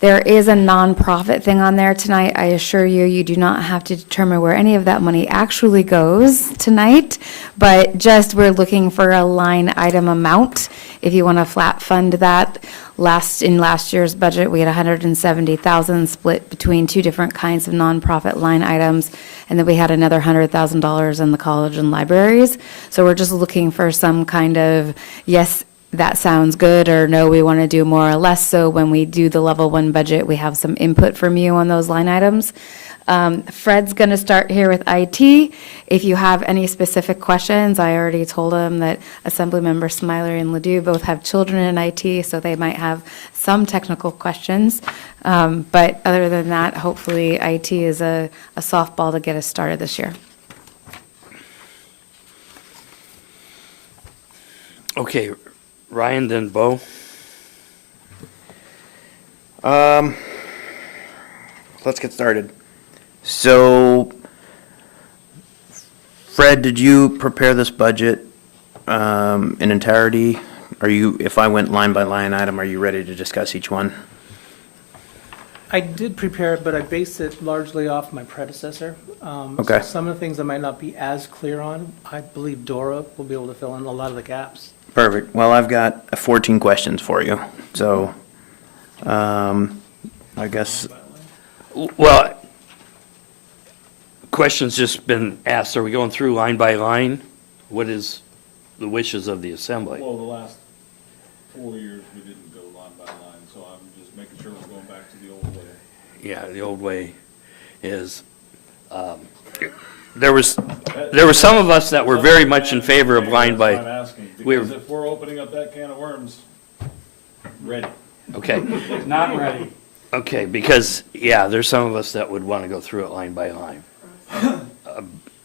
There is a nonprofit thing on there tonight. I assure you, you do not have to determine where any of that money actually goes tonight, but just we're looking for a line item amount. If you want to flat fund that, in last year's budget, we had $170,000 split between two different kinds of nonprofit line items, and then we had another $100,000 in the college and libraries. So we're just looking for some kind of, yes, that sounds good, or no, we want to do more or less. So when we do the level 1 budget, we have some input from you on those line items. Fred's going to start here with IT. If you have any specific questions, I already told him that Assemblymember Smiler and Ledoux both have children in IT, so they might have some technical questions. But other than that, hopefully IT is a softball to get us started this year. Okay, Ryan, then Bo. Let's get started. So, Fred, did you prepare this budget in entirety? If I went line by line item, are you ready to discuss each one? I did prepare it, but I based it largely off my predecessor. Okay. So some of the things I might not be as clear on, I believe Dora will be able to fill in a lot of the gaps. Perfect. Well, I've got 14 questions for you. So, I guess, Well, questions just been asked. Are we going through line by line? What is the wishes of the assembly? Well, the last 4 years, we didn't go line by line, so I'm just making sure we're going back to the old way. Yeah, the old way is, there were some of us that were very much in favor of line That's what I'm by, asking, we're- because if we're opening up that can of worms, ready. okay. Not ready. Okay, because, yeah, there's some of us that would want to go through it line by line.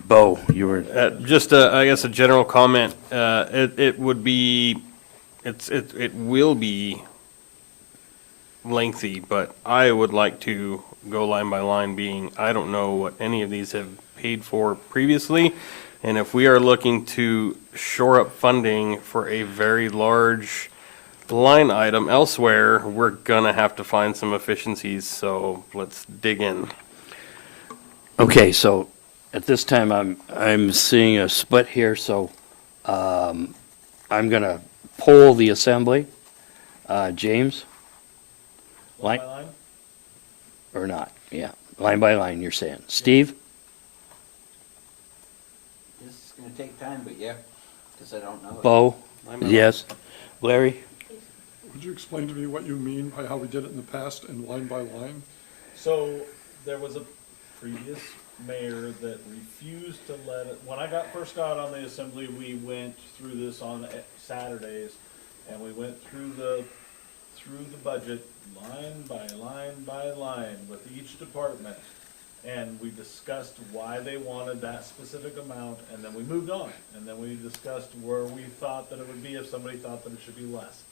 Bo, you were, Just, I guess, a general comment. It would be, it will be lengthy, but I would like to go line by line, being, I don't know what any of these have paid for previously. And if we are looking to shore up funding for a very large line item elsewhere, we're gonna have to find some efficiencies, so let's dig in. okay, so at this time, I'm seeing a split here, so I'm going to poll the assembly. James? Line? Or not, yeah. Line by line, you're saying. Steve? This is going to take time, but yeah, because I don't know it. Bo? Line by line. Yes. Larry? Would you explain to me what you mean by how we did it in the past and line by line? So there was a previous mayor that refused to let it, when I first got on the assembly, we went through this on Saturdays, and we went through the budget line by line with each department. And we discussed why they wanted that specific amount, and then we moved on. And then we discussed where we thought that it would be if somebody thought that it should be less.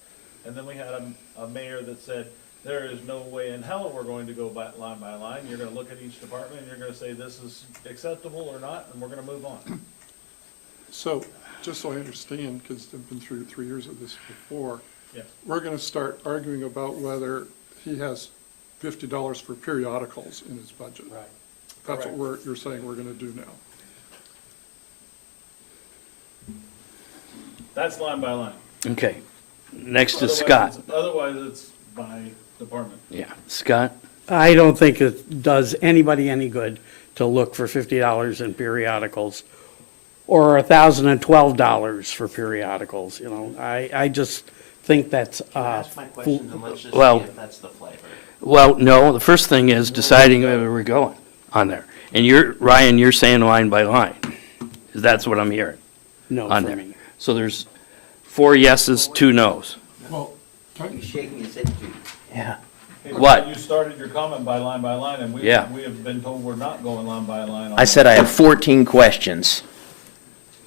And then we had a mayor that said, there is no way in hell we're going to go line by line. You're gonna look at each department and you're gonna say this is acceptable or not, and we're gonna move on. So, just so I understand, because I've been through 3 years of this before, Yeah. we're going to start arguing about whether he has $50 for periodicals in his budget. Right. That's Correct. what you're saying we're going to do now. That's line by line. Okay. Next is Scott. Otherwise, it's by department. Yeah, Scott? I don't think it does anybody any good to look for $50 in periodicals or $1,012 for periodicals, you know. I just think that's, Ask my questions and let's just Well- see if that's the flavor. Well, no, the first thing is deciding where we're going on there. And Ryan, you're saying line by line. That's what I'm hearing no on for there. me. So there's 4 yeses, 2 nos. Well, He's shaking his head too. Yeah. What? You started your comment by line, and Yeah. we have been told we're not going line by line. on I said I have 14 questions.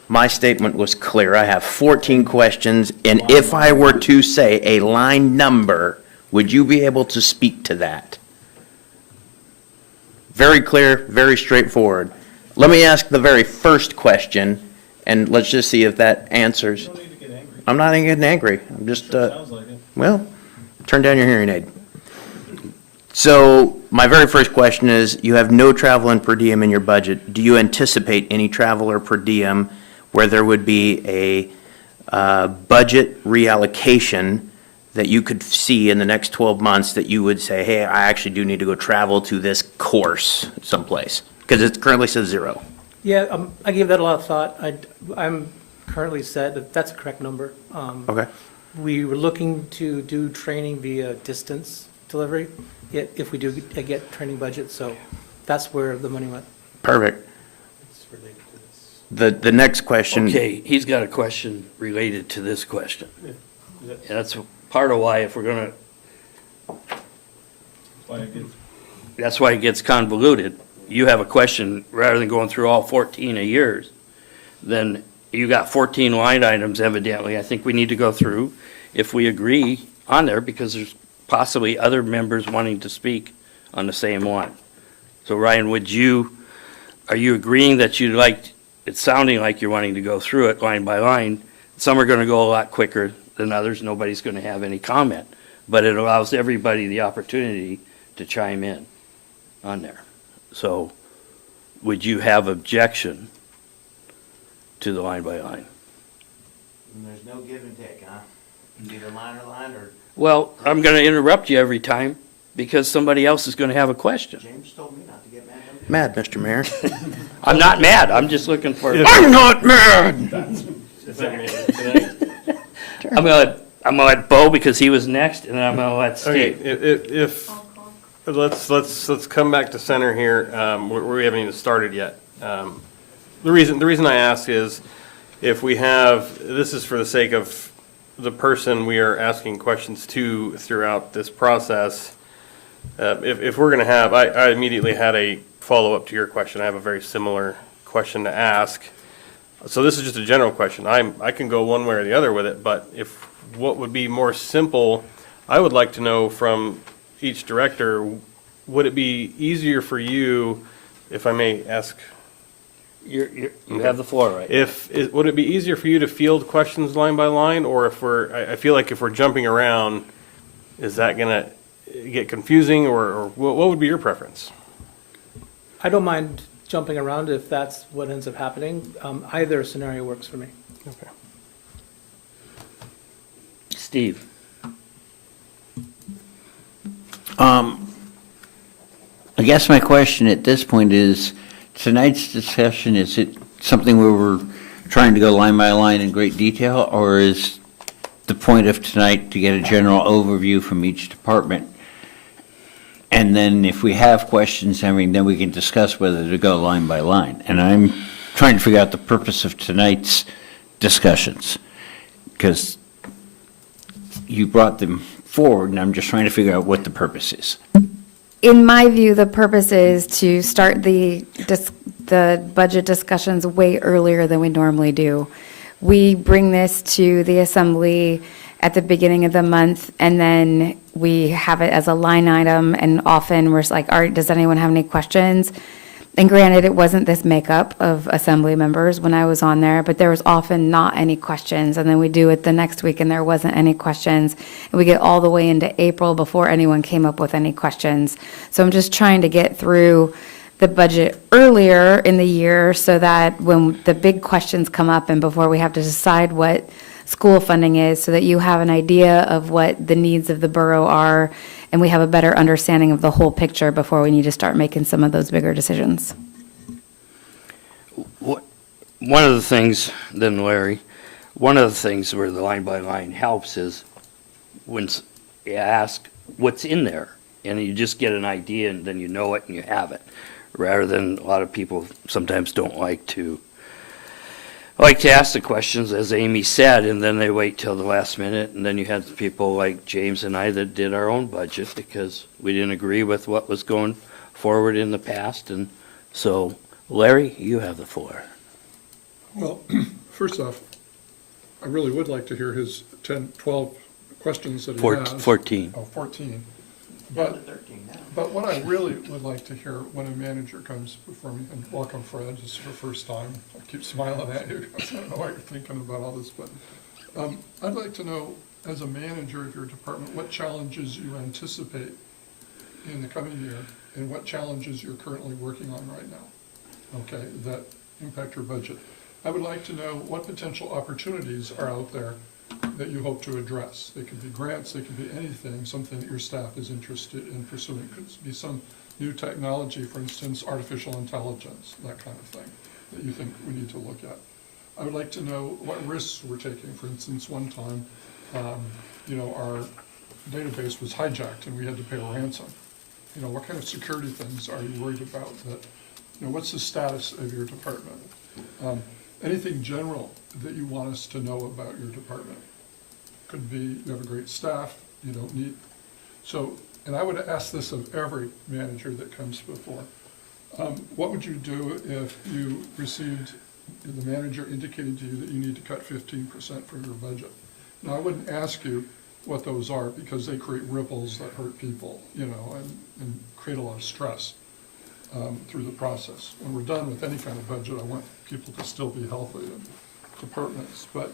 My statement was clear. I have 14 questions, and if I were to say a line number, would you be able to speak to that? Very clear, very straightforward. Let me ask the very first question, and let's just see if that answers. You don't need to get angry. I'm not getting angry. I'm just, Sure sounds like it. well, turn down your hearing aid. So my very first question is, you have no travel and per diem in your budget. Do you anticipate any travel or per diem where there would be a budget reallocation that you could see in the next 12 months that you would say, hey, I actually do need to go travel to this course someplace? Because it currently says 0. Yeah, I gave that a lot of thought. I'm currently set, that's the correct number. Okay. We were looking to do training via distance delivery, if we do get training budget, so that's where the money went. Perfect. It's related to this. The next question. Okay, he's got a question related to this question. And that's part of why if we're gonna, that's why it gets convoluted. You have a question, rather than going through all 14 of yours, then you got 14 line items evidently. I think we need to go through, if we agree on there, because there's possibly other members wanting to speak on the same one. So Ryan, are you agreeing that you'd like, it's sounding like you're wanting to go through it line by line? Some are going to go a lot quicker than others. Nobody's going to have any comment, but it allows everybody the opportunity to chime in on there. So would you have objection to the line by line? There's no give and take, huh? Either line or line, or Well, I'm going to interrupt you every time because somebody else is going to have a question. James told me not to get mad. Mad, Mr. Mayor. I'm not mad. I'm just looking for. I'm not mad! I'm gonna let Bo because he was next, and then I'm gonna let Okay, Steve. let's come back to center here, where we haven't even started yet. The reason I ask is, if we have, this is for the sake of the person we are asking questions to throughout this process. If we're gonna have, I immediately had a follow-up to your question. I have a very similar question to ask. So this is just a general question. I can go one way or the other with it, but what would be more simple, I would like to know from each director, would it be easier for you, if I may ask? You have the floor, right? Would it be easier for you to field questions line by line, or I feel like if we're jumping around, is that gonna get confusing, or what would be your preference? I don't mind jumping around if that's what ends up happening. Either scenario works for me. Okay. Steve? I guess my question at this point is, tonight's discussion, is it something where we're trying to go line by line in great detail, or is the point of tonight to get a general overview from each department? And then if we have questions, I mean, then we can discuss whether to go line by line. And I'm trying to figure out the purpose of tonight's discussions, because you brought them forward, and I'm just trying to figure out what the purpose is. In my view, the purpose is to start the budget discussions way earlier than we normally do. We bring this to the assembly at the beginning of the month, and then we have it as a line item, and often we're just like, all right, does anyone have any questions? And granted, it wasn't this makeup of assembly members when I was on there, but there was often not any questions. And then we do it the next week and there wasn't any questions. And we get all the way into April before anyone came up with any questions. So I'm just trying to get through the budget earlier in the year so that when the big questions come up and before we have to decide what school funding is, so that you have an idea of what the needs of the borough are, and we have a better understanding of the whole picture before we need to start making some of those bigger decisions. One of the things, then Larry, one of the things where the line by line helps is when you ask what's in there, and you just get an idea, and then you know it and you have it, rather than a lot of people sometimes don't like to ask the questions, as Amy said, and then they wait till the last minute, and then you had people like James and I that did our own budget because we didn't agree with what was going forward in the past, and so, Larry, you have the floor. Well, first off, I really would like to hear his 10, 12 questions that he has. 14. Oh, 14. But what I really would like to hear when a manager comes before me, and welcome Fred, this is your first time. I keep smiling at you because I don't know what you're thinking about all this, but I'd like to know, as a manager of your department, what challenges you anticipate in the coming year and what challenges you're currently working on right now, okay, that impact your budget. I would like to know what potential opportunities are out there that you hope to address. They could be grants, they could be anything, something that your staff is interested in pursuing. It could be some new technology, for instance, artificial intelligence, that kind of thing, that you think we need to look at. I would like to know what risks we're taking. For instance, one time, our database was hijacked and we had to pay a ransom. What kind of security things are you worried about? What's the status of your department? Anything general that you want us to know about your department. Could be you have a great staff, you don't need. So, and I would ask this of every manager that comes before. What would you do if you received, the manager indicating to you that you need to cut 15% from your budget? Now, I wouldn't ask you what those are because they create ripples that hurt people, and create a lot of stress through the process. When we're done with any kind of budget, I want people to still be healthy in departments. But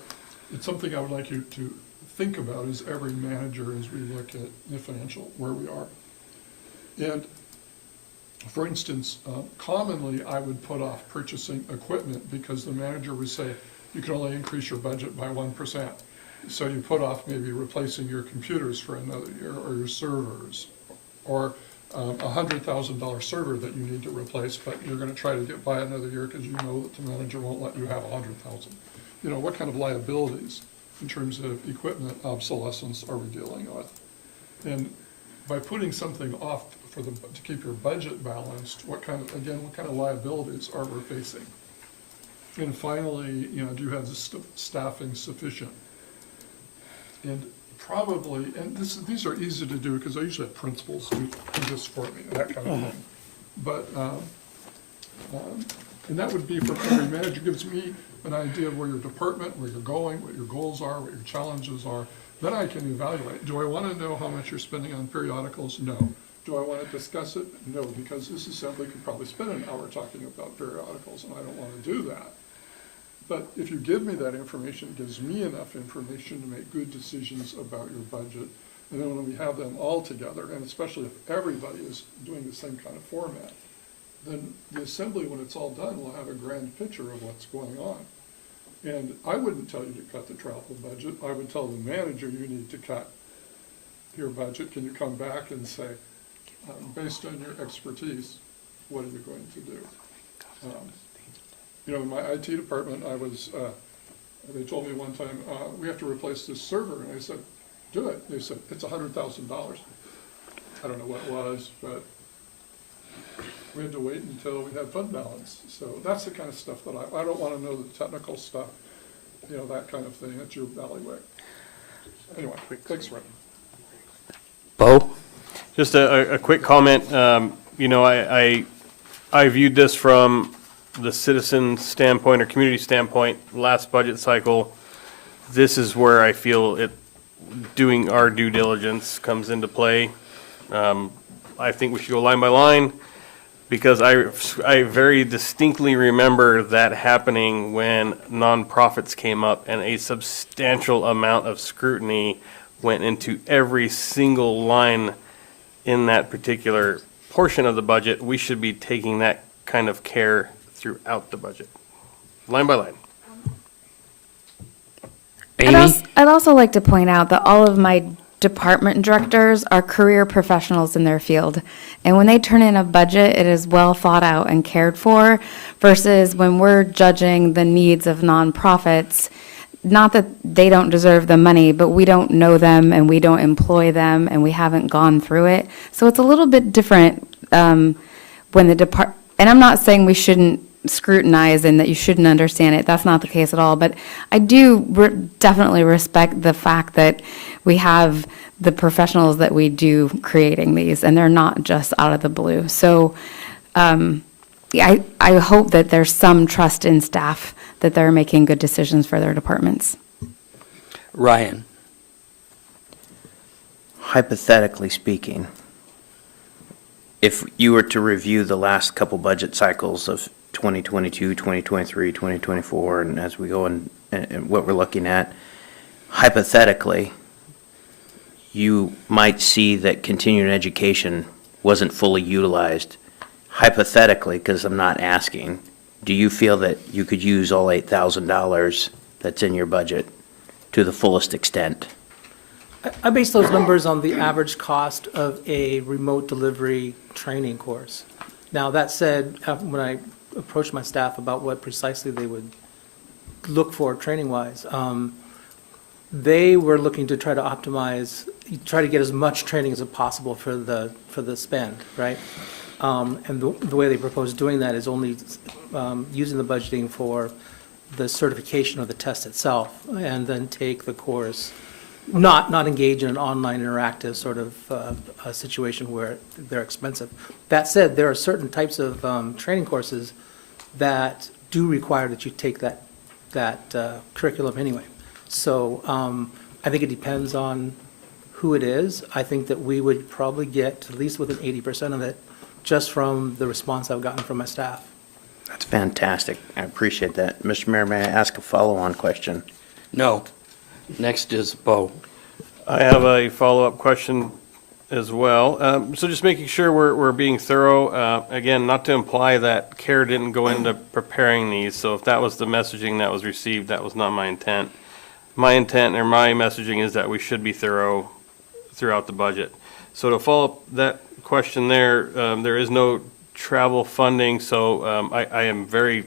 it's something I would like you to think about as every manager as we look at the financial, where we are. And for instance, commonly I would put off purchasing equipment because the manager would say, you can only increase your budget by 1%. So you put off maybe replacing your computers for another year or your servers, or $100,000 server that you need to replace, but you're going to try to get by another year because you know that the manager won't let you have 100,000. What kind of liabilities in terms of equipment obsolescence are we dealing with? And by putting something off to keep your budget balanced, what kind of liabilities are we facing? And finally, do you have the staffing sufficient? And probably, and these are easy to do because I usually have principals do this for me, that kind of thing. But, and that would be for every manager, gives me an idea of where your department, where you're going, what your goals are, what your challenges are. Then I can evaluate. Do I want to know how much you're spending on periodicals? No. Do I want to discuss it? No, because this assembly could probably spend an hour talking about periodicals, and I don't want to do that. But if you give me that information, it gives me enough information to make good decisions about your budget. And then when we have them all together, and especially if everybody is doing the same kind of format, then the assembly, when it's all done, will have a grand picture of what's going on. And I wouldn't tell you to cut the travel budget. I would tell the manager you need to cut your budget. Can you come back and say, based on your expertise, what are you going to do? In my IT department, they told me one time, we have to replace this server. And I said, do it. They said, it's $100,000. I don't know what it was, but we had to wait until we had fund balance. So that's the kind of stuff that I don't want to know the technical stuff, that kind of thing. That's your alleyway. Anyway, thanks, Ray. Bo? Just a quick comment. I viewed this from the citizen standpoint or community standpoint. Last budget cycle, this is where I feel doing our due diligence comes into play. I think we should go line by line, because I very distinctly remember that happening when nonprofits came up and a substantial amount of scrutiny went into every single line in that particular portion of the budget. We should be taking that kind of care throughout the budget, line by line. Amy? I'd also like to point out that all of my department directors are career professionals in their field. And when they turn in a budget, it is well thought out and cared for, versus when we're judging the needs of nonprofits, not that they don't deserve the money, but we don't know them and we don't employ them and we haven't gone through it. So it's a little bit different when the and I'm not saying we shouldn't scrutinize and that you shouldn't understand it. That's not the case at all. But I do definitely respect the fact that we have the professionals that we do creating these, and they're not just out of the blue. So I hope that there's some trust in staff that they're making good decisions for their departments. Ryan? Hypothetically speaking, if you were to review the last couple budget cycles of 2022, 2023, 2024, and as we go and what we're looking at, hypothetically, you might see that continuing education wasn't fully utilized. Hypothetically, because I'm not asking, do you feel that you could use all $8,000 that's in your budget to the fullest extent? I base those numbers on the average cost of a remote delivery training course. Now, that said, when I approached my staff about what precisely they would look for training-wise, they were looking to try to optimize, try to get as much training as possible for the spend, right? And the way they propose doing that is only using the budgeting for the certification of the test itself, and then take the course, not engage in an online interactive sort of a situation where they're expensive. That said, there are certain types of training courses that do require that you take that curriculum anyway. So I think it depends on who it is. I think that we would probably get at least within 80% of it just from the response I've gotten from my staff. That's fantastic. I appreciate that. Mr. Mayor, may I ask a follow-on question? No. Next is Bo. I have a follow-up question as well. So just making sure we're being thorough. Again, not to imply that CARE didn't go into preparing these. So if that was the messaging that was received, that was not my intent. My intent or my messaging is that we should be thorough throughout the budget. So to follow up that question there, there is no travel funding. So I am very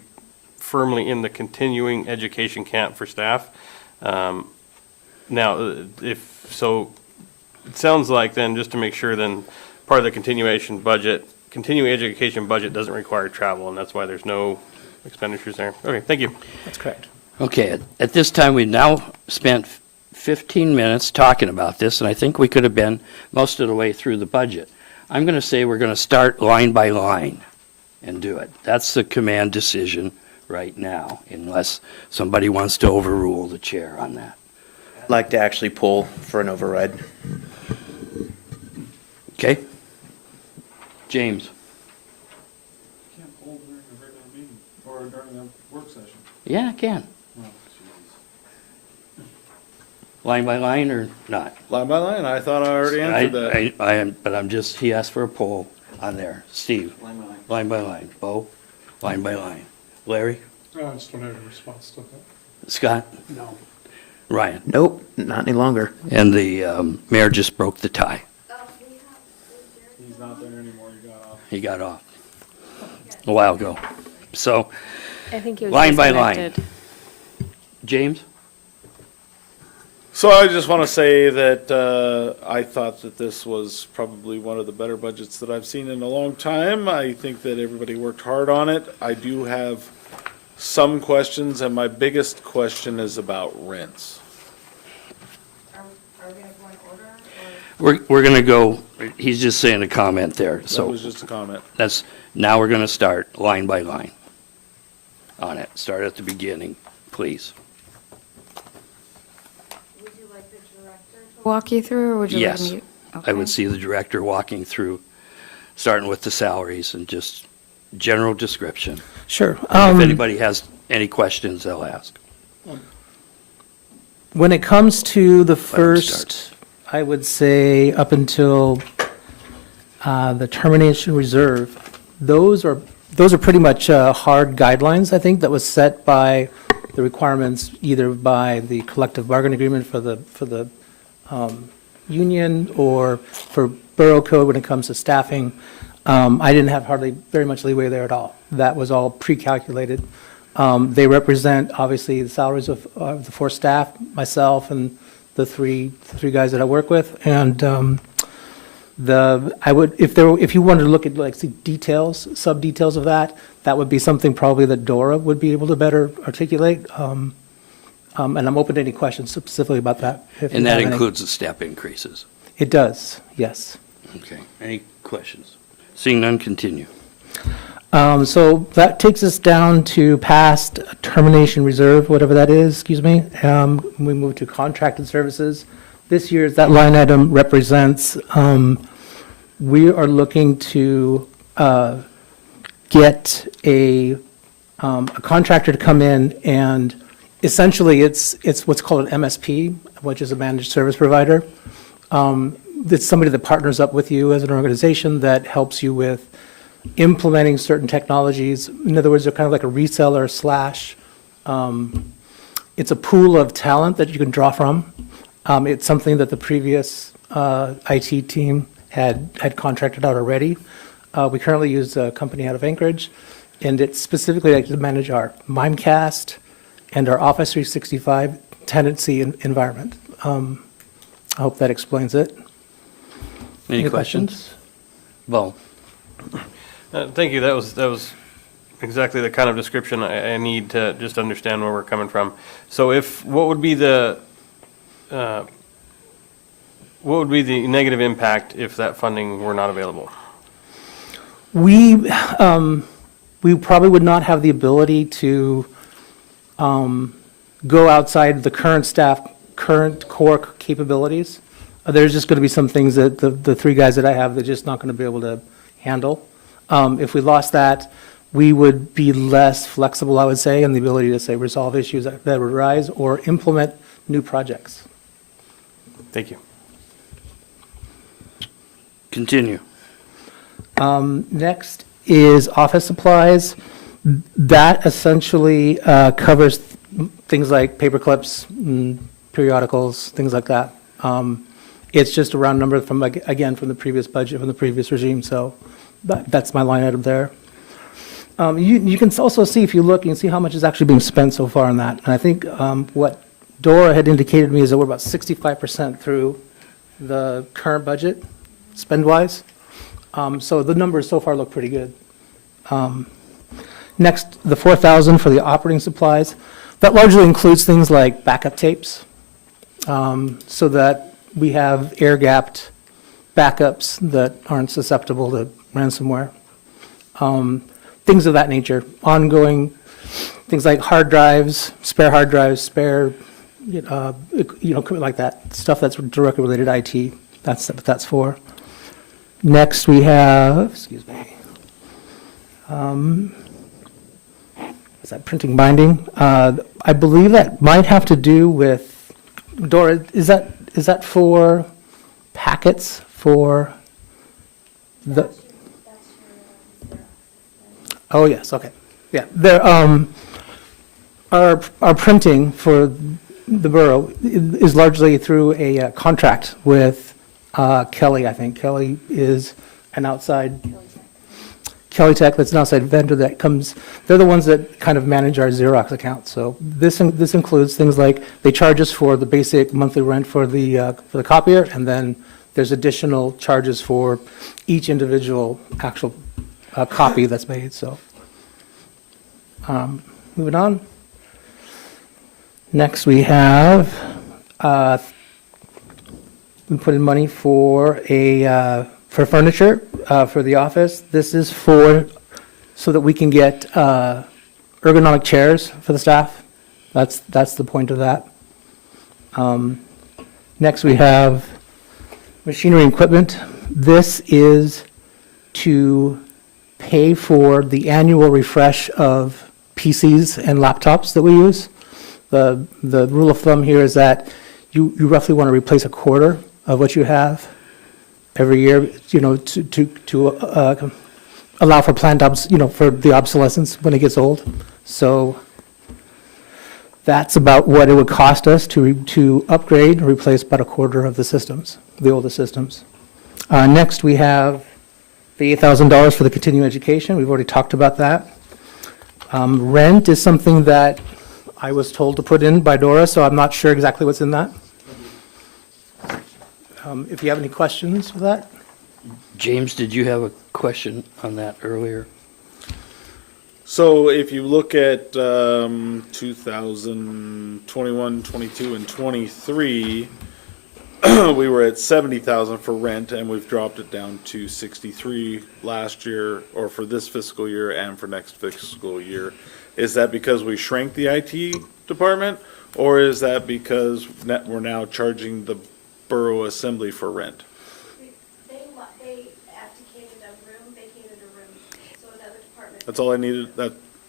firmly in the continuing education camp for staff. Now, if so, it sounds like then, just to make sure, then part of the continuing education budget doesn't require travel, and that's why there's no expenditures there. Okay, thank you. That's correct. Okay, at this time, we've now spent 15 minutes talking about this, and I think we could have been most of the way through the budget. I'm going to say we're going to start line by line and do it. That's the command decision right now, unless somebody wants to overrule the chair on that. I'd like to actually pull for an override. Okay? James? Can't hold during a regular meeting or during a work session. Yeah, I can. Oh, jeez. Line by line or not? Line by line, I thought I already answered that. I am, but I'm just, he asked for a poll on there. Steve? Line by line. Line by line. Bo? Line by line. Larry? I just don't have a response to that. Scott? No. Ryan? Nope, not any longer. And the mayor just broke the tie. He's not there anymore, he got off. He got off a while ago. So, I think he was line by line. disconnected. James? So I just want to say that I thought that this was probably one of the better budgets that I've seen in a long time. I think that everybody worked hard on it. I do have some questions, and my biggest question is about rents. Are we going to go in order? We're going to go, he's just saying a comment there. That So was just a comment. now we're going to start line by line on it. Start at the beginning, please. Would you like the director to walk you through, or would you like Yes. me? I would Okay. see the director walking through, starting with the salaries and just general description. Sure. If anybody has any questions, they'll ask. When it comes to the him first, I would say up until the termination reserve, those are pretty much hard guidelines, I think, that was set by the requirements either by the collective bargaining agreement for the union or for borough code when it comes to staffing. I didn't have hardly very much leeway there at all. That was all pre-calculated. They represent, obviously, the salaries of the 4 staff, myself, and the three guys that I work with. And if you wanted to look at like the details, sub-details of that, that would be something probably that Dora would be able to better articulate. And I'm open to any questions specifically about that. if you And that have any. includes the step increases. It does, yes. Okay. Any questions? Seeing none, continue. So that takes us down to past termination reserve, whatever that is, excuse me. We move to contracted services. This year's, that line item represents, we are looking to get a contractor to come in, and essentially it's what's called an MSP, which is a managed service provider. It's somebody that partners up with you as an organization that helps you with implementing certain technologies. In other words, they're kind of like a reseller slash, it's a pool of talent that you can draw from. It's something that the previous IT team had contracted out already. We currently use a company out of Anchorage, and it's specifically like to manage our Mimecast and our Office 365 tenancy environment. I hope that explains it. Any questions? Bo? Thank you. That was exactly the kind of description I need to just understand where we're coming from. So what would be the negative impact if that funding were not available? We probably would not have the ability to go outside the current staff, current core capabilities. There's just going to be some things that the 3 guys that I have, they're just not going to be able to handle. If we lost that, we would be less flexible, I would say, in the ability to, say, resolve issues that would arise or implement new projects. Thank you. Continue. Next is office supplies. That essentially covers things like paper clips, periodicals, things like that. It's just a round number from the previous budget, from the previous regime, so that's my line item there. You can also see, if you look, you can see how much is actually being spent so far on that. And I think what Dora had indicated to me is that we're about 65% through the current budget, spend-wise. So the numbers so far look pretty good. Next, the 4,000 for the operating supplies. That largely includes things like backup tapes, so that we have air-gapped backups that aren't susceptible to ransomware. Things of that nature. Ongoing things like hard drives, spare, equipment like that. Stuff that's directly related to IT. That's what that's for. Next, we have, excuse me, is that printing binding? I believe that might have to do with, Dora, is that for packets for the? Oh, yes, okay. Yeah, there, our printing for the borough is largely through a contract with Kelly, I think. Kelly is an outside, Kelly Tech, that's an outside vendor that comes, they're the ones that kind of manage our Xerox account. So this includes things like, they charge us for the basic monthly rent for the copier, and then there's additional charges for each individual actual copy that's made, so. Moving on. Next, we have, we put in money for for furniture for the office. This is so that we can get ergonomic chairs for the staff. That's the point of that. Next, we have machinery and equipment. This is to pay for the annual refresh of PCs and laptops that we use. The rule of thumb here is that you roughly want to replace a quarter of what you have every year, to allow for planned for the obsolescence when it gets old. So That's about what it would cost us to upgrade and replace about a quarter of the systems, the older systems. Next, we have the $8,000 for the continuing education. We've already talked about that. Rent is something that I was told to put in by Dora, so I'm not sure exactly what's in that. If you have any questions with that? James, did you have a question on that earlier? So if you look at 2021, 22, and 23, we were at 70,000 for rent, and we've dropped it down to 63 last year, or for this fiscal year and for next fiscal year. Is that because we shrank the IT department, or is that because we're now charging the borough assembly for rent? They abdicated a room, vacated a room, so another department. That's all I needed.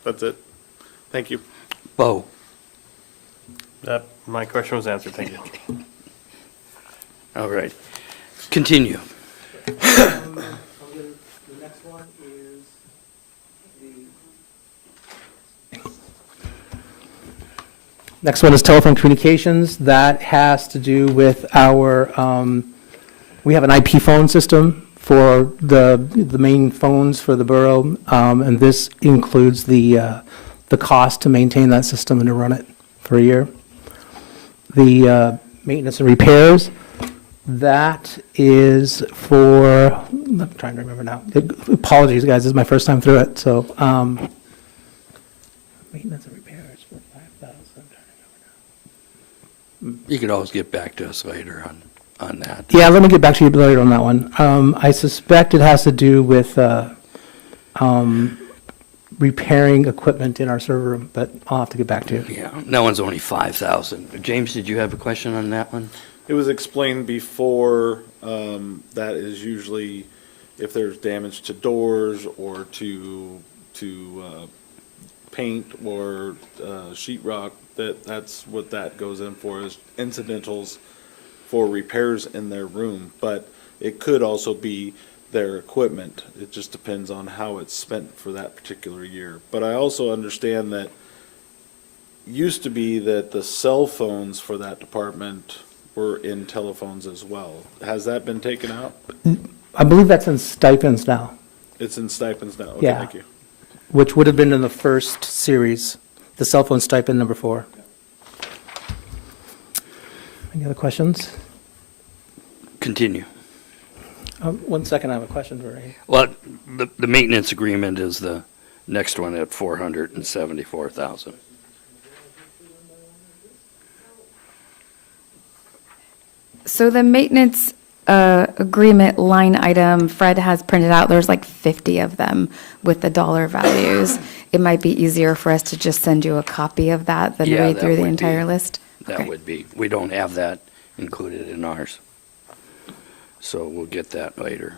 That's it. Thank you. Bo? My question was answered, thank you. All right. Continue. The next one is Next one is telephone communications. That has to do with our, we have an IP phone system for the main phones for the borough, and this includes the cost to maintain that system and to run it for a year. The maintenance and repairs, that is for, I'm trying to remember now. Apologies, guys, this is my first time through it, so. Maintenance and repairs for 5,000. You could always get back to us later on that. Yeah, let me get back to you later on that one. I suspect it has to do with repairing equipment in our server room, but I'll have to get back to you. Yeah, that one's only 5,000. James, did you have a question on that one? It was explained before, that is usually if there's damage to doors or to paint or sheetrock, that's what that goes in for, is incidentals for repairs in their room. But it could also be their equipment. It just depends on how it's spent for that particular year. But I also understand that used to be that the cell phones for that department were in telephones as well. Has that been taken out? I believe that's in stipends now, It's in stipends now. Okay, Yeah. thank you. which would have been in the first series, the cell phone stipend number 4. Any other questions? Continue. 1 second, I have a question for you. Well, the maintenance agreement is the next one at 474,000. So the maintenance agreement line item, Fred has printed out, there's like 50 of them with the dollar values. It might be easier for us to just send you a copy of that than Yeah, read that through the would entire be- list. That Okay. would be, we don't have that included in ours. So we'll get that later.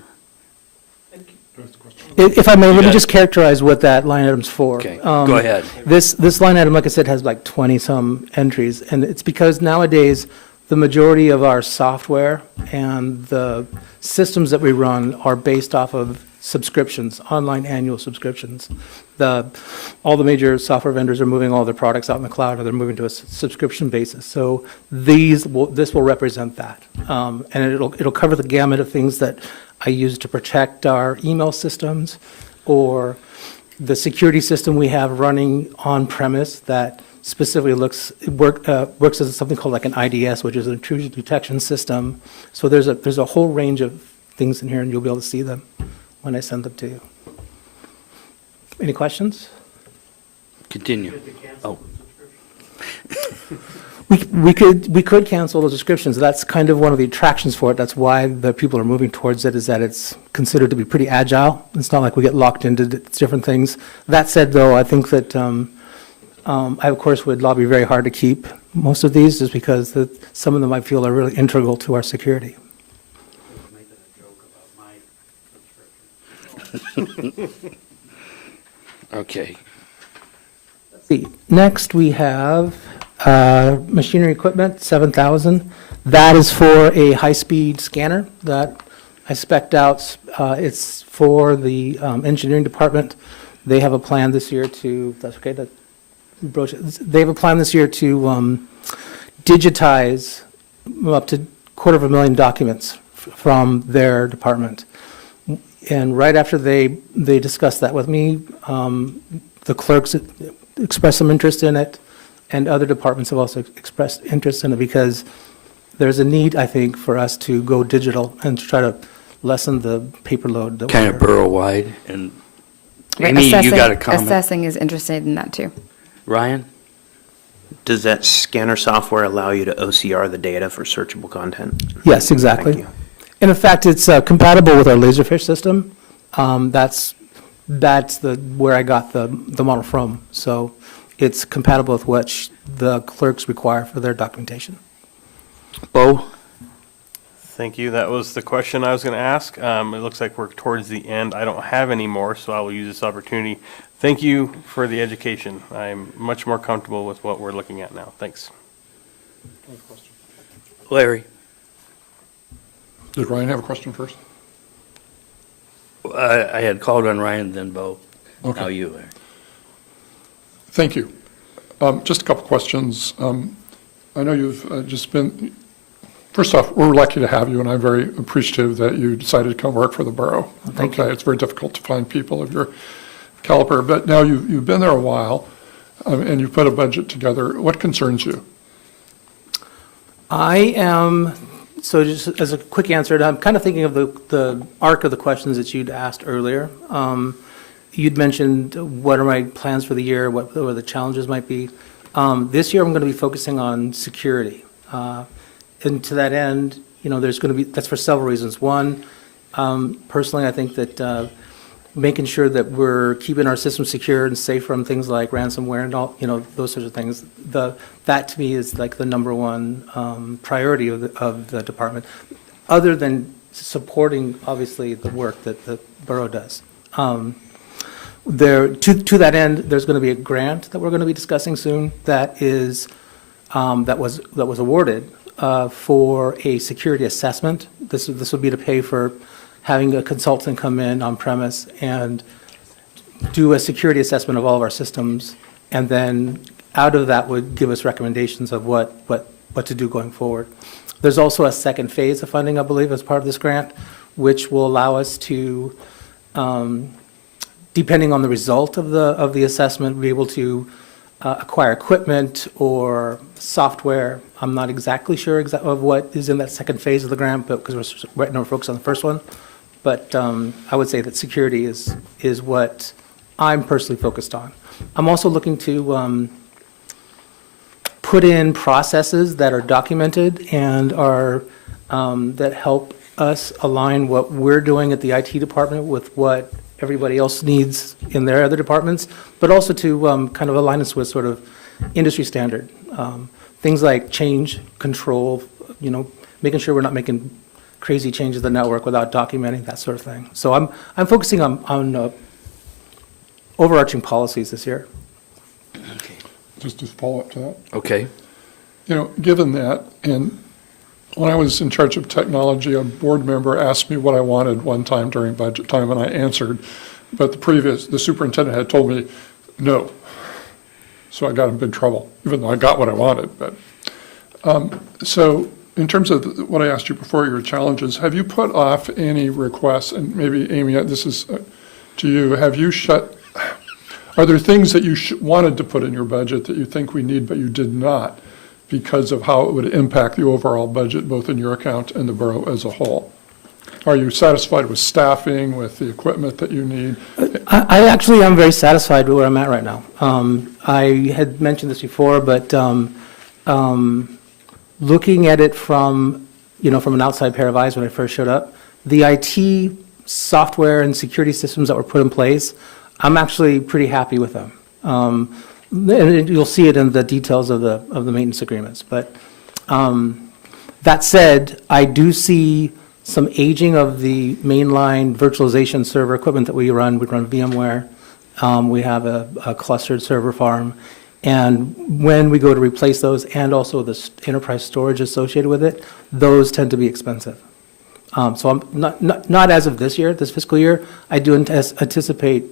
If I may, let me got it. just characterize what that line item's for. Okay, go ahead. This line item, like I said, has like 20-some entries, and it's because nowadays, the majority of our software and the systems that we run are based off of subscriptions, online annual subscriptions. All the major software vendors are moving all their products out in the cloud, or they're moving to a subscription basis. So this will represent that. And it'll cover the gamut of things that I use to protect our email systems, or the security system we have running on-premise that specifically works as something called like an IDS, which is an intrusion detection system. So there's a whole range of things in here, and you'll be able to see them when I send them to you. Any questions? Continue. Oh, We could cancel those subscriptions. That's kind of one of the attractions for it. That's why the people are moving towards it, is that it's considered to be pretty agile. It's not like we get locked into different things. That said, though, I think that I, of course, would lobby very hard to keep most of these, just because some of them I feel are really integral to our security. okay. Next, we have machinery equipment, 7,000. That is for a high-speed scanner that I spec'd out. It's for the engineering department. They have a plan this year to, that's okay, broach it. They have a plan this year to digitize up to 250,000 documents from their department. And right after they discussed that with me, the clerks expressed some interest in it, and other departments have also expressed interest in it because there's a need, I think, for us to go digital and to try to lessen the paper load. that Kind of we're- borough-wide, and Right, Amy, you assessing- got a comment? Assessing is interested in that too. Ryan? Does that scanner software allow you to OCR the data for searchable content? Yes, exactly. Thank you. And in fact, it's compatible with our Laserfish system. That's where I got the model from. So it's compatible with what the clerks require for their documentation. Bo? Thank you. That was the question I was going to ask. It looks like we're towards the end. I don't have any more, so I will use this opportunity. Thank you for the education. I'm much more comfortable with what we're looking at now. Thanks. Larry? Did Ryan have a question first? I had called on Ryan, then Bo. Okay. Now you, Larry. Thank you. Just a couple questions. I know you've just been, first off, we're lucky to have you, and I'm very appreciative that you decided to come work for the borough. Thank you. Okay, it's very difficult to find people of your caliber, but now you've been there a while, and you've put a budget together. What concerns you? So just as a quick answer, I'm kind of thinking of the arc of the questions that you'd asked earlier. You'd mentioned what are my plans for the year, what the challenges might be. This year, I'm going to be focusing on security. And to that end, there's going to be, that's for several reasons. One, personally, I think that making sure that we're keeping our systems secure and safe from things like ransomware and all, those sorts of things, that to me is like the number one priority of the department, other than supporting, obviously, the work that the borough does. To that end, there's going to be a grant that we're going to be discussing soon that was awarded for a security assessment. This would be to pay for having a consultant come in on premise and do a security assessment of all of our systems, and then out of that would give us recommendations of what to do going forward. There's also a second phase of funding, I believe, as part of this grant, which will allow us to, depending on the result of the assessment, be able to acquire equipment or software. I'm not exactly sure of what is in that second phase of the grant, but because right now we're focused on the first one. But I would say that security is what I'm personally focused on. I'm also looking to put in processes that are documented and are that help us align what we're doing at the IT department with what everybody else needs in their other departments, but also to kind of align us with sort of industry standard. Things like change control, making sure we're not making crazy changes to the network without documenting, that sort of thing. So I'm focusing on overarching policies this year. Just to follow up to that. Okay. Given that, and when I was in charge of technology, a board member asked me what I wanted one time during budget time, and I answered, but the superintendent had told me no. So I got in big trouble, even though I got what I wanted. But so in terms of what I asked you before, your challenges, have you put off any requests? And maybe, Amy, this is to you. Are there things that you wanted to put in your budget that you think we need, but you did not because of how it would impact the overall budget, both in your account and the borough as a whole? Are you satisfied with staffing, with the equipment that you need? I actually am very satisfied with where I'm at right now. I had mentioned this before, but looking at it from an outside pair of eyes when I first showed up, the IT software and security systems that were put in place, I'm actually pretty happy with them. And you'll see it in the details of the maintenance agreements. But that said, I do see some aging of the mainline virtualization server equipment that we run. We run VMware. We have a clustered server farm. And when we go to replace those, and also the enterprise storage associated with it, those tend to be expensive. So I'm not as of this fiscal year. I do anticipate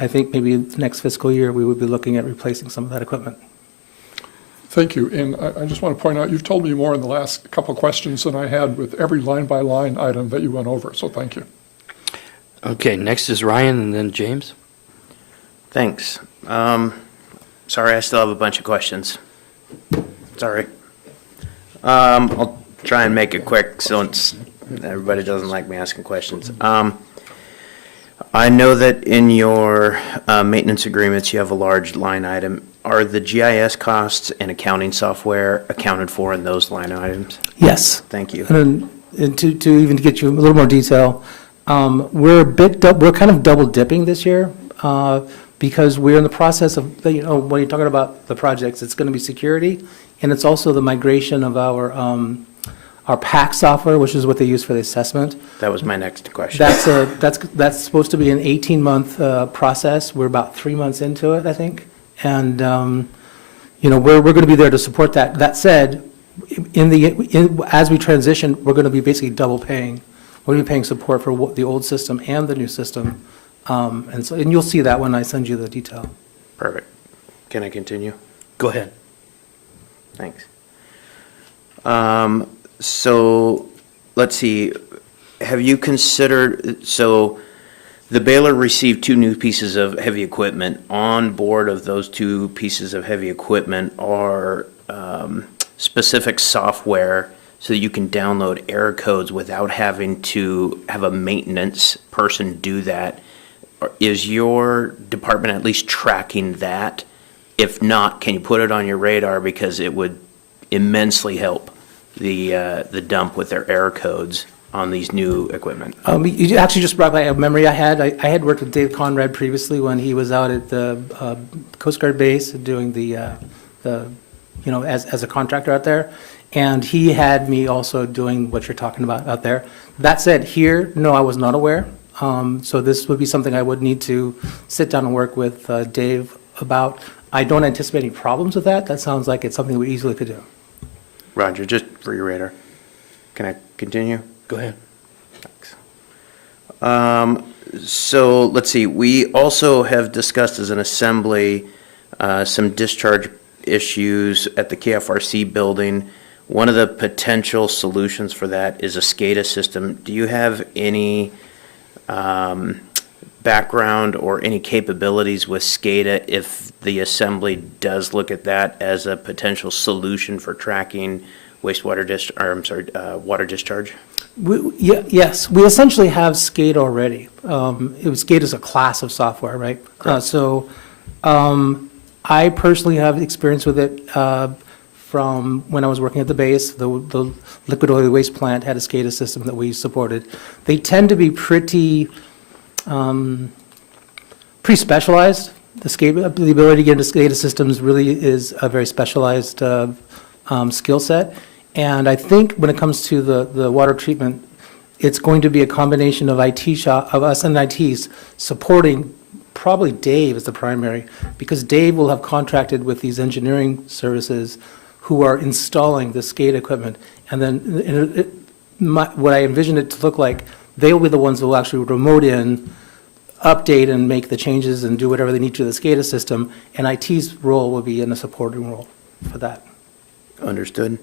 I think maybe next fiscal year, we would be looking at replacing some of that equipment. Thank you. And I just want to point out, you've told me more in the last couple of questions than I had with every line-by-line item that you went over, so thank you. Okay, next is Ryan and then James. Thanks. Sorry, I still have a bunch of questions. Sorry. I'll try and make it quick since everybody doesn't like me asking questions. I know that in your maintenance agreements, you have a large line item. Are the GIS costs and accounting software accounted for in those line items? Yes. Thank you. And to even get you a little more detail, we're kind of double dipping this year because we're in the process of, when you're talking about the projects, it's going to be security, and it's also the migration of our PAC software, which is what they use for the assessment. That was my next question. That's supposed to be an 18-month process. We're about 3 months into it, I think. And, we're going to be there to support that. That said, as we transition, we're going to be basically double paying. We're going to be paying support for the old system and the new system. And you'll see that when I send you the detail. Perfect. Can I continue? Go ahead. Thanks. So, let's see, have you considered, so the baler received 2 new pieces of heavy equipment. On board of those 2 pieces of heavy equipment are specific software so that you can download error codes without having to have a maintenance person do that. Is your department at least tracking that? If not, can you put it on your radar because it would immensely help the dump with their error codes on these new equipment? You actually just brought back a memory I had. I had worked with Dave Conrad previously when he was out at the Coast Guard base doing as a contractor out there. And he had me also doing what you're talking about out there. That said, here, no, I was not aware. So this would be something I would need to sit down and work with Dave about. I don't anticipate any problems with that. That sounds like it's something we easily could do. Roger, just for your radar. Can I continue? Go ahead. Thanks. So let's see, we also have discussed as an assembly some discharge issues at the KFRC building. One of the potential solutions for that is a SCADA system. Do you have any background or any capabilities with SCADA if the assembly does look at that as a potential solution for tracking water discharge? Yes, we essentially have SCADA already. SCADA is a class of software, right? I personally have experience with it from when I was working at the base. The liquid oil waste plant had a SCADA system that we supported. They tend to be pretty specialized. The ability to get into SCADA systems really is a very specialized skill set. And I think when it comes to the water treatment, it's going to be a combination of of us and ITs supporting probably Dave as the primary, because Dave will have contracted with these engineering services who are installing the SCADA equipment. And then what I envision it to look like, they'll be the ones who will actually remote in, update and make the changes and do whatever they need to the SCADA system, and IT's role will be in a supporting role for that. Understood.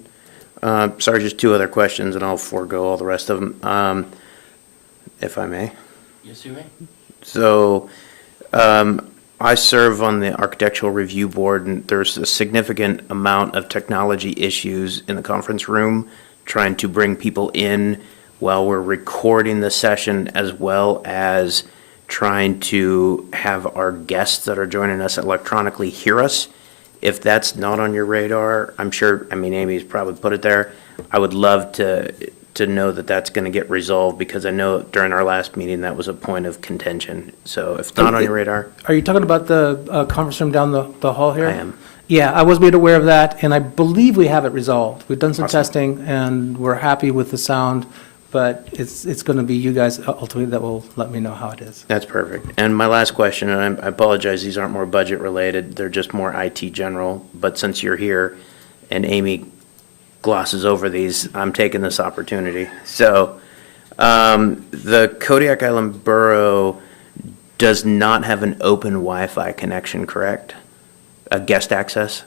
Sorry, just 2 other questions, and I'll forego all the rest of them, if I may. Yes, you may. So, I serve on the Architectural Review Board, and there's a significant amount of technology issues in the conference room, trying to bring people in while we're recording the session, as well as trying to have our guests that are joining us electronically hear us. If that's not on your radar, I'm sure, Amy's probably put it there. I would love to know that that's going to get resolved, because I know during our last meeting that was a point of contention. So if it's not on your radar. Are you talking about the conference room down the hall here? I am. Yeah, I was made aware of that, and I believe we have it resolved. We've done some Awesome. testing, and we're happy with the sound, but it's going to be you guys ultimately that will let me know how it is. That's perfect. And my last question, and I apologize, these aren't more budget related, they're just more IT general, but since you're here and Amy glosses over these, I'm taking this opportunity. So, the Kodiak Island Borough, does not have an open Wi-Fi connection, correct? A guest access?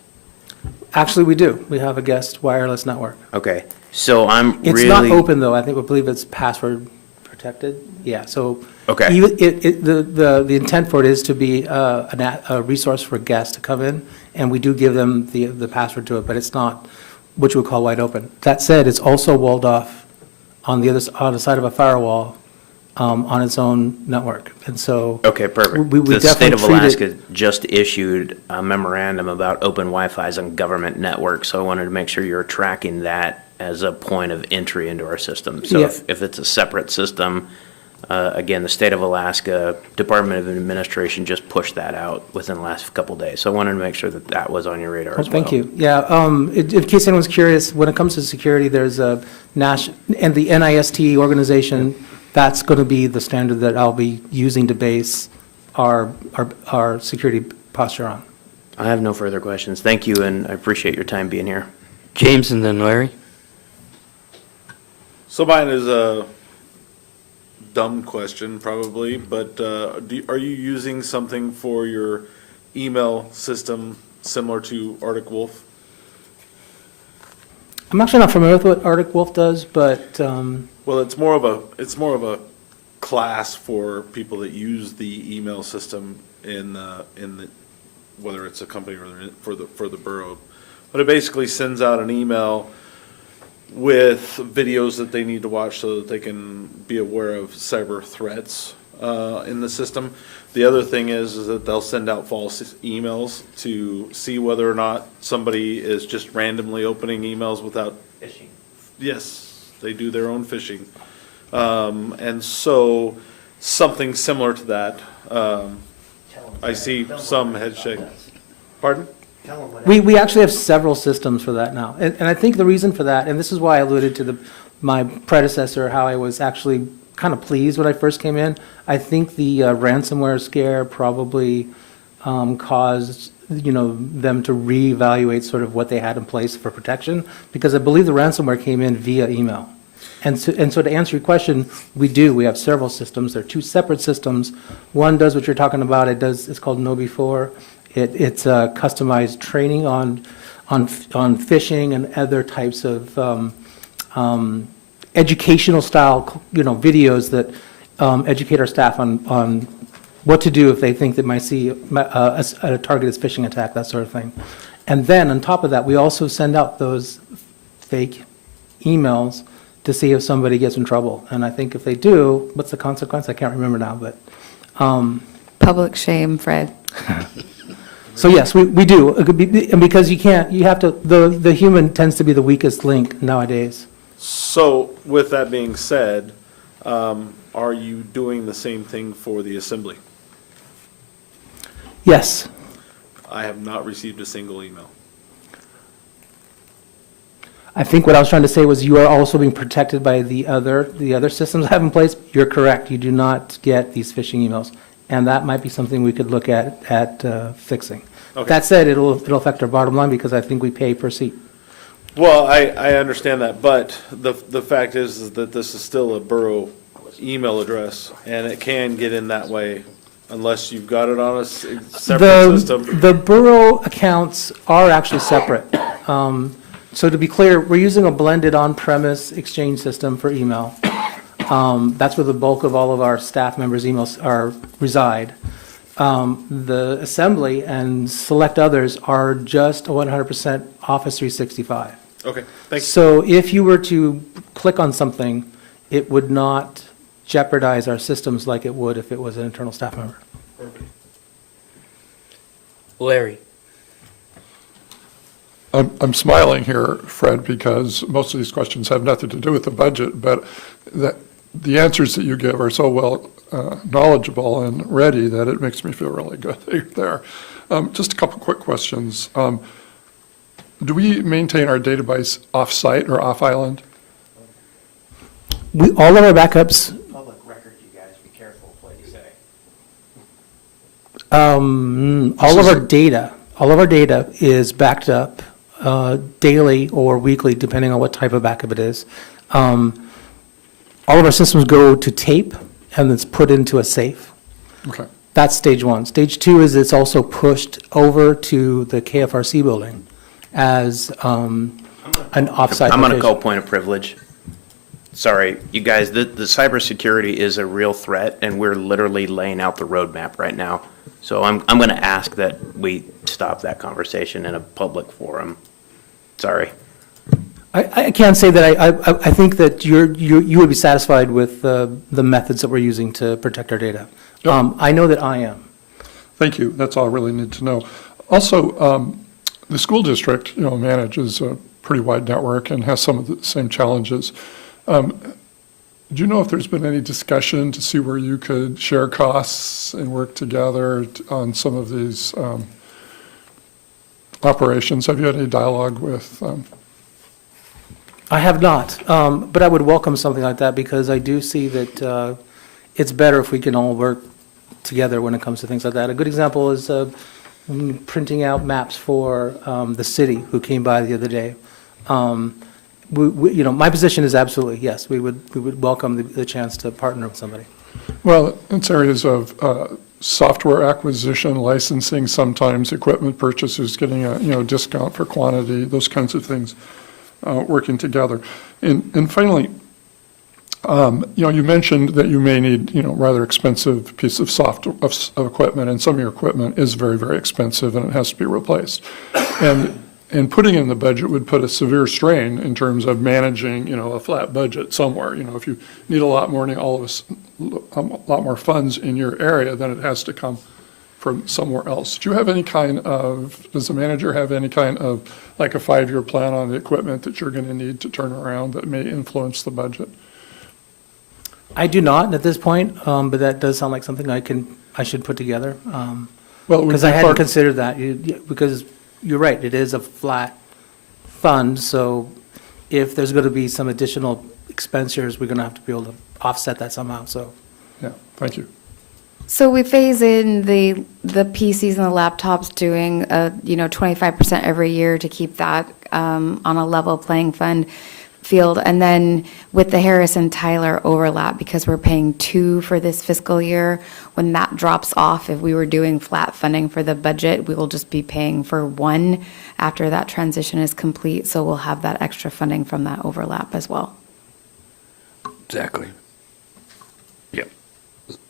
Actually, we do. We have a guest wireless network. Okay, so I'm It's really. not open, though. I believe it's password protected. Yeah, so. Okay. The intent for it is to be a resource for guests to come in, and we do give them the password to it, but it's not what you would call wide open. That said, it's also walled off on the side of a firewall on its own network, and so. Okay, perfect. We The state definitely of treat it- Alaska just issued a memorandum about open Wi-Fi's on government networks, so I wanted to make sure you're tracking that as a point of entry into our system. So Yeah. if it's a separate system, again, the state of Alaska Department of Administration just pushed that out within the last couple days. So I wanted to make sure that that was on your radar as well. Thank you. Yeah, in case anyone's curious, when it comes to security, there's a and the NIST organization, that's going to be the standard that I'll be using to base our security posture on. I have no further questions. Thank you, and I appreciate your time being here. James and then Larry? So mine is a dumb question, probably, but are you using something for your email system similar to Arctic Wolf? I'm actually not familiar with what Arctic Wolf does, but Well, it's more of a class for people that use the email system in the whether it's a company or for the borough. But it basically sends out an email with videos that they need to watch so that they can be aware of cyber threats in the system. The other thing is that they'll send out false emails to see whether or not somebody is just randomly opening emails without. Phishing. Yes, they do their own phishing. And so something similar to that. I see some head shake. Pardon? we actually have several systems for that now. And I think the reason for that, and this is why I alluded to my predecessor, how I was actually kind of pleased when I first came in. I think the ransomware scare probably caused, them to reevaluate sort of what they had in place for protection, because I believe the ransomware came in via email. And so to answer your question, we have several systems. They're two separate systems. One does what you're talking about. It's called KnowBe4. It's customized training on phishing and other types of educational style, videos that educate our staff on what to do if they think they might see a targeted phishing attack, that sort of thing. And then on top of that, we also send out those fake emails to see if somebody gets in trouble. And I think if they do, what's the consequence? I can't remember now, but. Public shame, Fred. So yes, we do. It could be, and because the human tends to be the weakest link nowadays. So with that being said, are you doing the same thing for the assembly? Yes. I have not received a single email. I think what I was trying to say was you are also being protected by the other systems I have in place. You're correct. You do not get these phishing emails. And that might be something we could look at fixing. Okay. That said, it'll affect our bottom line because I think we pay per seat. Well, I understand that, but the fact is that this is still a borough email address, and it can get in that way unless you've got it on a separate system. The borough accounts are actually separate. So to be clear, we're using a blended on-premise exchange system for email. That's where the bulk of all of our staff members' emails reside. The assembly and select others are just 100% Office 365. Okay, thanks. So if you were to click on something, it would not jeopardize our systems like it would if it was an internal staff member. Larry? I'm smiling here, Fred, because most of these questions have nothing to do with the budget, but the answers that you give are so well knowledgeable and ready that it makes me feel really good that you're there. Just a couple quick questions. Do we maintain our database off-site or off-island? All of our backups, Public record, you guys, be careful what you say. all of our data is backed up daily or weekly, depending on what type of backup it is. All of our systems go to tape, and it's put into a safe. Okay. That's stage one. Stage two is it's also pushed over to the KFRC building as an offsite I'm going to location. call point of privilege. Sorry, you guys, the cybersecurity is a real threat, and we're literally laying out the roadmap right now. So I'm going to ask that we stop that conversation in a public forum. Sorry. I can say that I think that you would be satisfied with the methods that we're using to protect our data. I know that I am. Thank you. That's all I really need to know. Also, the school district, manages a pretty wide network and has some of the same challenges. Do you know if there's been any discussion to see where you could share costs and work together on some of these operations? Have you had any dialogue with? I have not, but I would welcome something like that because I do see that it's better if we can all work together when it comes to things like that. A good example is printing out maps for the city who came by the other day. My position is absolutely, yes, we would welcome the chance to partner with somebody. Well, it's areas of software acquisition, licensing, sometimes equipment purchases, getting a discount for quantity, those kinds of things, working together. And finally, you mentioned that you may need, rather expensive piece of of equipment, and some of your equipment is very, very expensive and it has to be replaced. And putting in the budget would put a severe strain in terms of managing, a flat budget somewhere. If you need a lot more funds in your area, then it has to come from somewhere else. Do you have any does the manager have any kind of, like a 5-year plan on the equipment that you're going to need to turn around that may influence the budget? I do not at this point, but that does sound like something I should put together. Because I hadn't considered that, because you're right, it is a flat fund, so if there's going to be some additional expenditures, we're going to have to be able to offset that somehow, so. Yeah, thank you. So we phase in the PCs and the laptops doing 25% every year to keep that on a level playing field. And then with the Harris and Tyler overlap, because we're paying 2 for this fiscal year, when that drops off, if we were doing flat funding for the budget, we will just be paying for 1 after that transition is complete. So we'll have that extra funding from that overlap as well. Exactly. Yep.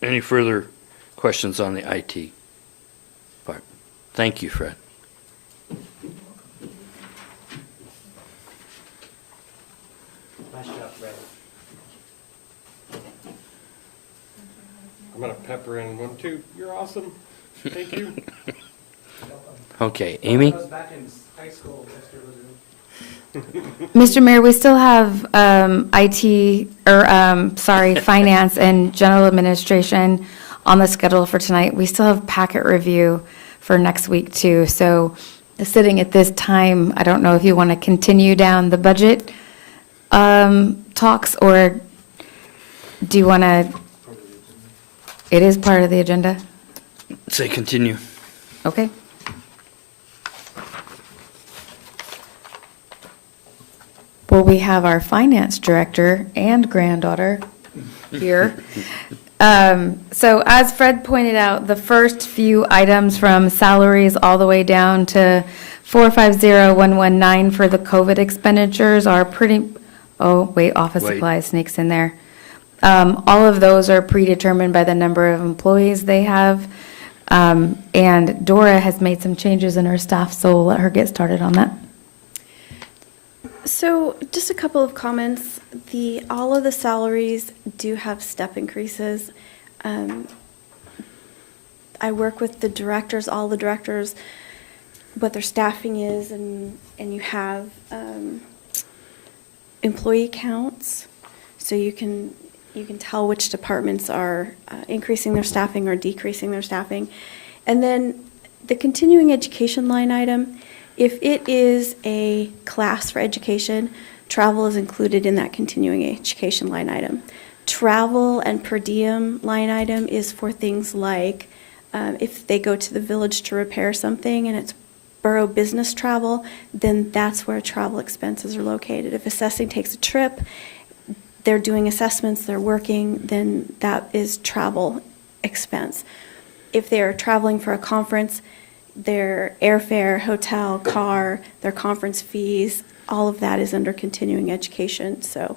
Any further questions on the IT part? Thank you, Fred. Nice job, Fred. I'm gonna pepper in 1, 2. You're awesome. Thank you. Okay, Amy? I was back in high school, Mr. Mayor, we still have finance and general administration on the schedule for tonight. We still have packet review for next week too. So sitting at this time, I don't know if you want to continue down the budget talks, or do you want to? It is part of the agenda. Say continue. Okay. Well, we have our finance director and granddaughter here. So as Fred pointed out, the first few items from salaries all the way down to 450119 for the COVID expenditures are office supplies sneaks in there. All of those are predetermined by the number of employees they have. And Dora has made some changes in her staff, so we'll let her get started on that. So just a couple of comments. All of the salaries do have step increases. I work with the directors, all the directors, what their staffing is, and you have employee counts, so you can tell which departments are increasing their staffing or decreasing their staffing. And then the continuing education line item, if it is a class for education, travel is included in that continuing education line item. Travel and per diem line item is for things like if they go to the village to repair something and it's borough business travel, then that's where travel expenses are located. If assessing takes a trip, they're doing assessments, they're working, then that is travel expense. if they're traveling for a conference, their airfare, hotel, car, their conference fees, all of that is under continuing education. So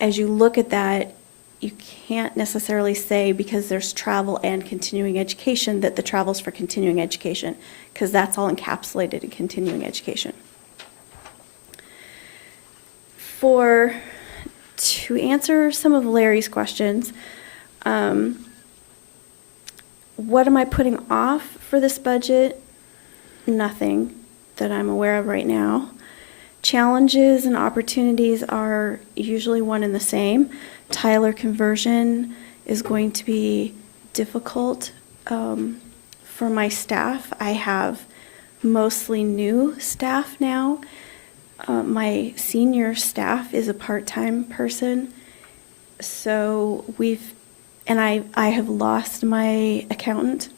as you look at that, you can't necessarily say because there's travel and continuing education that the travel's for continuing education, because that's all encapsulated in continuing education. To answer some of Larry's questions, what am I putting off for this budget? Nothing that I'm aware of right now. Challenges and opportunities are usually one and the same. Tyler conversion is going to be difficult for my staff. I have mostly new staff now. My senior staff is a part-time person. So I have lost my accountant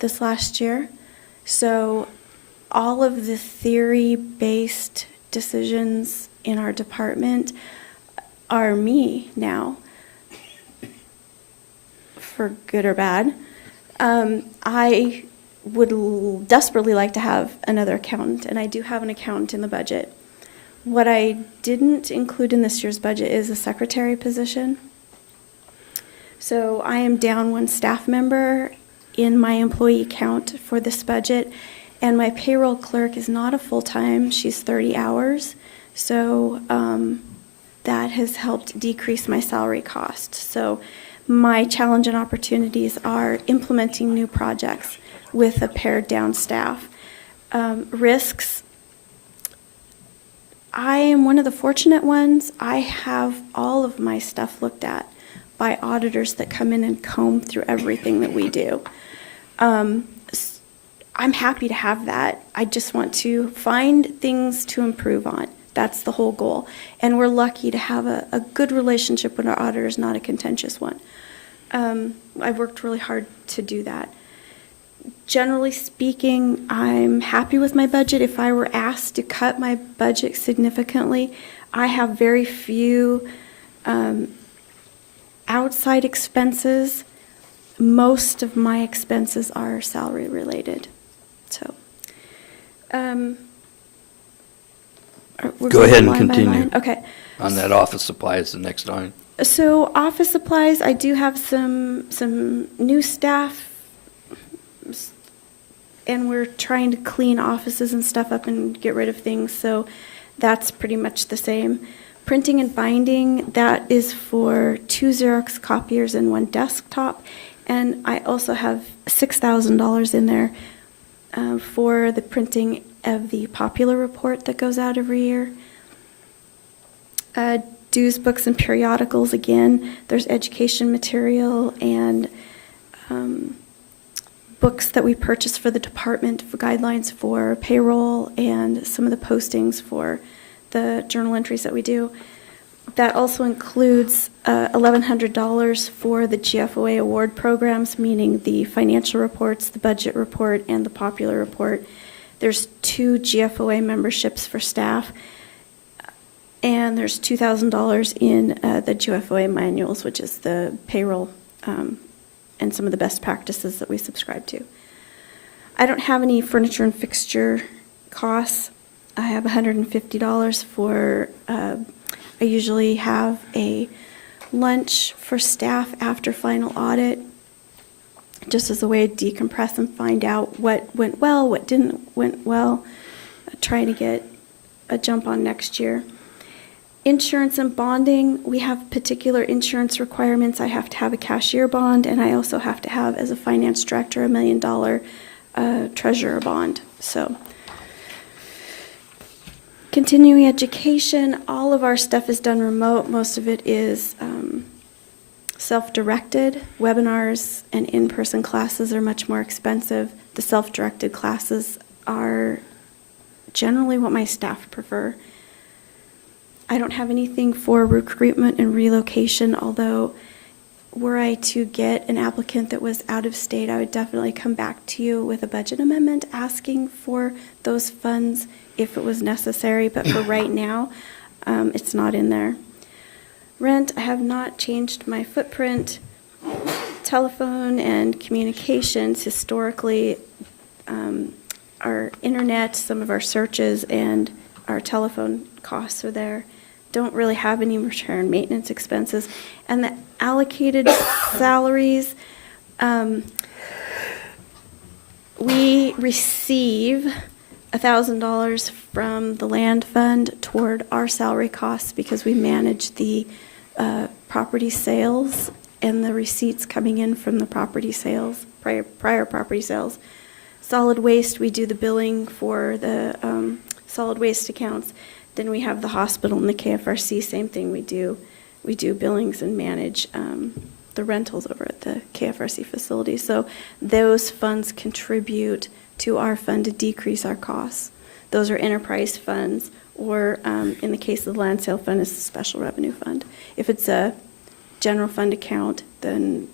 this last year. So all of the theory-based decisions in our department are me now, for good or bad. I would desperately like to have another accountant, and I do have an accountant in the budget. What I didn't include in this year's budget is a secretary position. So I am down one staff member in my employee count for this budget, and my payroll clerk is not a full-time, she's 30 hours. So that has helped decrease my salary cost. So my challenge and opportunities are implementing new projects with a pared down staff. Risks, I am one of the fortunate ones. I have all of my stuff looked at by auditors that come in and comb through everything that we do. I'm happy to have that. I just want to find things to improve on. That's the whole goal. And we're lucky to have a good relationship with our auditors, not a contentious one. I've worked really hard to do that. Generally speaking, I'm happy with my budget. If I were asked to cut my budget significantly, I have very few outside expenses. Most of my expenses are salary related. So, Go ahead and continue. Okay. On that office supplies, the next line. So office supplies, I do have some new staff, and we're trying to clean offices and stuff up and get rid of things, so that's pretty much the same. Printing and binding, that is for 2 Xerox copiers and 1 desktop, and I also have $6,000 in there for the printing of the popular report that goes out every year. Dues, books, and periodicals, again, there's education material and books that we purchase for the department for guidelines for payroll and some of the postings for the journal entries that we do. That also includes $1,100 for the GFOA award programs, meaning the financial reports, the budget report, and the popular report. There's 2 GFOA memberships for staff, and there's $2,000 in the GFOA manuals, which is the payroll and some of the best practices that we subscribe to. I don't have any furniture and fixture costs. I have $150 for, I usually have a lunch for staff after final audit, just as a way to decompress and find out what went well, what didn't went well, trying to get a jump on next year. Insurance and bonding, we have particular insurance requirements. I have to have a cashier bond, and I also have to have, as a finance director, $1 million treasurer bond. So, continuing education, all of our stuff is done remote. Most of it is self-directed. Webinars and in-person classes are much more expensive. The self-directed classes are generally what my staff prefer. I don't have anything for recruitment and relocation, although were I to get an applicant that was out of state, I would definitely come back to you with a budget amendment asking for those funds if it was necessary, but for right now, it's not in there. Rent, I have not changed my footprint. telephone and communications, historically, our internet, some of our searches, and our telephone costs are there. Don't really have any return maintenance expenses. And the allocated salaries, we receive $1,000 from the land fund toward our salary costs because we manage the property sales and the receipts coming in from the property sales, prior property sales. Solid waste, we do the billing for the solid waste accounts. Then we have the hospital and the KFRC, same thing we do. We do billings and manage the rentals over at the KFRC facility. So those funds contribute to our fund to decrease our costs. Those are enterprise funds, or in the case of the land sale fund, it's a special revenue fund. If it's a general fund account, then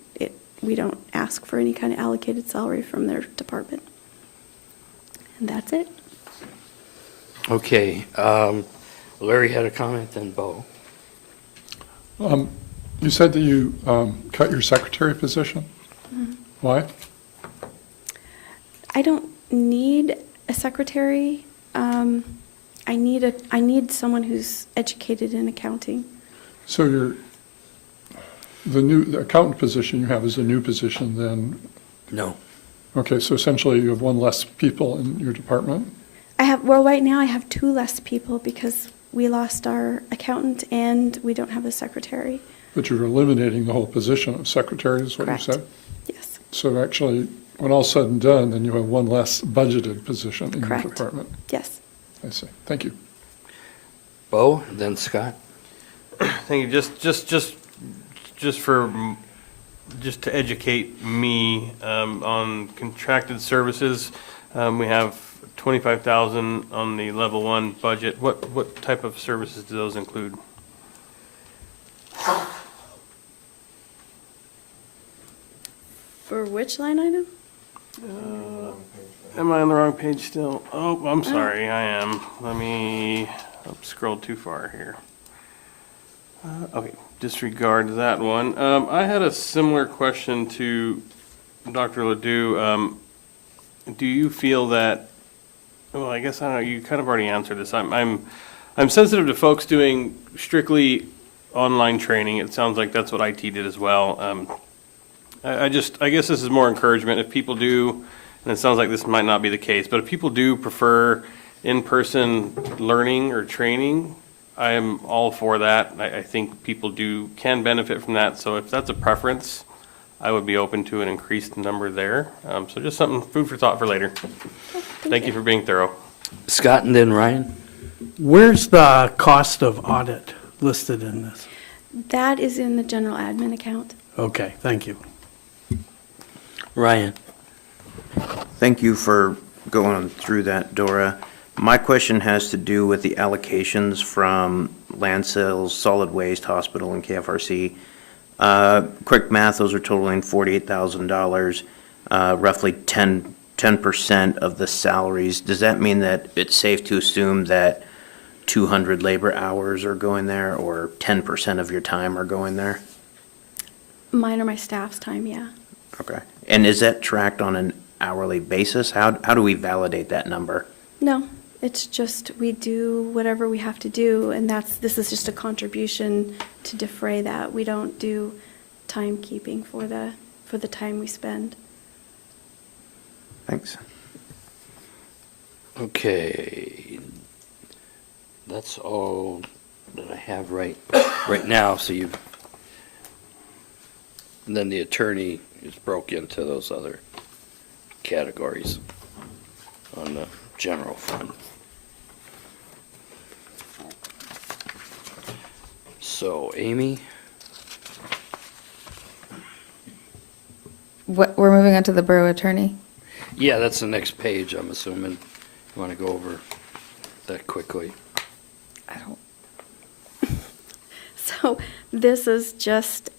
we don't ask for any kind of allocated salary from their department. And that's it. Okay, Larry had a comment, then Bo. You said that you cut your secretary position? Why? I don't need a secretary. I need someone who's educated in accounting. So the accountant position you have is a new position then? No. Okay, so essentially you have one less people in your department? Right now I have 2 less people because we lost our accountant and we don't have a secretary. But you're eliminating the whole position of secretary, is what you Correct. said? Yes. So actually, when all's said and done, then you have one less budgeted position in your Correct. department? Yes. I see. Thank you. Bo, then Scott. Thank you. Just to educate me on contracted services, we have 25,000 on the level 1 budget. What type of services do those include? For which line item? Am I on the wrong page still? Oh, I'm sorry, I am. Let me, I've scrolled too far here. Okay, disregard that one. I had a similar question to Dr. Ledoux. Do you feel that, well, I guess, I don't know, you kind of already answered this. I'm sensitive to folks doing strictly online training. It sounds like that's what IT did as well. I guess this is more encouragement. If people do, and it sounds like this might not be the case, but if people do prefer in-person learning or training, I am all for that. I think people can benefit from that. So if that's a preference, I would be open to an increased number there. So just something, food for thought for later. Thank you for being thorough. Scott and then Ryan. Where's the cost of audit listed in this? That is in the general admin account. Okay, thank you. Ryan. Thank you for going through that, Dora. My question has to do with the allocations from land sales, solid waste, hospital, and KFRC. Quick math, those are totaling $48,000, roughly 10% of the salaries. Does that mean that it's safe to assume that 200 labor hours are going there, or 10% of your time are going there? Mine or my staff's time, yeah. Okay. And is that tracked on an hourly basis? How do we validate that number? No, it's just we do whatever we have to do, and this is just a contribution to defray that. We don't do timekeeping for the time we spend. Thanks. Okay. That's all that I have right now, so and then the attorney is broke into those other categories on the general fund. So, Amy? We're moving on to the borough attorney. Yeah, that's the next page, I'm assuming. You want to go over that quickly? I don't. So this is just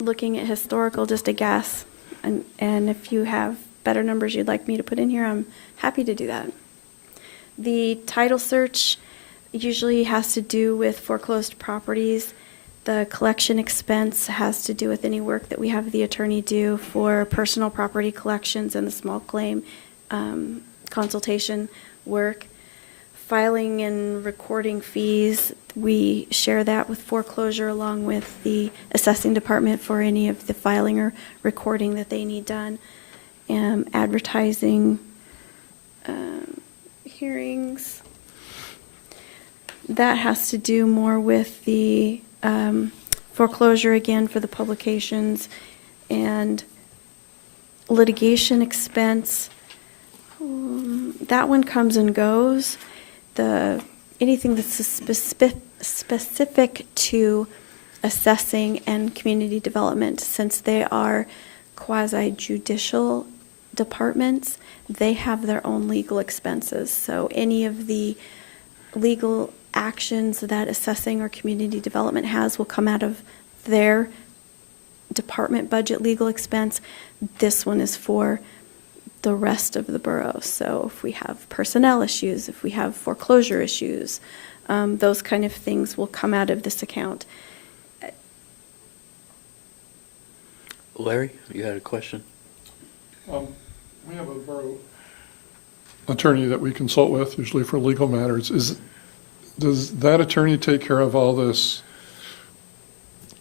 looking at historical, just a guess. And if you have better numbers you'd like me to put in here, I'm happy to do that. The title search usually has to do with foreclosed properties. The collection expense has to do with any work that we have the attorney do for personal property collections and the small claim consultation work. Filing and recording fees, we share that with foreclosure along with the assessing department for any of the filing or recording that they need done. Advertising, hearings. That has to do more with the foreclosure again for the publications and litigation expense. That one comes and goes. Anything that's specific to assessing and community development, since they are quasi-judicial departments, they have their own legal expenses. So any of the legal actions that assessing or community development has will come out of their department budget legal expense. This one is for the rest of the borough. So if we have personnel issues, if we have foreclosure issues, those kind of things will come out of this account. Larry, you had a question? We have a borough attorney that we consult with, usually for legal matters. Does that attorney take care of all this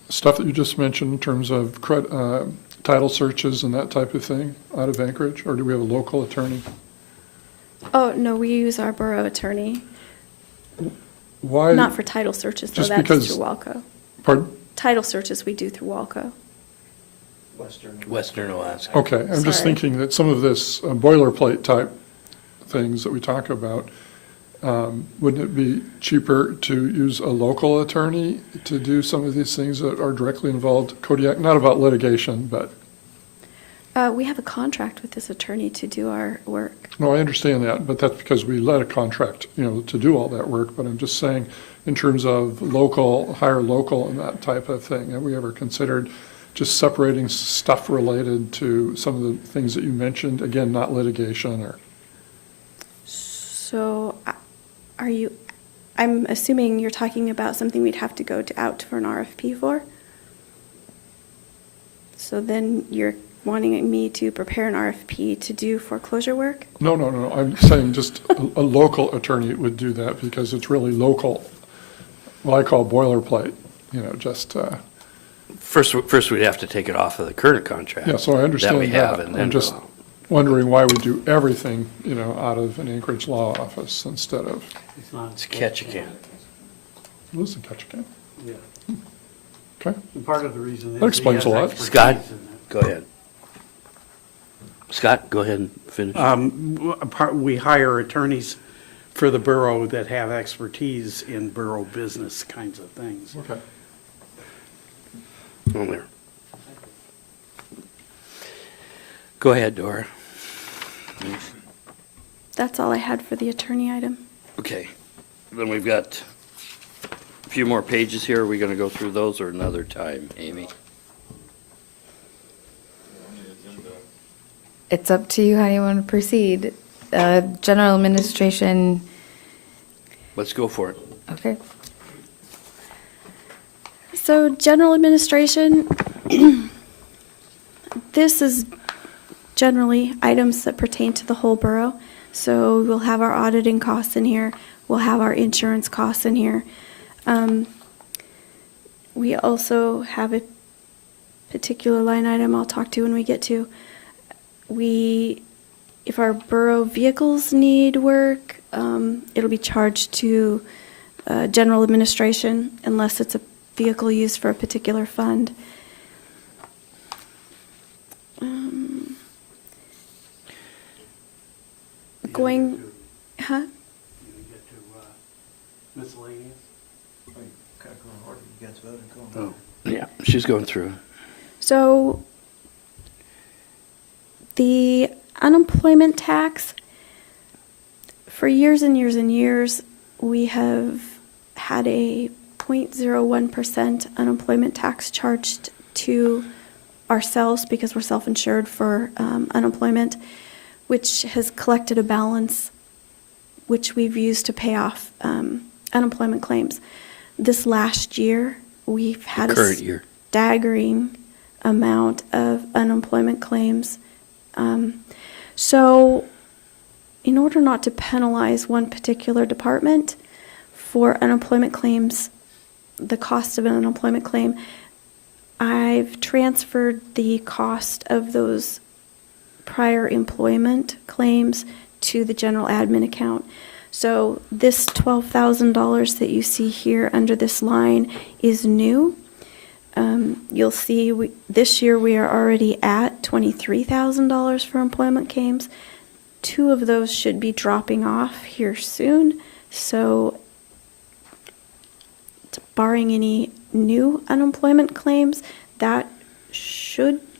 stuff that you just mentioned in terms of title searches and that type of thing out of Anchorage, or do we have a local attorney? Oh, no, we use our borough attorney. Why? Not for title searches, though, Just that's because- through Walco. Pardon? Title searches we do through Walco. Western Alaska. Okay, I'm just Sorry. thinking that some of this boilerplate type things that we talk about, wouldn't it be cheaper to use a local attorney to do some of these things that are directly involved, Kodiak, not about litigation, but, We have a contract with this attorney to do our work. no, I understand that, but that's because we let a contract, to do all that work, but I'm just saying, in terms of local, hire local and that type of thing, have we ever considered just separating stuff related to some of the things that you mentioned, again, not litigation or? So I'm assuming you're talking about something we'd have to go out for an RFP for? So then you're wanting me to prepare an RFP to do foreclosure work? No, I'm saying just a local attorney would do that because it's really local, what I call boilerplate, just, First, we'd have to take it off of the current contract. yeah, so I understand That we have, that. and I'm then just wondering why we do everything, out of an Anchorage law office instead of, It's catch a can. listen, catch a can. Yeah. Okay, And part of the reason is. That explains he has a lot. expertise Scott? in it. Go ahead. Scott, go ahead and finish. We hire attorneys for the borough that have expertise in borough business kinds of things. okay. On there. Go ahead, Dora. That's all I had for the attorney item. Okay, then we've got a few more pages here. Are we going to go through those or another time, Amy? It's up to you how you want to proceed. General administration, Let's go for it. okay. So general administration, this is generally items that pertain to the whole borough. So we'll have our auditing costs in here, we'll have our insurance costs in here. We also have a particular line item I'll talk to when we get to. If our borough vehicles need work, it'll be charged to general administration unless it's a vehicle used for a particular fund. Huh? You get to miscellaneous. Oh, yeah, she's going through. So the unemployment tax, for years and years and years, we have had a 0.01% unemployment tax charged to ourselves because we're self-insured for unemployment, which has collected a balance which we've used to pay off unemployment claims. This last year, we've had a Current year. staggering amount of unemployment claims. So in order not to penalize one particular department for unemployment claims, the cost of an unemployment claim, I've transferred the cost of those prior employment claims to the general admin account. So this $12,000 that you see here under this line is new. You'll see this year we are already at $23,000 for employment claims. 2 of those should be dropping off here soon. So barring any new unemployment claims, that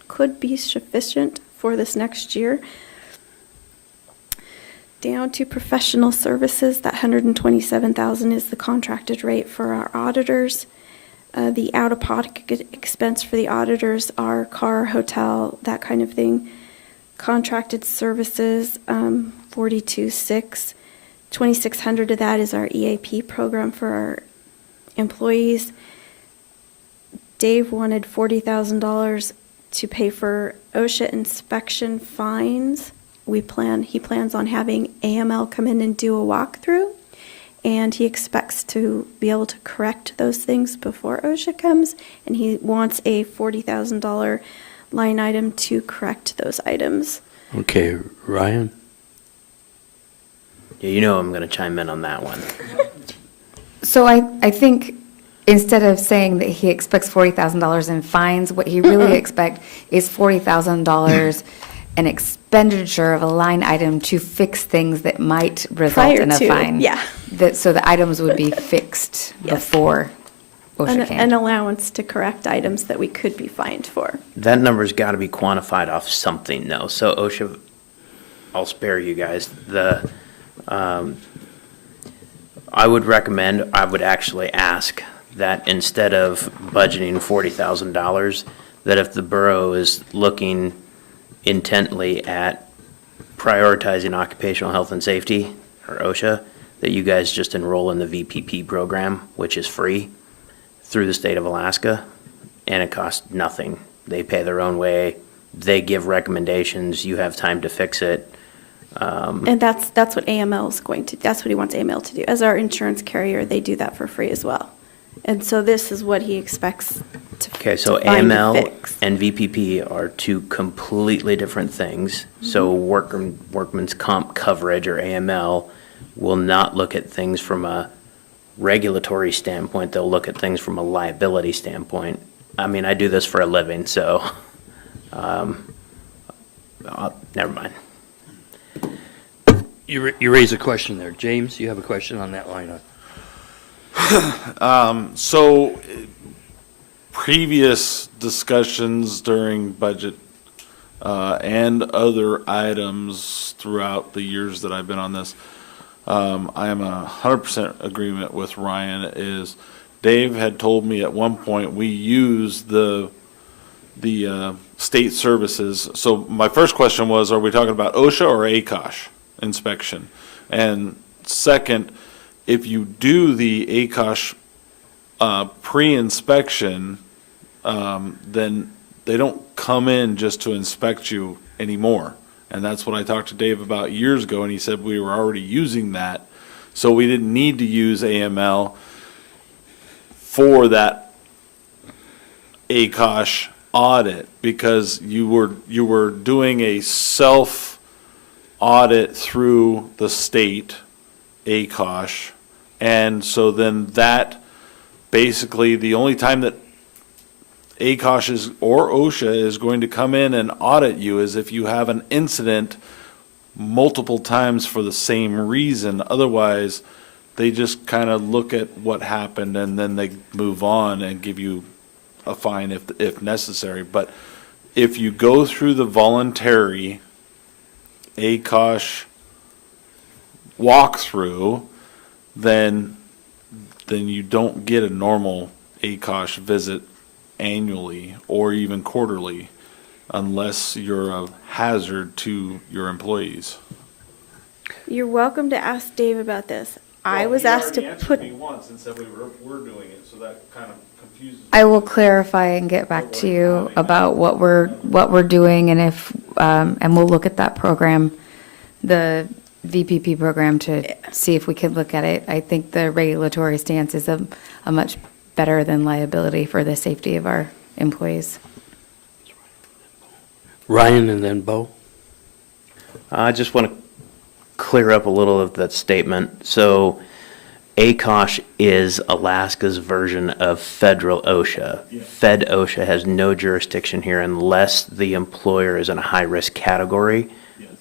could be sufficient for this next year. Down to professional services, that $127,000 is the contracted rate for our auditors. The out-of-pocket expense for the auditors are car, hotel, that kind of thing. Contracted services, $42,600. $2,600 of that is our EAP program for our employees. Dave wanted $40,000 to pay for OSHA inspection fines. He plans on having AML come in and do a walkthrough, and he expects to be able to correct those things before OSHA comes, and he wants a $40,000 line item to correct those items. Okay, Ryan? Yeah, you know I'm going to chime in on that one. So I think instead of saying that he expects $40,000 in fines, what he really expects is $40,000 an expenditure of a line item to fix things that might result Prior in a to, fine. yeah. So the items would be fixed Yes. before OSHA An can. allowance to correct items that we could be fined for. That number's got to be quantified off something, though. So OSHA, I'll spare you guys. I would recommend, I would actually ask that instead of budgeting $40,000, that if the borough is looking intently at prioritizing occupational health and safety, or OSHA, that you guys just enroll in the VPP program, which is free through the state of Alaska, and it costs nothing. They pay their own way. They give recommendations. You have time to fix it. And that's what AML is going to, that's what he wants AML to do. As our insurance carrier, they do that for free as well. And so this is what he expects to Okay, so to find and AML fix. and VPP are two completely different things. So workman's comp coverage, or AML, will not look at things from a regulatory standpoint. They'll look at things from a liability standpoint. I mean, I do this for a living, so never mind. You raise a question there. James, you have a question on that line? So previous discussions during budget and other items throughout the years that I've been on this, I am 100% agreement with Ryan. Is Dave had told me at one point we use the state services. So my first question was, are we talking about OSHA or ACOSH inspection? And second, if you do the ACOSH pre-inspection, then they don't come in just to inspect you anymore. And that's what I talked to Dave about years ago, and he said we were already using that. So we didn't need to use AML for that ACOSH audit, because you were doing a self audit through the state ACOSH. And so then that, basically, the only time that ACOSH is, or OSHA is going to come in and audit you is if you have an incident multiple times for the same reason. Otherwise, they just kind of look at what happened and then they move on and give you a fine if necessary. But if you go through the voluntary ACOSH walkthrough, then you don't get a normal ACOSH visit annually or even quarterly unless you're a hazard to your employees. You're welcome to ask Dave about this. I was asked to put, me once and said we're doing it, so that kind of confuses me. I will clarify and get back to you about what we're doing, and if, and we'll look at that program, the VPP program, to see if we could look at it. I think the regulatory stance is a much better than liability for the safety of our employees. Ryan and then Bo? I just want to clear up a little of that statement. So ACOSH is Alaska's version of federal OSHA. Fed OSHA has no jurisdiction here unless the employer is in a high-risk category,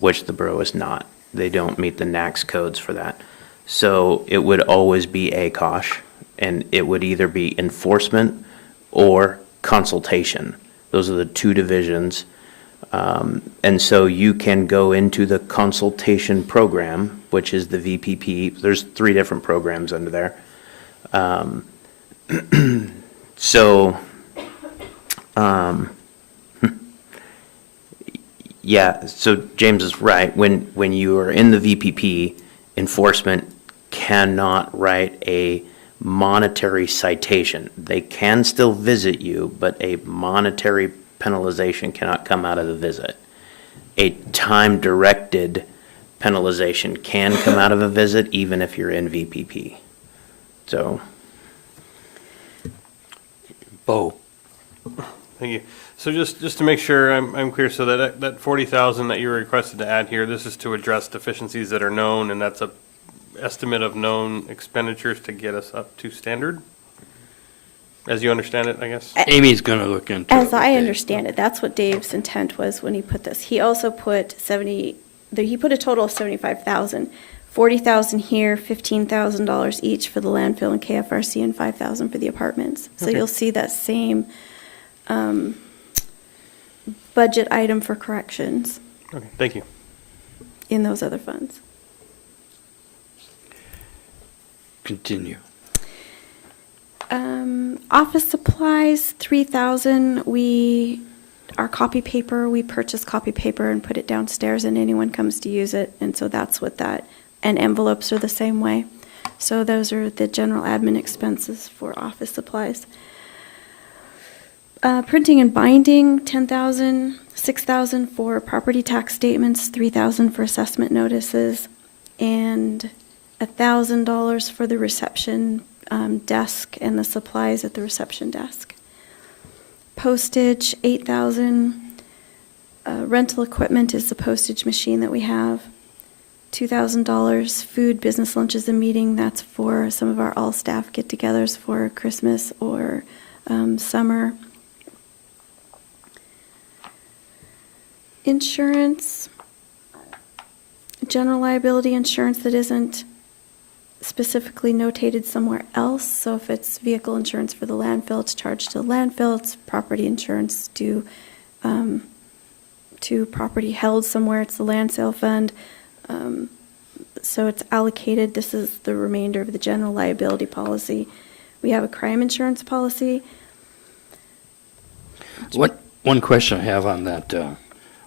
which the borough is not. They don't meet the NAAQS codes for that. So it would always be ACOSH, and it would either be enforcement or consultation. Those are the two divisions. And so you can go into the consultation program, which is the VPP. There's 3 different programs under there. Yeah, so James is right. When you are in the VPP, enforcement cannot write a monetary citation. They can still visit you, but a monetary penalization cannot come out of the visit. A time-directed penalization can come out of a visit, even if you're in VPP. So. Bo? Thank you. So just to make sure I'm clear, so that 40,000 that you were requested to add here, this is to address deficiencies that are known, and that's a estimate of known expenditures to get us up to standard? As you understand it, I guess? Amy's going to look into it. as I understand it, that's what Dave's intent was when he put this. He also put he put a total of 75,000. 40,000 here, $15,000 each for the landfill and KFRC, and 5,000 for the apartments. So Okay. you'll see that same budget item for corrections Okay, thank you. in those other funds. Continue. Office supplies, 3,000. Our copy paper, we purchase copy paper and put it downstairs, and anyone comes to use it, and so that's what that, and envelopes are the same way. So those are the general admin expenses for office supplies. Printing and binding, 10,000, 6,000 for property tax statements, 3,000 for assessment notices, and $1,000 for the reception desk and the supplies at the reception desk. Postage, 8,000. Rental equipment is the postage machine that we have. $2,000. Food, business lunches and meeting, that's for some of our all-staff get-togethers for Christmas or summer. Insurance, general liability insurance that isn't specifically notated somewhere else. So if it's vehicle insurance for the landfill, it's charged to the landfill. It's property insurance to property held somewhere. It's the land sale fund. So it's allocated. This is the remainder of the general liability policy. We have a crime insurance policy. One question I have on that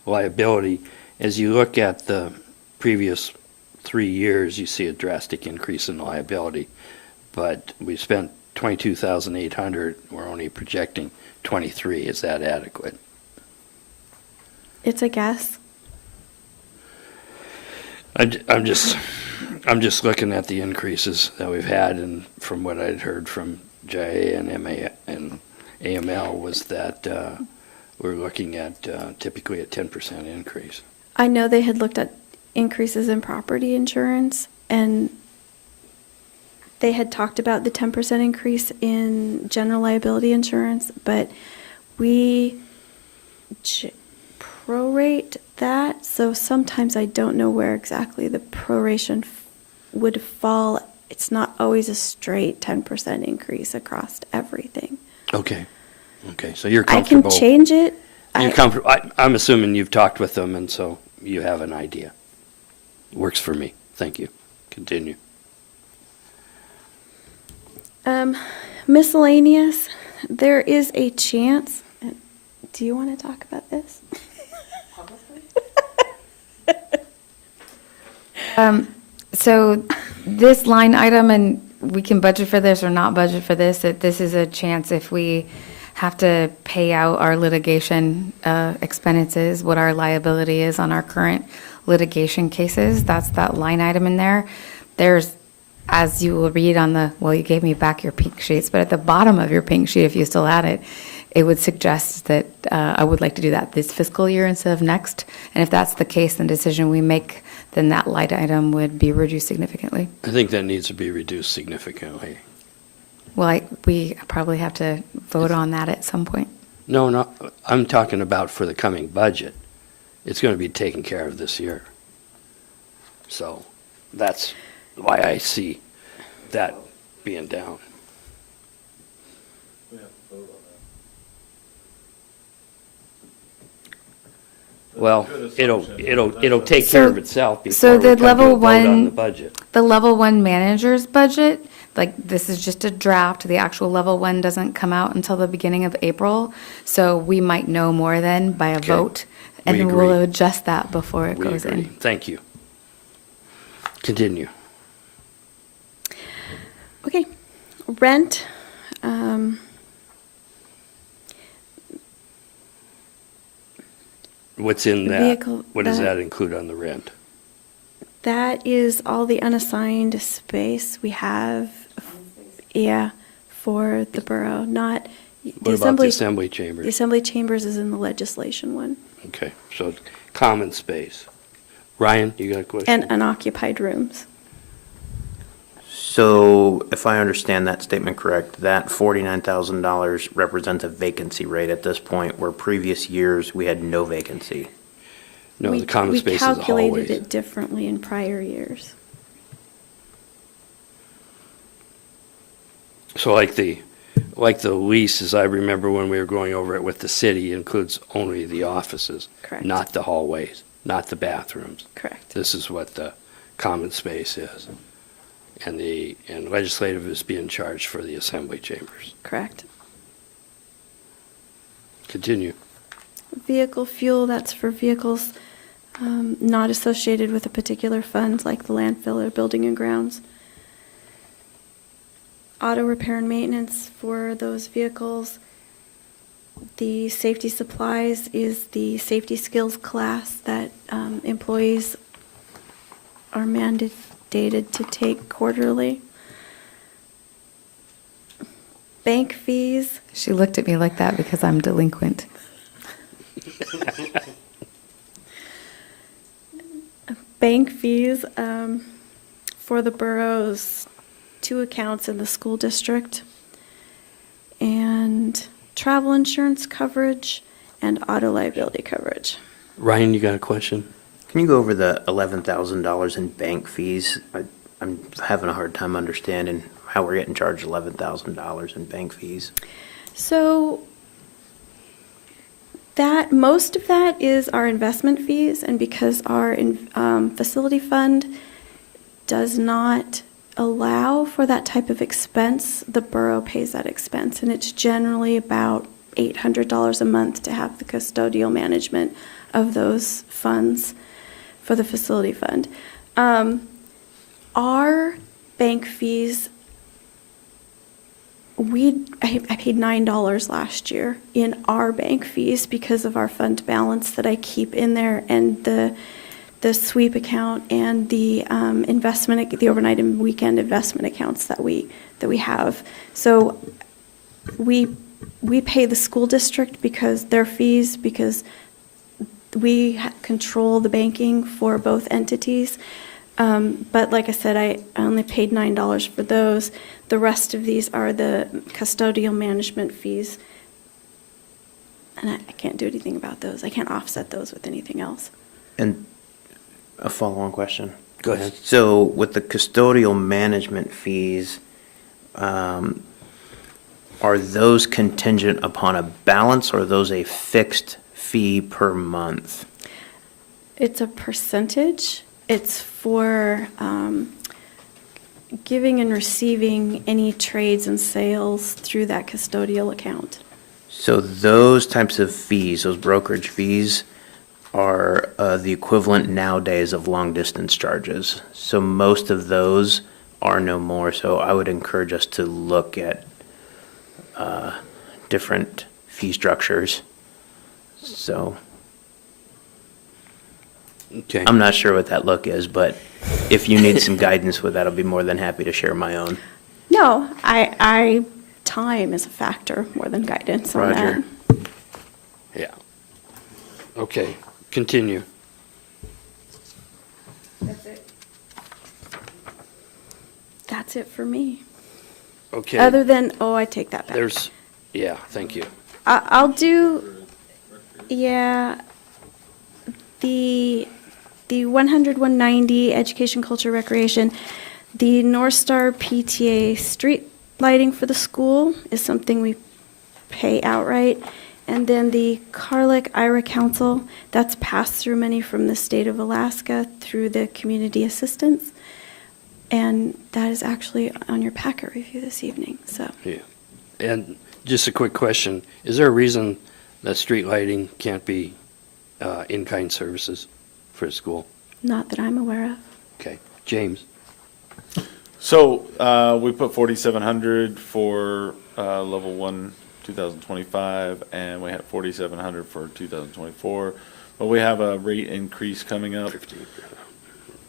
liability, as you look at the previous 3 years, you see a drastic increase in liability, but we spent $22,800. We're only projecting 23. Is that adequate? It's a guess. I'm just looking at the increases that we've had, and from what I'd heard from JIA and MA and AML was that we're looking at typically a 10% increase. I know they had looked at increases in property insurance, and they had talked about the 10% increase in general liability insurance, but we prorate that, so sometimes I don't know where exactly the proration would fall. It's not always a straight 10% increase across everything. Okay, so you're I comfortable. can change it. You're comfortable. I'm assuming you've talked with them, and so you have an idea. Works for me. Thank you. Continue. Miscellaneous, there is a chance. Do you want to talk about this? So this line item, and we can budget for this or not budget for this, that this is a chance if we have to pay out our litigation expenses, what our liability is on our current litigation cases. That's that line item in there. There's, as you will read on the, well, you gave me back your pink sheets, but at the bottom of your pink sheet, if you still had it, it would suggest that I would like to do that this fiscal year instead of next. And if that's the case, the decision we make, then that line item would be reduced significantly. I think that needs to be reduced significantly. Well, we probably have to vote on that at some point. No, I'm talking about for the coming budget. It's going to be taken care of this year. So that's why I see that being down. We have to vote on that. Well, Good it'll assumption. take care of itself So before we the come to a level vote on one- the budget. The level one manager's budget, like, this is just a draft. The actual level one doesn't come out until the beginning of April. So we might know more then by a Okay. vote. And We then we'll agree. adjust that before it We goes agree. in. Thank you. Continue. Okay, rent. What's in that? Vehicle- What does that- that include on the rent? That is all the unassigned space we have, yeah, for the borough, not. What about the assembly chambers? The assembly chambers is in the legislation one, Okay, so common space. Ryan, you got a question? and unoccupied rooms. So if I understand that statement correct, that $49,000 represents a vacancy rate at this point, where previous years we had no vacancy. No, We- the common space is the We calculated hallways. it differently in prior years. So like the lease, as I remember when we were going over it with the city, includes only the offices. Correct. Not the hallways, not the bathrooms. Correct. This is what the common space is. And legislative is being charged for the assembly chambers. Correct. Continue. Vehicle fuel, that's for vehicles not associated with a particular fund, like the landfill or building and grounds. Auto repair and maintenance for those vehicles. The safety supplies is the safety skills class that employees are mandated to take quarterly. Bank fees. She looked at me like that because I'm delinquent. Bank fees for the borough's 2 accounts in the school district, and travel insurance coverage and auto liability coverage. Ryan, you got a question? Can you go over the $11,000 in bank fees? I'm having a hard time understanding how we're getting charged $11,000 in bank fees. So that, most of that is our investment fees, and because our facility fund does not allow for that type of expense, the borough pays that expense, and it's generally about $800 a month to have the custodial management of those funds for the facility fund. Our bank fees, I paid $9 last year in our bank fees because of our fund balance that I keep in there, and the sweep account and the the overnight and weekend investment accounts that we have. So we pay the school district because their fees, because we control the banking for both entities. But like I said, I only paid $9 for those. The rest of these are the custodial management fees. And I can't do anything about those. I can't offset those with anything else. And a follow-on question. Go ahead. So with the custodial management fees, are those contingent upon a balance, or are those a fixed fee per month? It's a percentage. It's for giving and receiving any trades and sales through that custodial account. So those types of fees, those brokerage fees, are the equivalent nowadays of long-distance charges. So most of those are no more. So I would encourage us to look at different fee structures. So Okay. I'm not sure what that look is, but if you need some guidance with that, I'll be more than happy to share my own. No, time is a factor more than guidance on Roger. that. Yeah. Okay, continue. That's it for me. Okay. Other than, I take that back. There's, yeah, thank you. I'll do, yeah, the 100, 190, education, culture, recreation, the North Star PTA street lighting for the school is something we pay outright. And then the Carlick Ira Council, that's pass-through money from the state of Alaska through the community assistance. And that is actually on your packet review this evening, so. Yeah. And just a quick question, is there a reason that street lighting can't be in-kind services for the school? Not that I'm aware of. Okay, James? So, we put 4,700 for, level 1, 2025, and we had 4,700 for 2024. But we have a rate increase coming up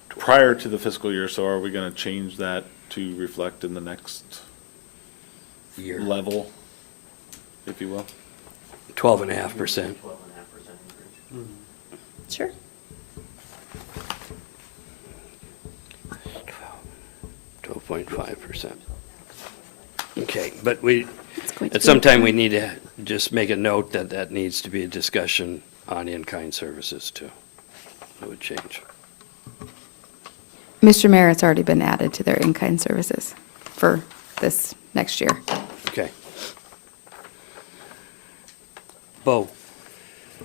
prior to the fiscal year, so are we gonna change that to reflect in the next Year. level, if you will? 12.5%. Sure. 12.5%. Okay, but we, It's going to at be some time, okay. we need to just make a note that that needs to be a discussion on in-kind services too. That would change. Mr. Mayor, it's already been added to their in-kind services for this next year. Okay. Bo?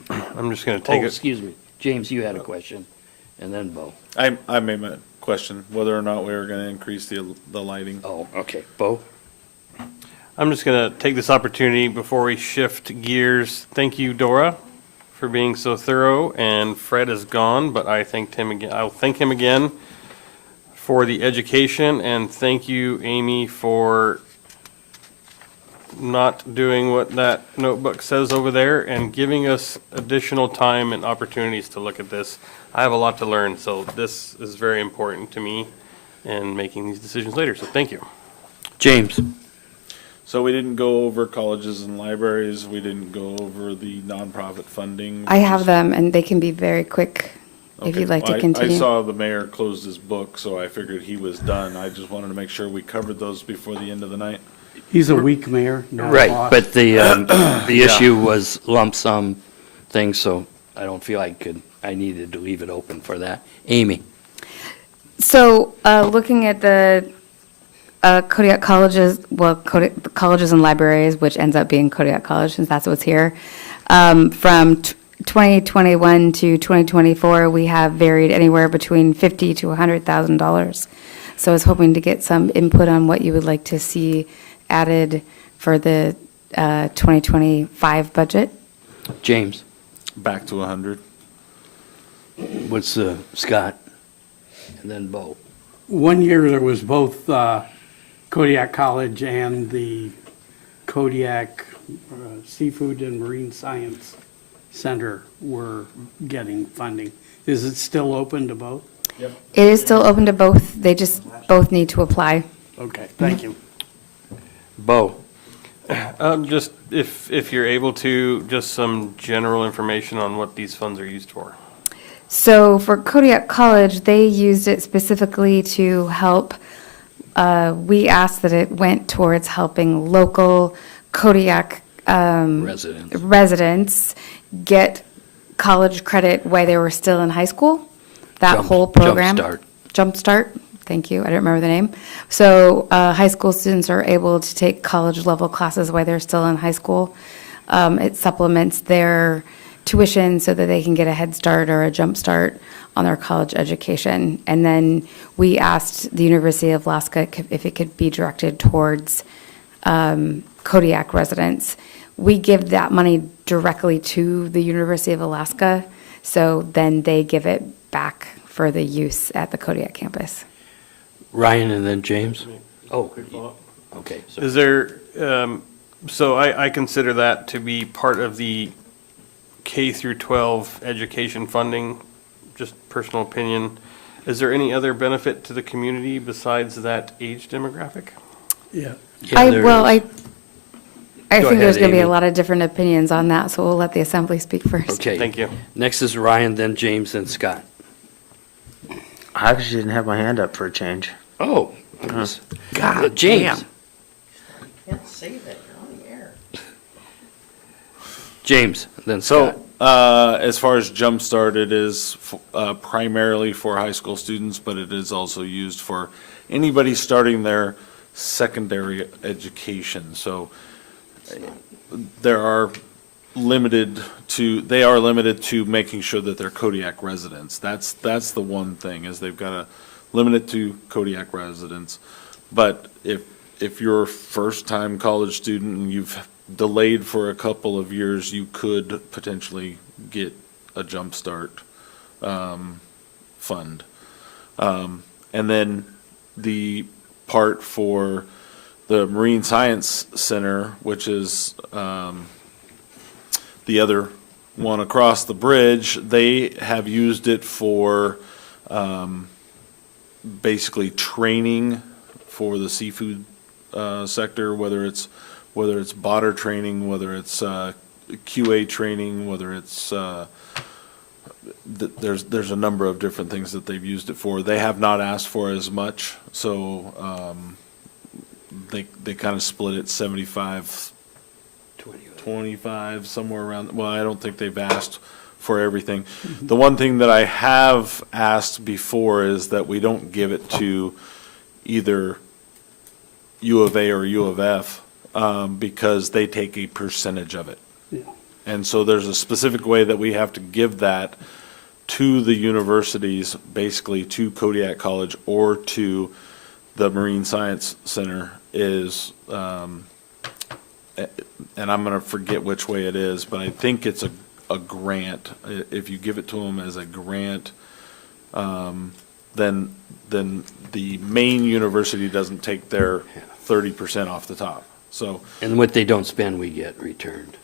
I'm just going to Oh, take it. excuse me. James, you had a question, and then Bo. I made my question, whether or not we were gonna increase the lighting. Oh, okay. Bo? I'm just going to take this opportunity before we shift gears. Thank you, Dora, for being so thorough, and Fred is gone, but I thanked him again. I'll thank him again for the education, and thank you, Amy, for not doing what that notebook says over there and giving us additional time and opportunities to look at this. I have a lot to learn, so this is very important to me in making these decisions later, so thank you. James? So we didn't go over colleges and libraries, we didn't go over the nonprofit funding. I have them, and they can be very quick if Okay. you'd like to Well, I continue. saw the mayor closed his book, so I figured he was done. I just wanted to make sure we covered those before the end of the night. He's a weak mayor, not a Right, boss. but the issue was lump sum things, so I don't feel I needed to leave it open for that. Amy? So, looking at the Kodiak colleges, Kodiak colleges and libraries, which ends up being Kodiak College, since that's what's here, from 2021 to 2024, we have varied anywhere between $50,000 to $100,000. So I was hoping to get some input on what you would like to see added for the 2025 budget. James? Back to 100. What's Scott? And then Bo. One year, there was both Kodiak College and the Kodiak Seafood and Marine Science Center were getting funding. Is it still open to both? It is still open to both. They just both need to apply. Okay, thank you. Bo? Just if you're able to, just some general information on what these funds are used for. So for Kodiak College, they used it specifically to help, we asked that it went towards helping local Kodiak residents get college credit while they were still in high school. That whole program. Jumpstart. Thank you. I don't remember the name. So high school students are able to take college level classes while they're still in high school. It supplements their tuition so that they can get a head start or a jump start on their college education. And then we asked the University of Alaska if it could be directed towards Kodiak residents. We give that money directly to the University of Alaska, so then they give it back for the use at the Kodiak campus. Ryan and then James? Oh, Quick follow-up. okay. So Is there, so I consider that to be part of the K through 12 education funding, just personal opinion. Is there any other benefit to the community besides that age demographic? Yeah. yeah, there is. I Go think there's ahead, going to be a Amy. lot of different opinions on that, so we'll let the assembly speak first. Okay. Thank you. Next is Ryan, then James, then Scott. I actually didn't have my hand up for a change. Oh. God, James. Can't say that, you're on the air. James, then Scott. So, as far as Jumpstart, it is primarily for high school students, but it is also used for anybody starting their secondary education. So they are limited to making sure that they're Kodiak residents. That's the one thing, is they've got to limit it to Kodiak residents. But if you're a first-time college student and you've delayed for a couple of years, you could potentially get a Jumpstart fund. And then the part for the Marine Science Center, which is the other one across the bridge, they have used it for basically training for the seafood sector, whether it's botter training, whether it's QA training, whether it's there's a number of different things that they've used it for. They have not asked for as much, so they kind of split it 75, 25, somewhere around. Well, I don't think they've asked for everything. The one thing that I have asked before is that we don't give it to either U of A or U of F, because they take a percentage of it. Yeah. And so there's a specific way that we have to give that to the universities, basically to Kodiak College or to the Marine Science Center is, and I'm going to forget which way it is, but I think it's a grant. If you give it to them as a grant, then the main university doesn't take their 30% off the top. So And what they don't spend, we get returned.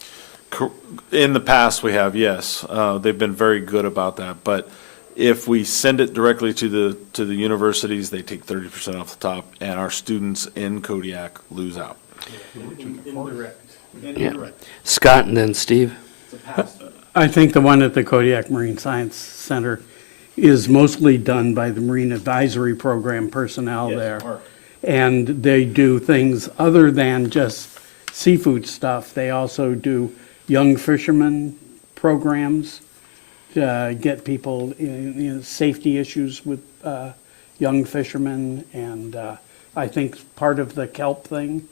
in the past, we have, yes. They've been very good about that. But if we send it directly to the universities, they take 30% off the top, and our students in Kodiak lose out. Yeah. Scott and then Steve. I think the one at the Kodiak Marine Science Center is mostly done by the Marine Advisory Program personnel there. And they do things other than just seafood stuff. They also do young fishermen programs to get people in safety issues with young fishermen. And I think part of the kelp thing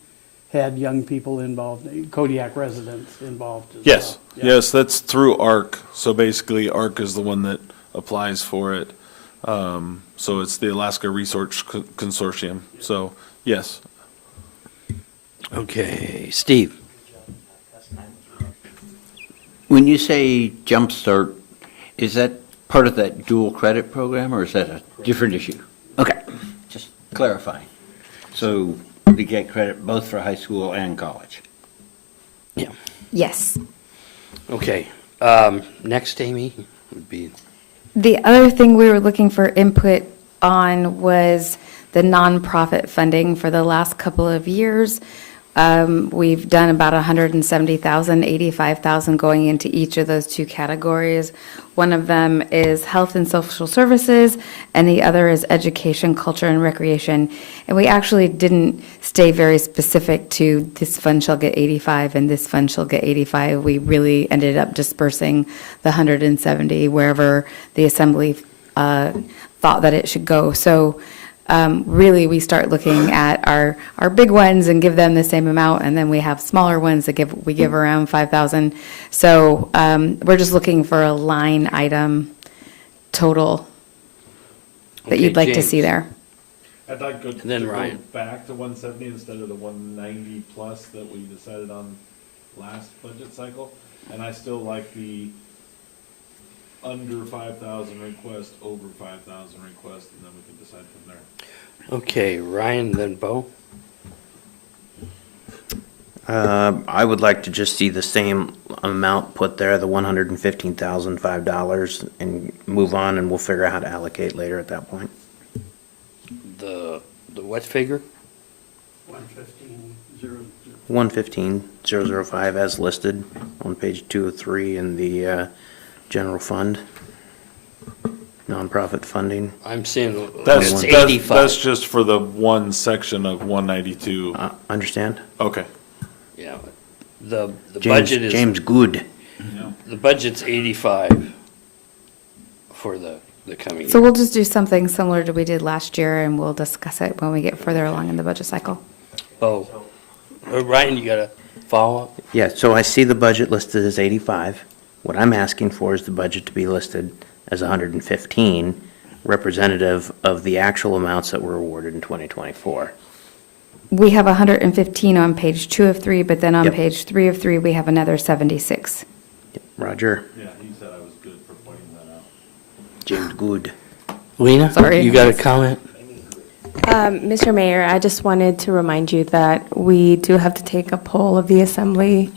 had young people involved, Kodiak residents involved as Yes, well. Yeah. yes, that's through ARC. So basically, ARC is the one that applies for it. So it's the Alaska Research Consortium. So, yes. Okay, Steve. When you say Jumpstart, is that part of that dual credit program, or is that a different issue? Okay, just clarifying. So we get credit both for high school and college? Yeah. Yes. Okay. Next, Amy, would be, The other thing we were looking for input on was the nonprofit funding for the last couple of years. We've done about 170,000, 85,000 going into each of those two categories. One of them is health and social services, and the other is education, culture, and recreation. And we actually didn't stay very specific to this fund shall get 85 and this fund shall get 85. We really ended up dispersing the 170 wherever the assembly thought that it should go. So really, we start looking at our big ones and give them the same amount, and then we have smaller ones that we give around 5,000. So we're just looking for a line item total that Okay, you'd like to James. see there. I'd like to then go Ryan. back to 170 instead of the 190 plus that we decided on last budget cycle. And I still like the under 5,000 request, over 5,000 request, and then we can decide from there. Okay, Ryan, then Bo? I would like to just see the same amount put there, the $115,005, and move on, and we'll figure out how to allocate later at that point. The what figure? 115,000. 115,005 as listed on page 203 in the general fund, nonprofit funding. I'm seeing That's, it's that's 85. that's just for the one section of 192. Understand? Okay. Yeah, the James, budget is. James Good. The budget's 85 for the coming So year. we'll just do something similar to we did last year, and we'll discuss it when we get further along in the budget cycle. Oh, Ryan, you got a follow-up? Yeah, so I see the budget listed as 85. What I'm asking for is the budget to be listed as 115, representative of the actual amounts that were awarded in 2024. We have 115 on page 2 of 3, but then on Yep. page 3 of 3, we have another 76. Roger, Yeah, he said I was good for pointing that out. James Good. Lena? Sorry. You got a comment? Mr. Mayor, I just wanted to remind you that we do have to take a poll of the assembly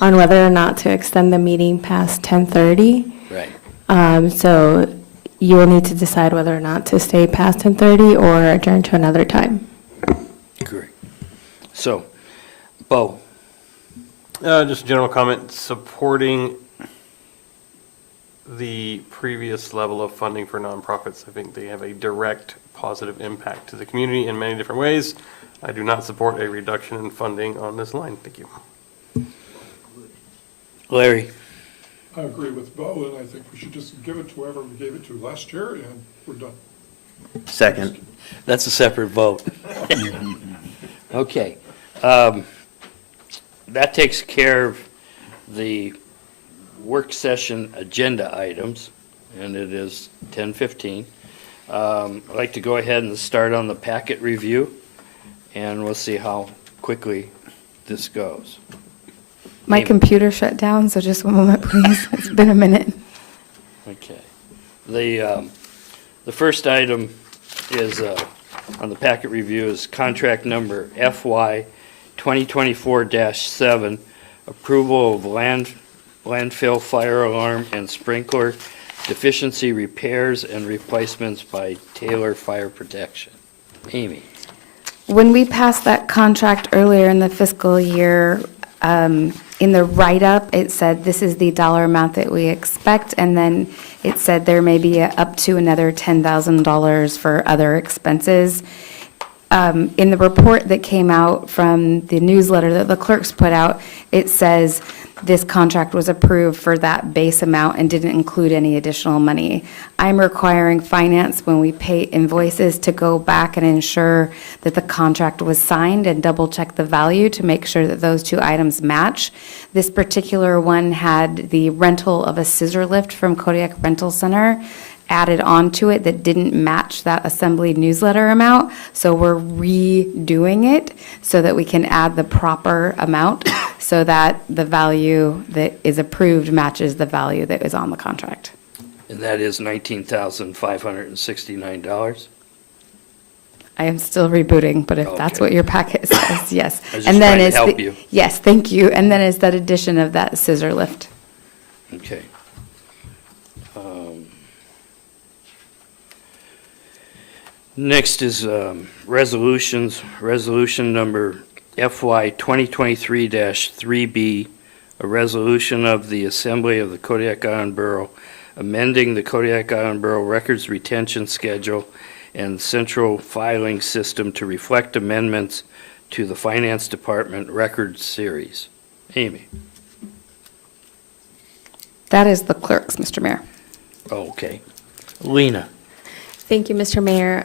on whether or not to extend the meeting past 10:30. Right. So you will need to decide whether or not to stay past 10:30 or adjourn to another time. Great. So, Bo? Just a general comment, supporting the previous level of funding for nonprofits. I think they have a direct positive impact to the community in many different ways. I do not support a reduction in funding on this line. Thank you. Larry? I agree with Bo, and I think we should just give it to whoever we gave it to last year, and we're done. Second. That's a separate vote. Okay. That takes care of the work session agenda items, and it is 10:15. I'd like to go ahead and start on the packet review, and we'll see how quickly this goes. My Amy. computer shut down, so just one moment, please. It's been a minute. Okay. The first item is, on the packet review, is contract number FY 2024-7, approval of landfill fire alarm and sprinkler deficiency repairs and replacements by Taylor Fire Protection. Amy? When we passed that contract earlier in the fiscal year, in the write-up, it said this is the dollar amount that we expect, and then it said there may be up to another $10,000 for other expenses. In the report that came out from the newsletter that the clerks put out, it says this contract was approved for that base amount and didn't include any additional money. I'm requiring finance, when we pay invoices, to go back and ensure that the contract was signed and double-check the value to make sure that those two items match. This particular one had the rental of a scissor lift from Kodiak Rental Center added onto it that didn't match that assembly newsletter amount. So we're redoing it so that we can add the proper amount so that the value that is approved matches the value that is on the contract. And that is $19,569. I am still rebooting, but if that's Okay. what your packet says, yes. I was just And then trying to it's help the- you. Yes, thank you. And then it's that addition of that scissor lift. Okay. Next is resolutions. Resolution number FY 2023-3B, a resolution of the Assembly of the Kodiak Island Borough amending the Kodiak Island Borough Records Retention Schedule and Central Filing System to reflect amendments to the Finance Department Records Series. Amy? That is the clerk's, Mr. Mayor. Oh, okay. Lena? Thank you, Mr. Mayor.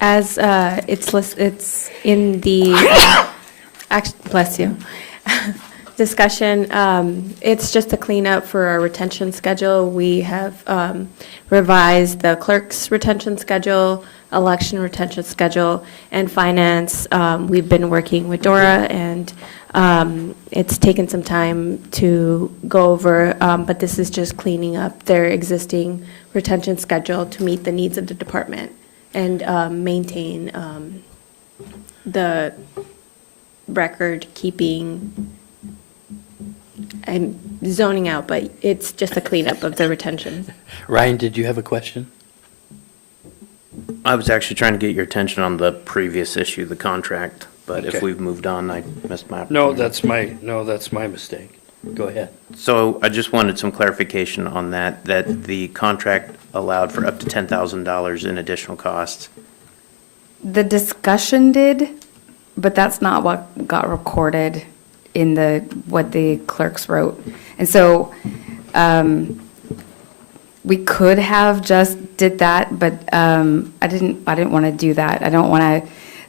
As it's in the, bless you, discussion, it's just a cleanup for our retention schedule. We have revised the clerk's retention schedule election retention schedule. And finance, we've been working with Dora, and it's taken some time to go over, but this is just cleaning up their existing retention schedule to meet the needs of the department and maintain the record keeping. I'm zoning out, but it's just a cleanup of the retention. Ryan, did you have a question? I was actually trying to get your attention on the previous issue, the contract, but if Okay. we've moved on, I missed my No, opportunity. that's my mistake. Go ahead. So I just wanted some clarification on that, that the contract allowed for up to $10,000 in additional costs. The discussion did, but that's not what got recorded in what the clerks wrote. And so, we could have just did that, but, I didn't want to do that. I don't want to,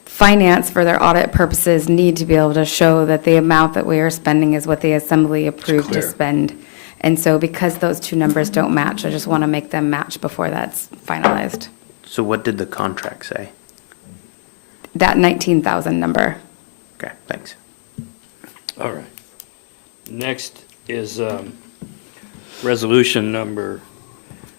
finance for their audit purposes need to be able to show that the amount that we are spending is what the assembly approved to clear. spend. And so because those two numbers don't match, I just want to make them match before that's finalized. So what did the contract say? That 19,000 number. Okay, thanks. All right. Next is resolution number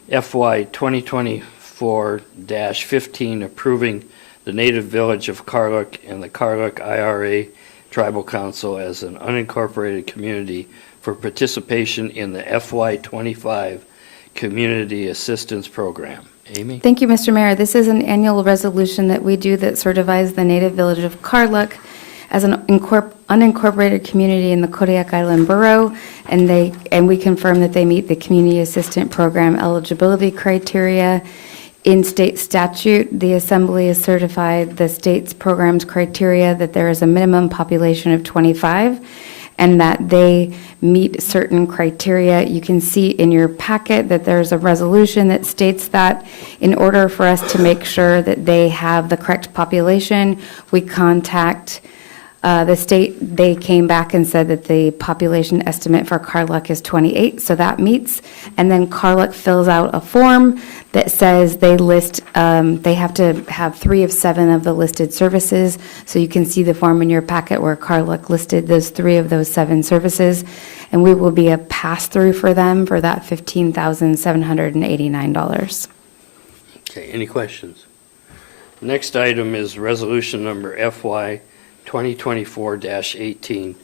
FY 2024-15, approving the native village of Kodiak and the Kodiak IRA Tribal Council as an unincorporated community for participation in the FY 25 Community Assistance Program. Amy? Thank you, Mr. Mayor. This is an annual resolution that we do that certifies the native village of Kodiak as an unincorporated community in the Kodiak Island Borough, and we confirm that they meet the Community Assistant Program eligibility criteria. In state statute, the Assembly has certified the state's program's criteria that there is a minimum population of 25 and that they meet certain criteria. You can see in your packet that there's a resolution that states that in order for us to make sure that they have the correct population, we contact the state. They came back and said that the population estimate for Kodiak is 28, so that meets. And then Kodiak fills out a form that says they list, they have to have 3 of 7 of the listed services. So you can see the form in your packet where Kodiak listed those 3 of those 7 services. And we will be a pass-through for them for that $15,789. Okay, any questions? Next item is resolution number FY 2024-18,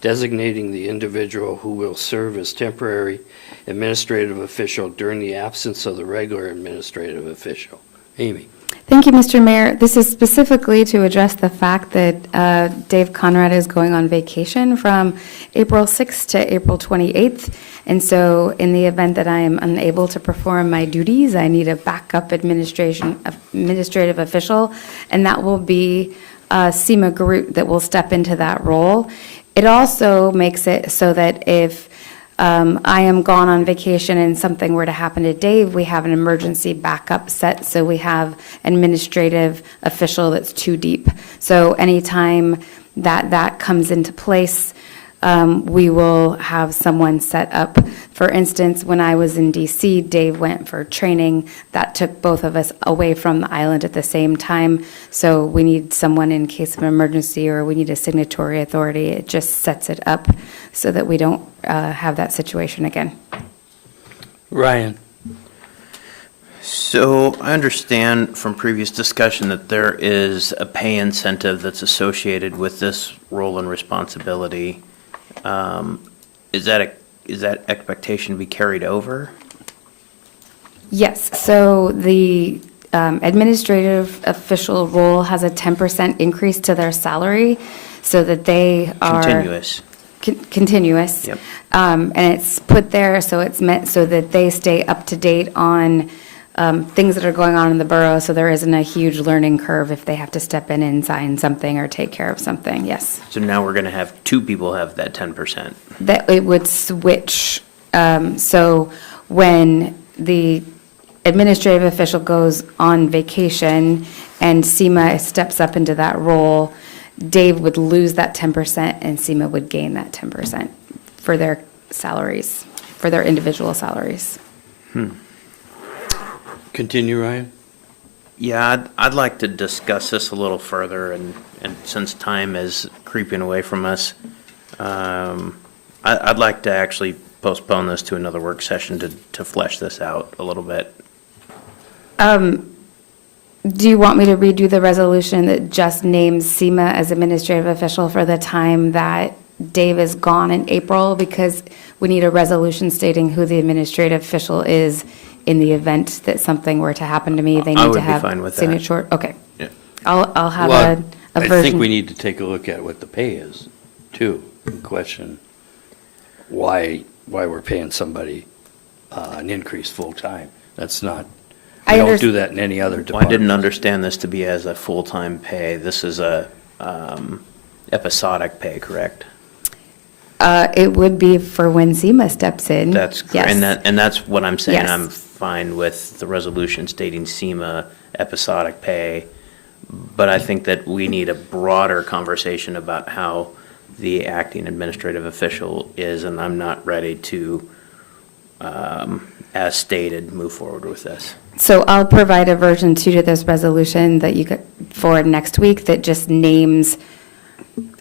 designating the individual who will serve as temporary administrative official during the absence of the regular administrative official. Amy? Thank you, Mr. Mayor. This is specifically to address the fact that Dave Conrad is going on vacation from April 6th to April 28th. And so in the event that I am unable to perform my duties, I need a backup administrative official, and that will be Seema Garut that will step into that role. It also makes it so that if I am gone on vacation and something were to happen to Dave, we have an emergency backup set, so we have an administrative official that's 2 deep. So anytime that comes into place, we will have someone set up. For instance, when I was in DC, Dave went for training. That took both of us away from the island at the same time. So we need someone in case of emergency, or we need a signatory authority. It just sets it up so that we don't have that situation again. Ryan? So I understand from previous discussion that there is a pay incentive that's associated with this role and responsibility. Is that expectation to be carried over? Yes, so the administrative official role has a 10% increase to their salary so that they are. Continuous. Continuous. Yep. And it's put there, so it's meant so that they stay up to date on things that are going on in the borough, so there isn't a huge learning curve if they have to step in and sign something or take care of something, yes. So now we're going to have 2 people have that 10%. That it would switch. So when the administrative official goes on vacation and Seema steps up into that role, Dave would lose that 10% and Seema would gain that 10% for their salaries, for their individual salaries. Continue, Ryan. Yeah, I'd like to discuss this a little further, and since time is creeping away from us, I'd like to actually postpone this to another work session to flesh this out a little bit. Do you want me to redo the resolution that just names SEMA as administrative official for the time that Dave is gone in April? Because we need a resolution stating who the administrative official is in the event that something were to happen to me. They I need would to be have fine with that. signature. Okay. Yeah. I'll have Well, a I version. think we need to take a look at what the pay is, too, and question why we're paying somebody an increase full-time. That's not, we I don't don't do that in any other Well, I department. didn't understand this to be as a full-time pay. This is a episodic pay, correct? It would be for when SEMA steps in. That's Yes. and that's what I'm saying. Yes. I'm fine with the resolution stating SEMA episodic pay, but I think that we need a broader conversation about how the acting administrative official is, and I'm not ready to, as stated, move forward with this. So I'll provide a version 2 to this resolution that you could forward next week that just names.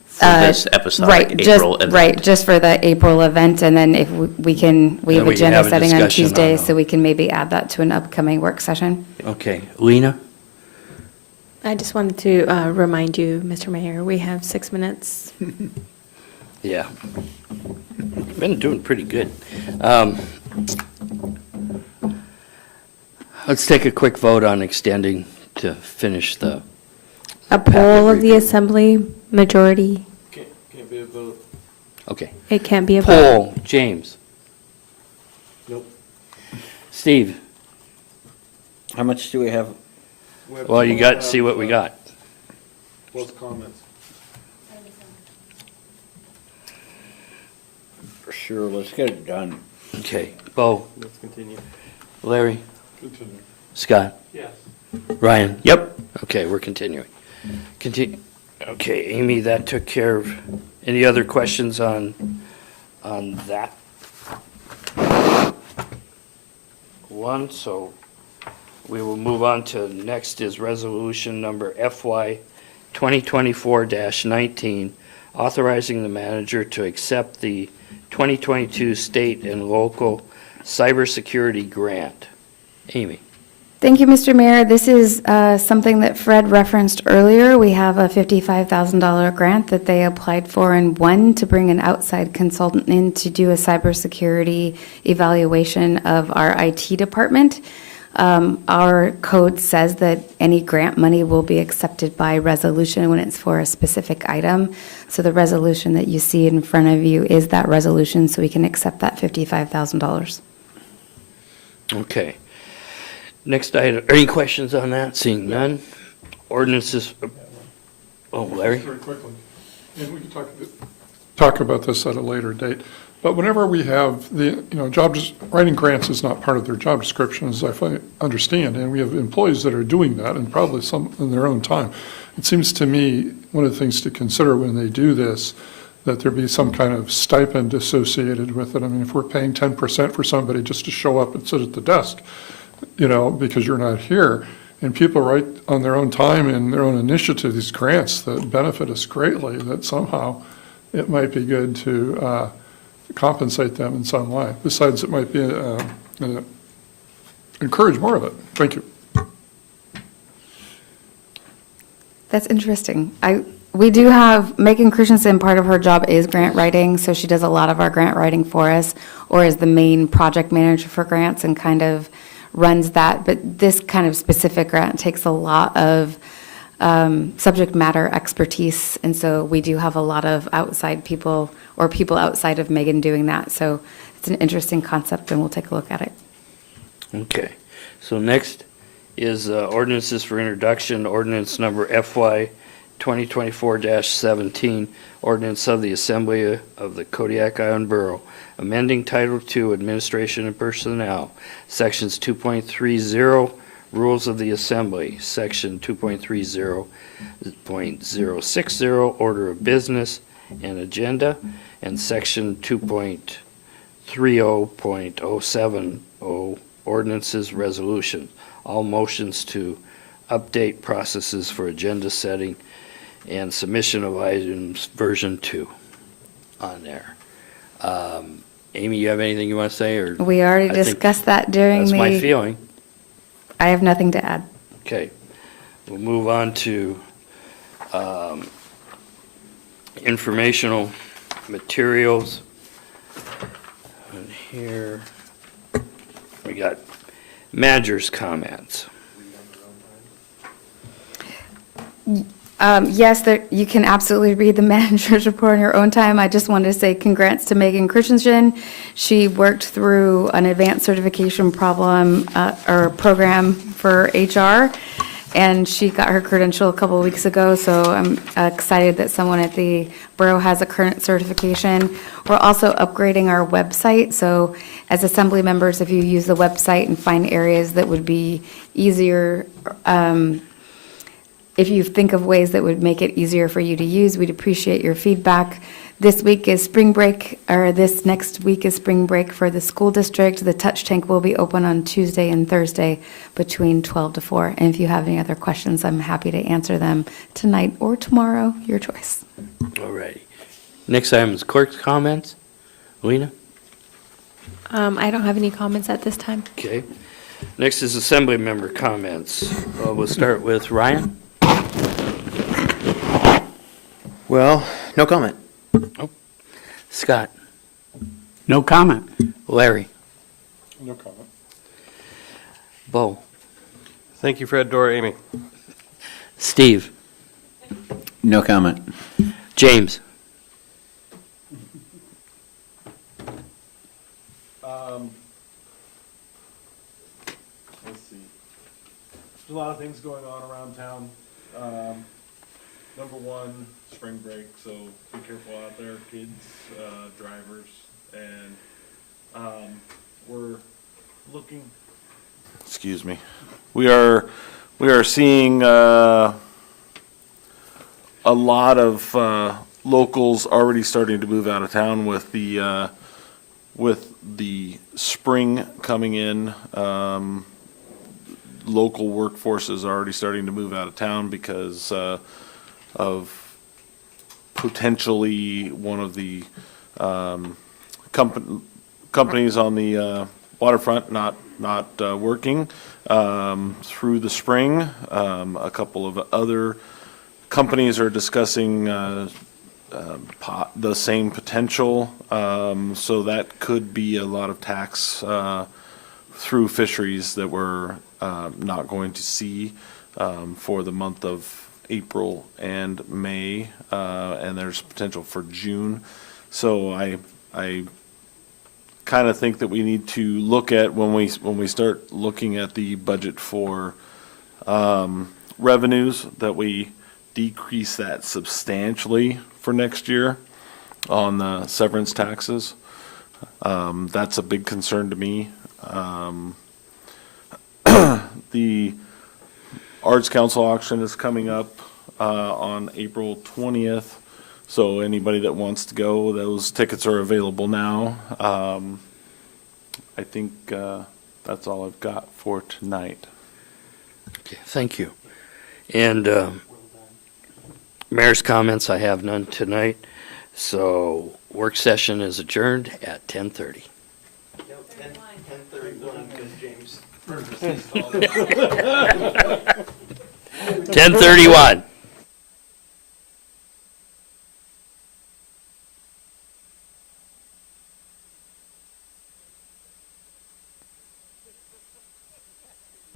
For this episodic Right, April just, event. right, just for the April event, and then if we can, we have we can agenda have a setting on discussion on Tuesday, them. so we can maybe add that to an upcoming work session. Okay, Lena? I just wanted to remind you, Mr. Mayor, we have 6 minutes. Yeah. Been doing pretty good. Let's take a quick vote on extending to finish the, A poll of the assembly majority, Can't be a vote. okay. it can't be a vote. Poll, James. Nope. Steve? How much do we have? We have Well, to you got, see what we got. Both comments. For sure, let's get it done. Okay, Bo, Let's continue. Larry, Continue. Scott, Yes. Ryan? Yep. Okay, we're continuing. Continue. Okay, Amy, that took care of, any other questions on that one? So we will move on to, next is resolution number FY 2024-19, authorizing the manager to accept the 2022 state and local cybersecurity grant. Amy? Thank you, Mr. Mayor. This is something that Fred referenced earlier. We have a $55,000 grant that they applied for and won to bring an outside consultant in to do a cybersecurity evaluation of our IT department. Our code says that any grant money will be accepted by resolution when it's for a specific item. So the resolution that you see in front of you is that resolution, so we can accept that $55,000. Okay. Next item, any questions on that? Seeing none? Ordinances, oh, Larry? Very quickly. And we can talk about this at a later date. But whenever we have the, writing grants is not part of their job description, as I understand, and we have employees that are doing that, and probably some in their own time. It seems to me, one of the things to consider when they do this, that there be some kind of stipend associated with it. I mean, if we're paying 10% for somebody just to show up and sit at the desk, because you're not here, and people write on their own time and their own initiative these grants that benefit us greatly, that somehow it might be good to compensate them in some way. Besides, it might be encourage more of it. Thank you. That's interesting. We do have, Megan Christensen, part of her job is grant writing, so she does a lot of our grant writing for us, or is the main project manager for grants and kind of runs that. But this kind of specific grant takes a lot of subject matter expertise, and so we do have a lot of outside people, or people outside of Megan doing that. So it's an interesting concept, and we'll take a look at it. Okay. So next is ordinances for introduction, ordinance number FY 2024-17, ordinance of the Assembly of the Kodiak Island Borough, amending Title II, Administration and Personnel, Sections 2.30, Rules of the Assembly, Section 2.30.060, Order of Business and Agenda, and Section 2.30.070, Ordinances Resolution. All motions to update processes for agenda setting and submission of items version 2 on there. Amy, you have anything you want to say, or? We already I think discussed that during That's the. my feeling. I have nothing to add. Okay, we'll move on to informational materials. And here, we got manager's comments. Yes, you can absolutely read the manager's report on your own time. I just wanted to say congrats to Megan Christensen. She worked through an advanced certification program for HR, and she got her credential a couple of weeks ago, so I'm excited that someone at the Borough has a current certification. We're also upgrading our website, so as assembly members, if you use the website and find areas that would be easier, if you think of ways that would make it easier for you to use, we'd appreciate your feedback. This week is spring break, or this next week is spring break for the school district. The touch tank will be open on Tuesday and Thursday between 12 to 4. And if you have any other questions, I'm happy to answer them tonight or tomorrow, your choice. All righty. Next item is clerk's comments. Lena? I don't have any comments at this time. Okay. Next is assembly member comments. We'll start with Ryan. Well, no comment. Scott. No comment. Larry. No comment. Bo. Thank you, Fred, Dora, Amy. Steve. No comment. James. Let's see. There's a lot of things going on around town. Number one, spring break, so be careful out there, kids, drivers, and we're looking. Excuse me. We are seeing a lot of locals already starting to move out of town with the spring coming in. Local workforce is already starting to move out of town because of potentially one of the companies on the waterfront not working through the spring. A couple of other companies are discussing the same potential, so that could be a lot of tax through fisheries that we're not going to see for the month of April and May, and there's potential for June. So I kind of think that we need to look at when we start looking at the budget for revenues, that we decrease that substantially for next year on the severance taxes. That's a big concern to me. The Arts Council auction is coming up on April 20th, so anybody that wants to go, those tickets are available now. I think that's all I've got for tonight. Okay, thank you. And mayor's comments, I have none tonight. So work session is adjourned at 10:30. 10:31.